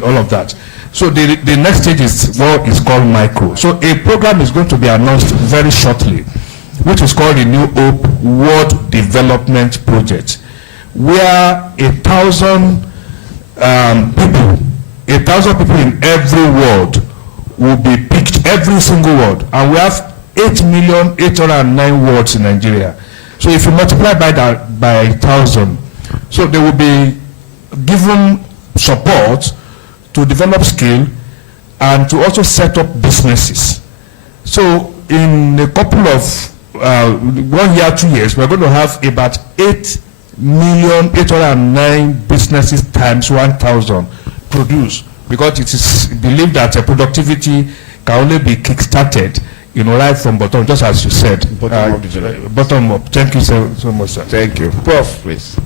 all of that. So the next stage is what is called micro. So a program is going to be announced very shortly, which is called the New Hope World Development Project, where 1,000 people in every ward will be picked, every single ward, and we have 8,809 wards in Nigeria. So if you multiply by that by 1,000, so they will be given support to develop skill and to also set up businesses. So in a couple of 1 year, 2 years, we're going to have about 8,809 businesses times 1,000 produced, because it is believed that productivity can only be kick-started, right from bottom, just as you said. Bottom up. Thank you so much, sir. Thank you. Prof, please.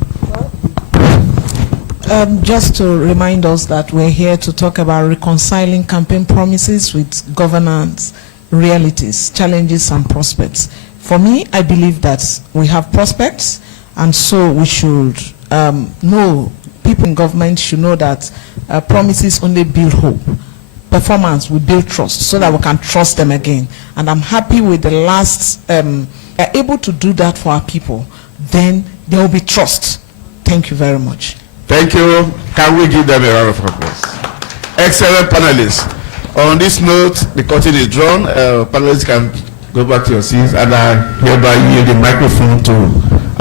Just to remind us that we're here to talk about reconciling campaign promises with governance realities, challenges, and prospects. For me, I believe that we have prospects, and so we should know, people in government should know that promises only build hope. Performance will build trust, so that we can trust them again. And I'm happy with the last, they're able to do that for our people, then there will be trust. Thank you very much. Thank you. Can we give them a round of applause? Excellent panelists. On this note, the curtain is drawn. Panelists can go back to your seats, and I hereby yield the microphone to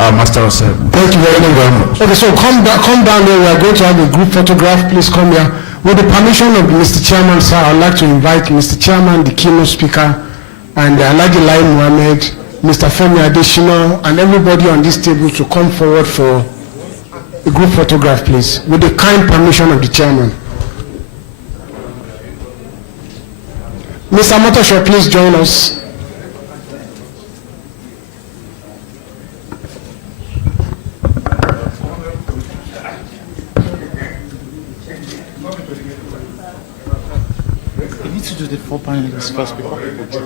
our master of ceremony. Thank you very much. Okay, so come down there. We are going to have a group photograph. Please come here. With the permission of Mr. Chairman, sir, I'd like to invite Mr. Chairman, the keynote speaker, and Alhaji Lai Mohammed, Mr. Femi Adesina, and everybody on this table to come forward for a group photograph, please, with the kind permission of the chairman. Mr. Motosho, please join us. We need to do the 4 panelists first before people join.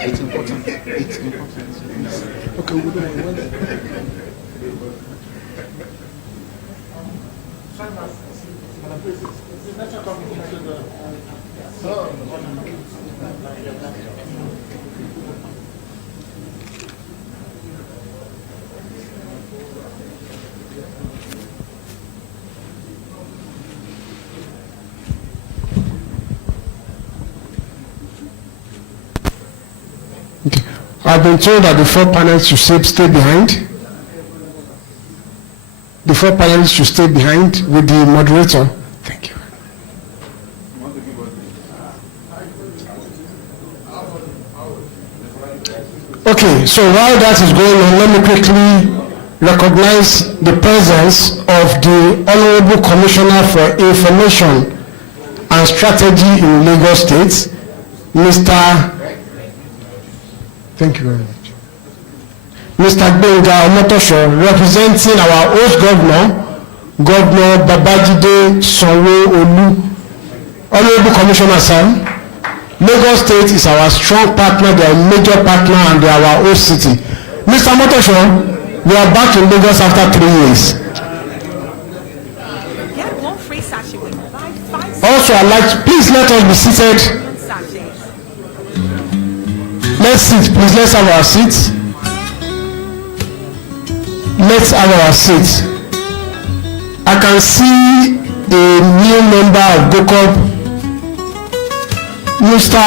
It's important. It's important. Okay, we'll do it. Okay. I've been told that the 4 panelists should stay behind. The 4 panelists should stay behind with the moderator. Thank you. Okay, so while that is going on, let me quickly recognize the presence of the Honorable Commissioner for Information and Strategy in Lagos State, Mr. Thank you very much. Mr. Gbenga Omotosho, representing our host governor, Governor Babajide Sanwo-Olu. Honorable Commissioner, sir, Lagos State is our strong partner, they are a major partner, and they are our host city. Mr. Omotosho, we are back in Lagos after 3 years. Also, I'd like to, please let us be seated. Let's sit, please. Let's have our seats. Let's have our seats. I can see a new member of GOCOP. Mr.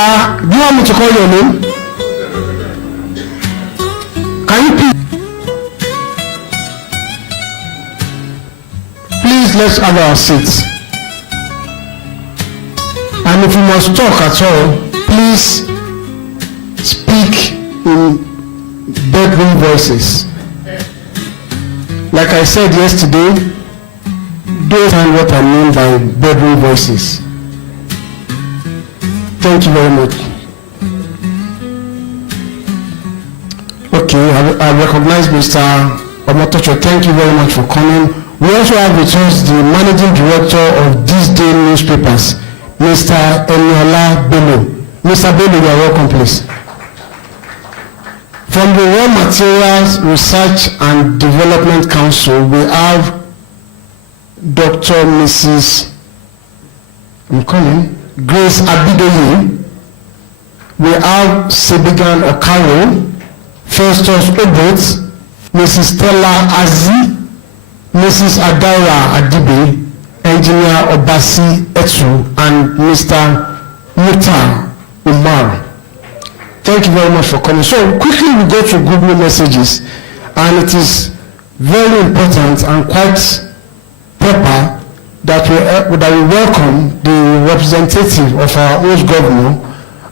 Do you want me to call your name? Can you please let's have our seats. And if you must talk at all, please speak in bedroom voices. Like I said yesterday, don't find what I mean by bedroom voices. Thank you very much. Okay, I recognize Mr. Omotosho. Thank you very much for coming. We also have with us the managing director of This Day Newspapers, Mr. Eniola Bello. Mr. Bello, you are welcome, please. From the Raw Materials Research and Development Council, we have Dr. Mrs. Grace Abidoye. We have Sebigan Okaro, Festus Obot, Mrs. Stella Azi, Mrs. Adaira Adibe, Engineer Obasi Etu, and Mr. Mutar Umar. Thank you very much for coming. So quickly we go to Google messages, and it is very important and quite proper that we welcome the representative of our host governor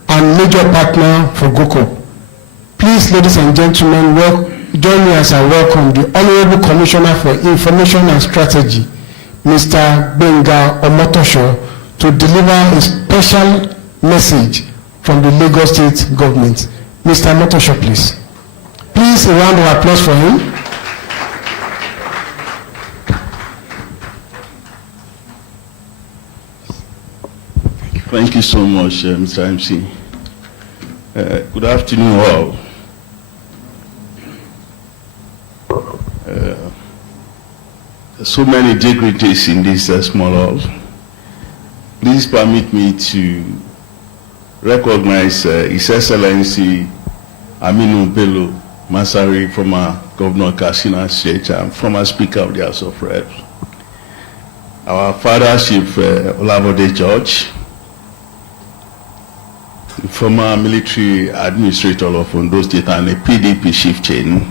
and major partner for GOCOP. Please, ladies and gentlemen, join me as I welcome the Honorable Commissioner for Information and Strategy, Mr. Gbenga Omotosho, to deliver a special message from the Lagos State government. Mr. Omotosho, please. Please, a round of applause for him. Thank you so much, Mr. MC. Good afternoon, all. So many dignitaries in this small hall. Please permit me to recognize His Excellency Aminu Bello Masari, former Governor of Katsina State and former Speaker of the House of Reps. Our Father Chief Olabode George, the former military administrator of Ondo State and a PDP chief chain.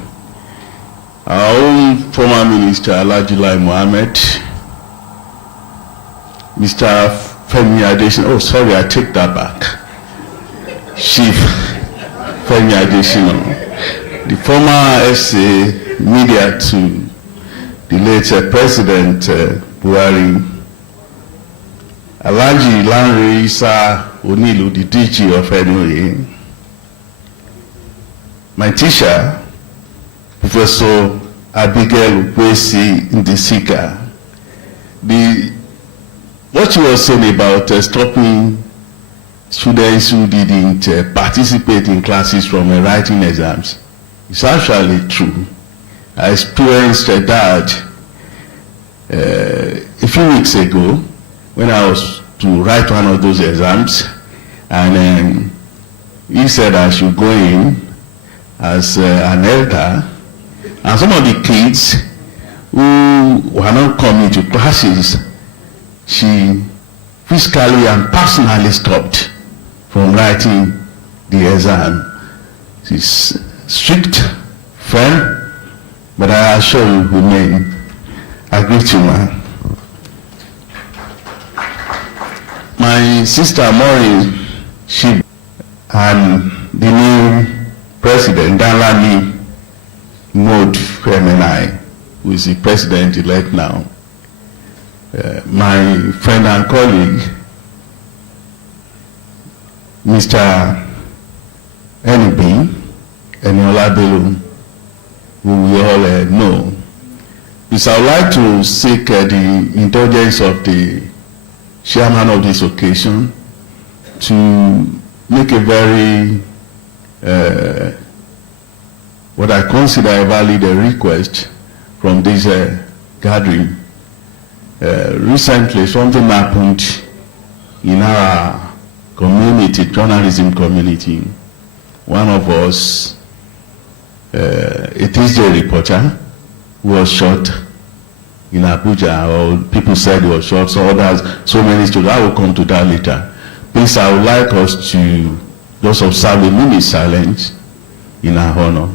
Our own former minister, Alhaji Lai Mohammed, Mr. Femi Adesina, oh sorry, I take that back. Chief Femi Adesina, the former SA media to the late President Buhari, Alhaji Lanre Isa Onilu, the DG of NOA, my teacher, Professor Abigail Ukwesi Ndisika. What she was saying about stopping students who didn't participate in classes from writing exams is actually true. I experienced that a few weeks ago when I was to write one of those exams, and he said I should go in as an elder. And some of the kids who were not coming to classes, she physically and personally stopped from writing the exam. She's strict, firm, but I assure you, remain. I greet you, man. My sister Maureen, she and the new president, Danlami Mode MNI, who is the president-elect now, my friend and colleague, Mr. Eniola Bello, who we all know. Is I would like to seek the indulgence of the chairman of this occasion to make a very, what I consider a valid request from this gathering. Recently, something happened in our community, journalism community. One of us, a Tuesday reporter, was shot in Abuja, or people said he was shot, so others, so many stories. I will come to that later. Please, I would like us to just observe a minute silence in our honor.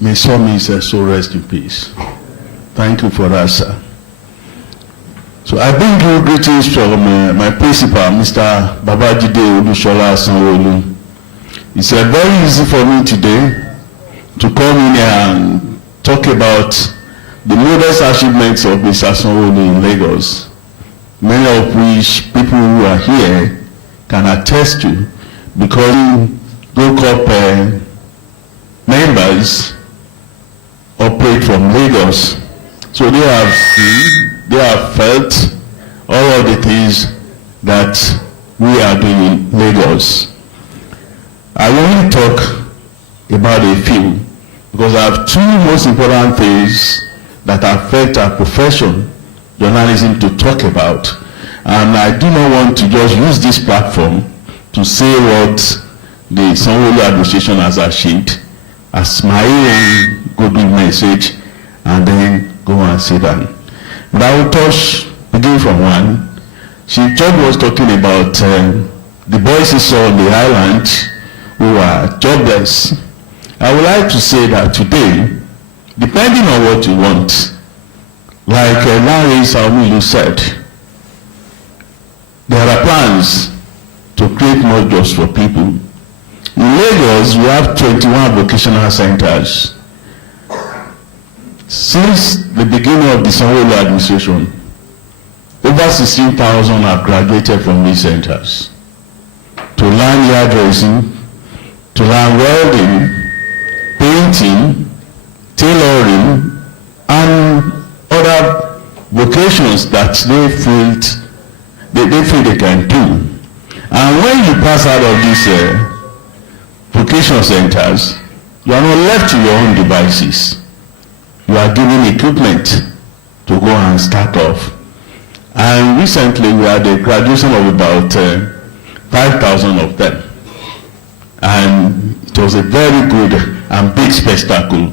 May some so rest in peace. Thank you for that, sir. So I bring you greetings from my principal, Mr. Babajide Olusola Sanwo-Olu. It's very easy for me today to come in here and talk about the modest achievements of Mr. Sanwo-Olu in Lagos, many of which people who are here can attest to, because GOCOP members operate from Lagos, so they have seen, they have felt all of the things that we are doing in Lagos. I will only talk about a few, because I have two most important things that affect our profession, journalism, to talk about, and I do not want to just use this platform to say what the Sanwo-Olu administration has achieved as my own good message and then go and sit down. But I will begin from one. Chief George was talking about the boys he saw on the island who are jobless. I would like to say that today, depending on what you want, like Larry Sanwo-Olu said, there are plans to create more jobs for people. In Lagos, we have 21 vocational centers. Since the beginning of the Sanwo-Olu administration, over 16,000 have graduated from these centers to learn hairdressing, to learn welding, painting, tailoring, and other vocations that they feel they can do. And when you pass out of these vocational centers, you are not left to your own devices. You are given equipment to go and start off. And recently we had a graduation of about 5,000 of them. And it was a very good and big spectacle.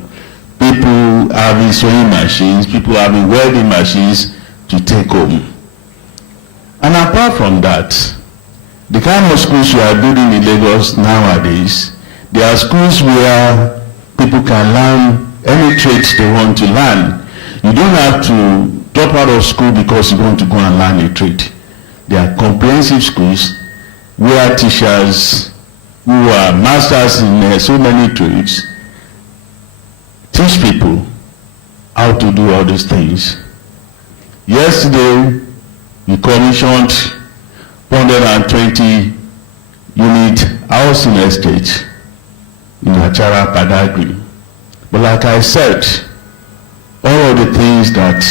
People having sewing machines, people having welding machines to take home. And apart from that, the kind of schools we are building in Lagos nowadays, there are schools where people can learn any trades they want to learn. You don't have to drop out of school because you want to go and learn a trade. There are comprehensive schools where teachers who are masters in so many trades teach people how to do all these things. Yesterday, we commissioned 120 unit housing estate in Achara, Badagry. But like I said, all of the things that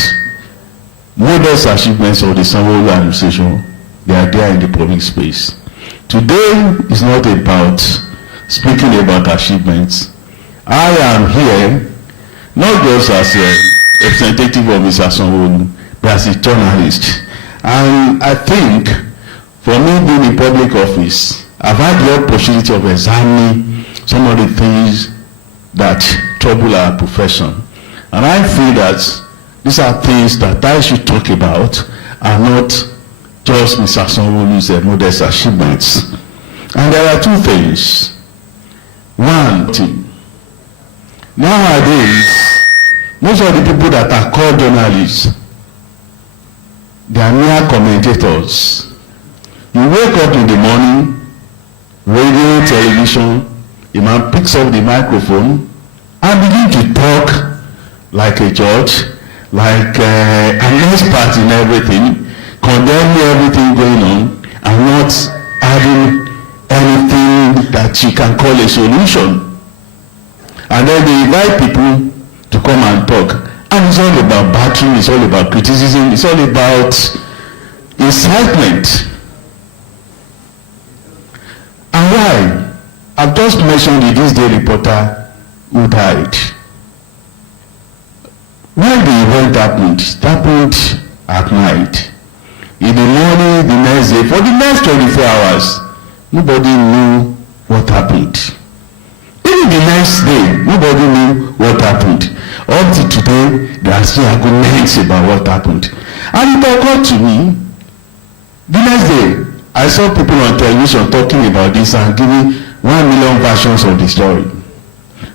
modest achievements of the Sanwo-Olu administration, they are there in the public space. Today is not about speaking about achievements. I am here not just as a representative of Mr. Sanwo-Olu, but as a journalist. And I think for me being in public office, I've had the opportunity of examining some of the things that trouble our profession. And I feel that these are things that I should talk about and not just Mr. Sanwo-Olu's modest achievements. And there are two things. One, nowadays, most of the people that are called journalists, they are mere commentators. You wake up in the morning, radio, television, a man picks up the microphone and begin to talk like a judge, like an expert in everything, condemning everything going on, and not having anything that you can call a solution. And then they invite people to come and talk. And it's all about battering, it's all about criticism, it's all about incitement. And why? I've just mentioned the This Day reporter who died. When the event happened at night. In the morning, the next day, for the next 24 hours, nobody knew what happened. Even the next day, nobody knew what happened. Up to today, there are still arguments about what happened. And it occurred to me, the next day, I saw people on television talking about this and giving 1 million versions of the story.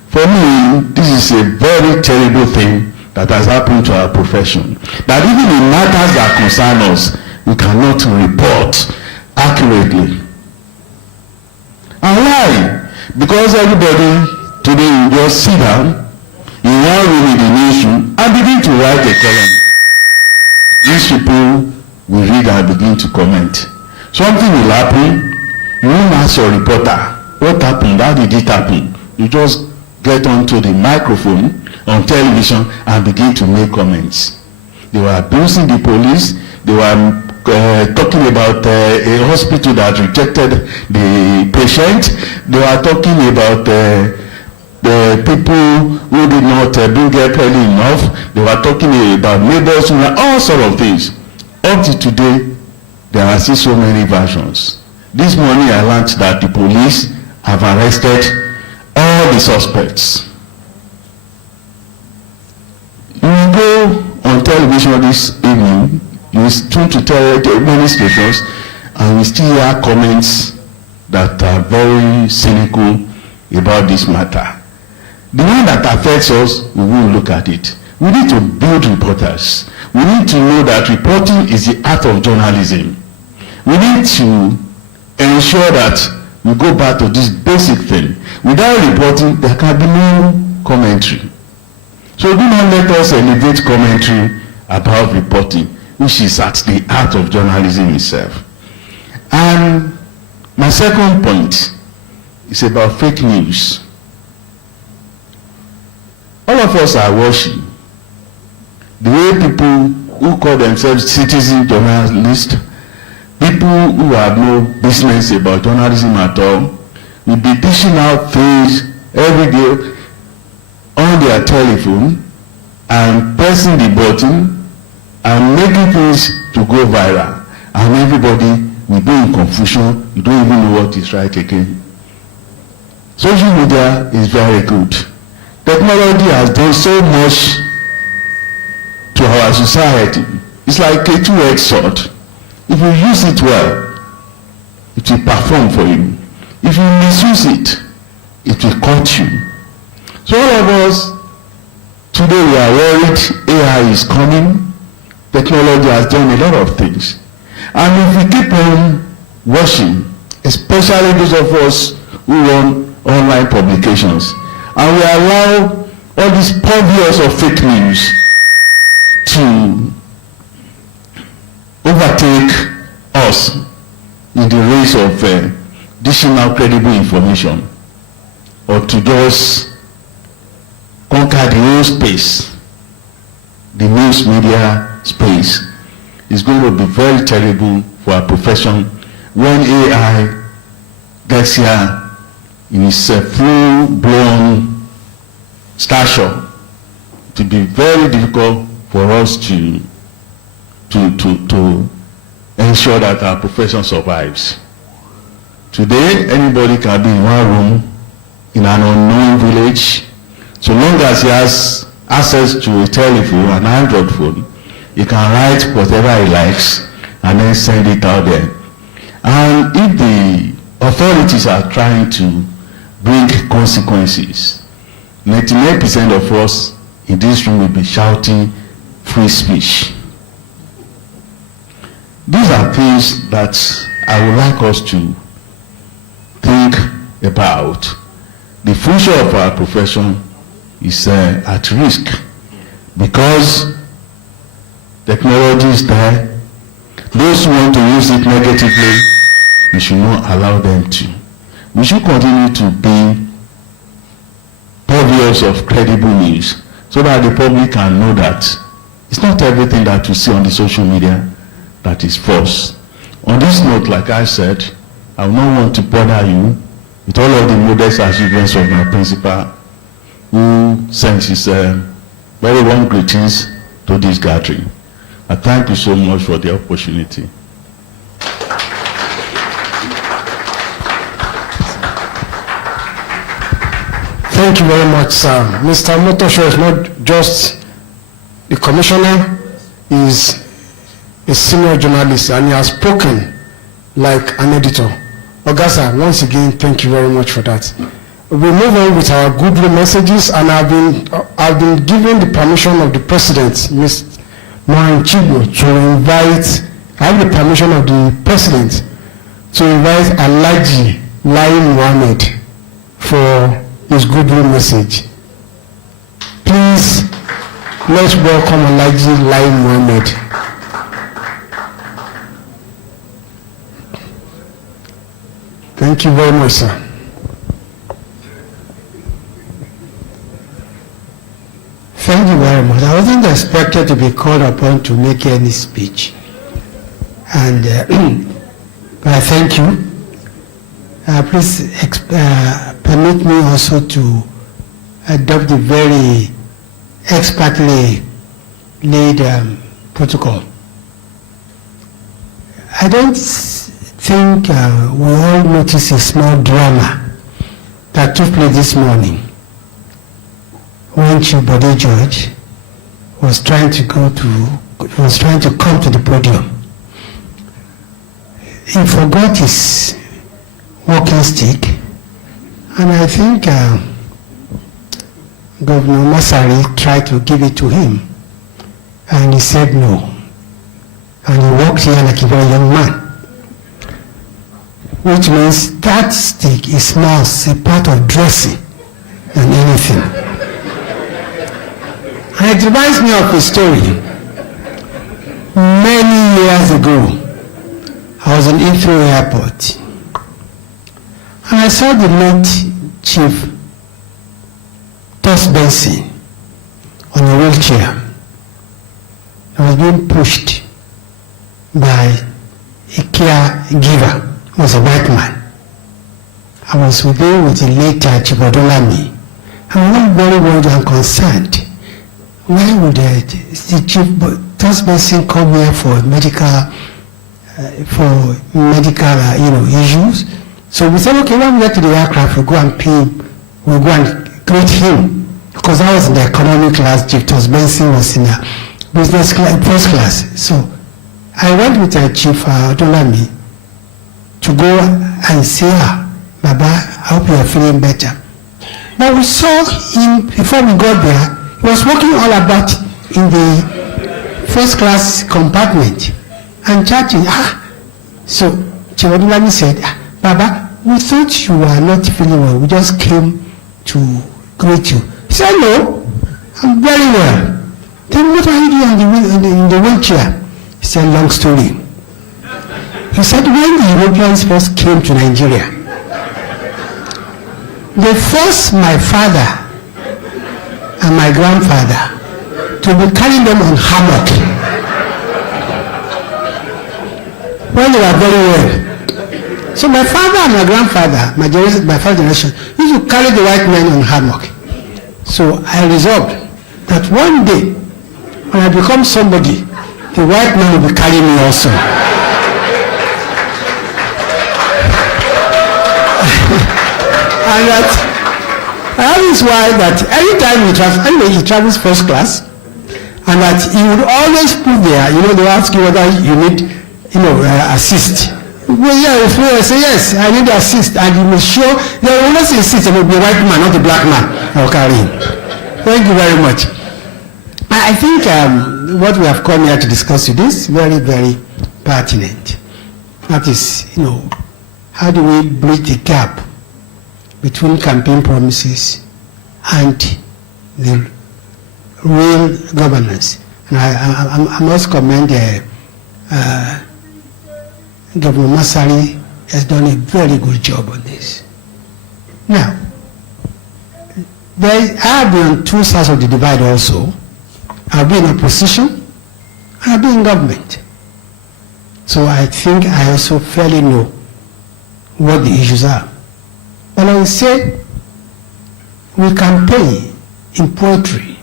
For me, this is a very terrible thing that has happened to our profession. That even in matters that concern us, we cannot report accurately. And why? Because everybody today will just sit down in one room in the newsroom and begin to write a column. These people will read and begin to comment. Something will happen, you won't ask your reporter, what happened, how did it happen? You just get onto the microphone on television and begin to make comments. They were abusing the police, they were talking about a hospital that rejected the patient, they were talking about the people who did not bring help early enough, they were talking about neighbors, all sorts of things. Up to today, there are still so many versions. This morning I learned that the police have arrested all the suspects. You will go on television this evening, you will tune to many stations, and we still hear comments that are very cynical about this matter. The one that affects us, we will look at it. We need to build reporters. We need to know that reporting is the art of journalism. We need to ensure that we go back to this basic thing. Without reporting, there can be no commentary. So do not let us elevate commentary about reporting, which is at the art of journalism itself. And my second point is about fake news. All of us are watching the way people who call themselves citizen journalists, people who have no business about journalism at all, will be dishing out things every day on their telephone and pressing the button and making things to go viral. And everybody will be in confusion. You don't even know what is right again. Social media is very good. Technology has done so much to our society. It's like a two-edged sword. If you use it well, it will perform for you. If you misuse it, it will cut you. So all of us, today we are worried AI is coming. Technology has done a lot of things. And if we keep on watching, especially those of us who run online publications, and we allow all these purveyors of fake news to overtake us in the race of dishing out credible information, or to just conquer the whole space, the news media space, is going to be very terrible for our profession when AI gets here in its full-blown stature. To be very difficult for us to ensure that our profession survives. Today, anybody can be in one room in an unknown village. So long as he has access to a telephone, an Android phone, he can write whatever he likes and then send it out there. And if the authorities are trying to bring consequences, 99% of us in this room will be shouting free speech. These are things that I would like us to think about the future of our profession is at risk because technology is there. Those who want to use it negatively, we should not allow them to. We should continue to be purveyors of credible news so that the public can know that it's not everything that you see on the social media that is false. On this note, like I said, I will not want to bother you with all of the modest achievements of my principal, who sends his very warm greetings to this gathering. I thank you so much for the opportunity. Thank you very much, sir. Mr. Motosho is not just the commissioner, he is a senior journalist and he has spoken like an editor. Ogasa, once again, thank you very much for that. We move on with our goodwill messages, and I've been given the permission of the president, Ms. Mohan Chibo, to invite, I have the permission of the president to invite Alhaji Lai Mohammed for his goodwill message. Please, let's welcome Alhaji Lai Mohammed. Thank you very much, sir. Thank you very much. I wasn't expected to be called upon to make any speech. And but I thank you. Please permit me also to adopt the very expertly laid protocol. I don't think we all noticed a small drama that took place this morning when Chibode George was trying to come to the podium. He forgot his walking stick, and I think Governor Masari tried to give it to him, and he said no. And he walked here like a very young man, which means that stick is more a part of dressing than anything. And it reminds me of a story. Many years ago, I was in Heathrow Airport, and I saw the late Chief Tos Benson on a wheelchair. I was being pushed by a caregiver, who was a white man. I was with him with the late Chief Odolami. I was very worried and concerned. Why would the Chief Tos Benson come here for medical issues? So we said, okay, when we get to the aircraft, we'll go and pay him, we'll go and greet him. Because I was in the economy class, Chief Tos Benson was in the business class, first class. So I went with Chief Odolami to go and say, Baba, I hope you are feeling better. But we saw him, before we got there, he was walking all about in the first class compartment and chatting. So Chief Odolami said, Baba, we thought you were not feeling well. We just came to greet you. He said, no, I'm very well. Then what are you doing in the wheelchair? He said, long story. He said, when the Europeans first came to Nigeria, they forced my father and my grandfather to be carrying them on hammock when they were very well. So my father and my grandfather, my first generation, used to carry the white men on hammock. So I resolved that one day, when I become somebody, the white man will be carrying me also. And that is why that every time he travels first class, and that he would always put there, they ask you whether you need, assist. Well, yeah, if I say yes, I need assist, and you will show, they will always insist, it will be a white man, not a black man. I'll carry him. Thank you very much. I think what we have come here to discuss today is very, very pertinent. That is, how do we bridge the gap between campaign promises and the real governance? And I must commend Governor Masari has done a very good job on this. Now, I have been on two sides of the divide also. I've been in opposition and I've been in government. So I think I also fairly know what the issues are. But I will say we campaign in poetry,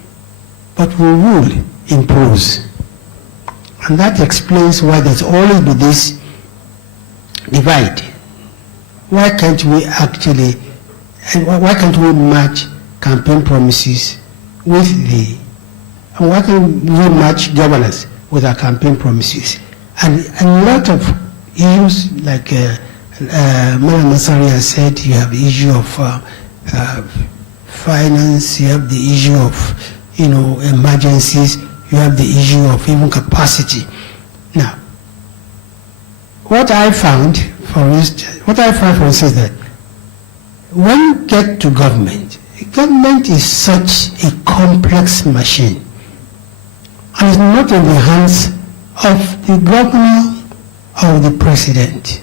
but we rule in prose. And that explains why there's always been this divide. Why can't we match campaign promises with why can't we match governance with our campaign promises? And a lot of issues, like Madam Masari has said, you have the issue of finance, you have the issue of emergencies, you have the issue of even capacity. Now, what I found, for instance, is that when you get to government is such a complex machine, and it's not in the hands of the governor or the president.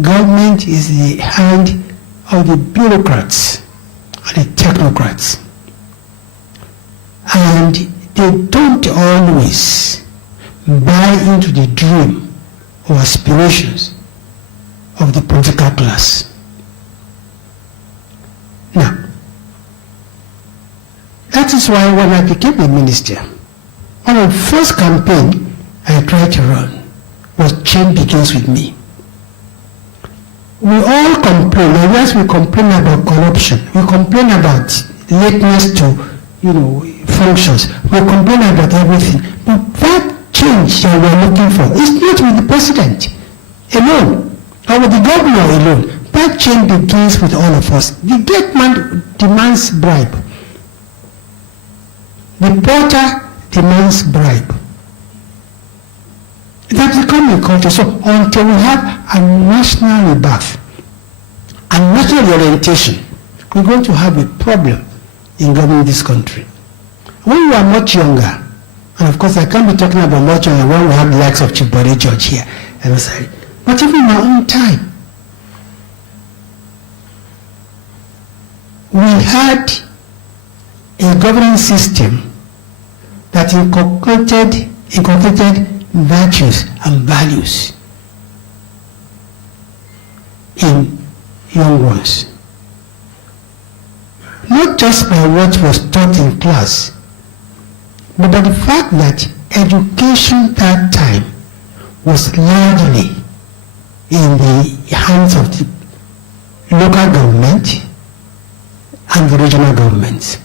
Government is the hand of the bureaucrats and the technocrats. And they don't always buy into the dream or aspirations of the political class. Now, that is why when I became a minister, one of the first campaign I tried to run was Change Begins With Me. We all complain, and yes, we complain about corruption, we complain about lateness to functions, we complain about everything, but that change that we're looking for is not with the president alone, or with the governor alone. That change begins with all of us. The gate man demands bribe. The porter demands bribe. It has become a culture. So until we have a national rebirth and national orientation, we're going to have a problem in governing this country. When we are much younger, and of course I can't be talking about much younger when we have the likes of Chief Bode George here, but even in our own time, we had a governing system that inculcated virtues and values in young ones. Not just by what was taught in class, but by the fact that education that time was largely in the hands of the local government and the regional governments.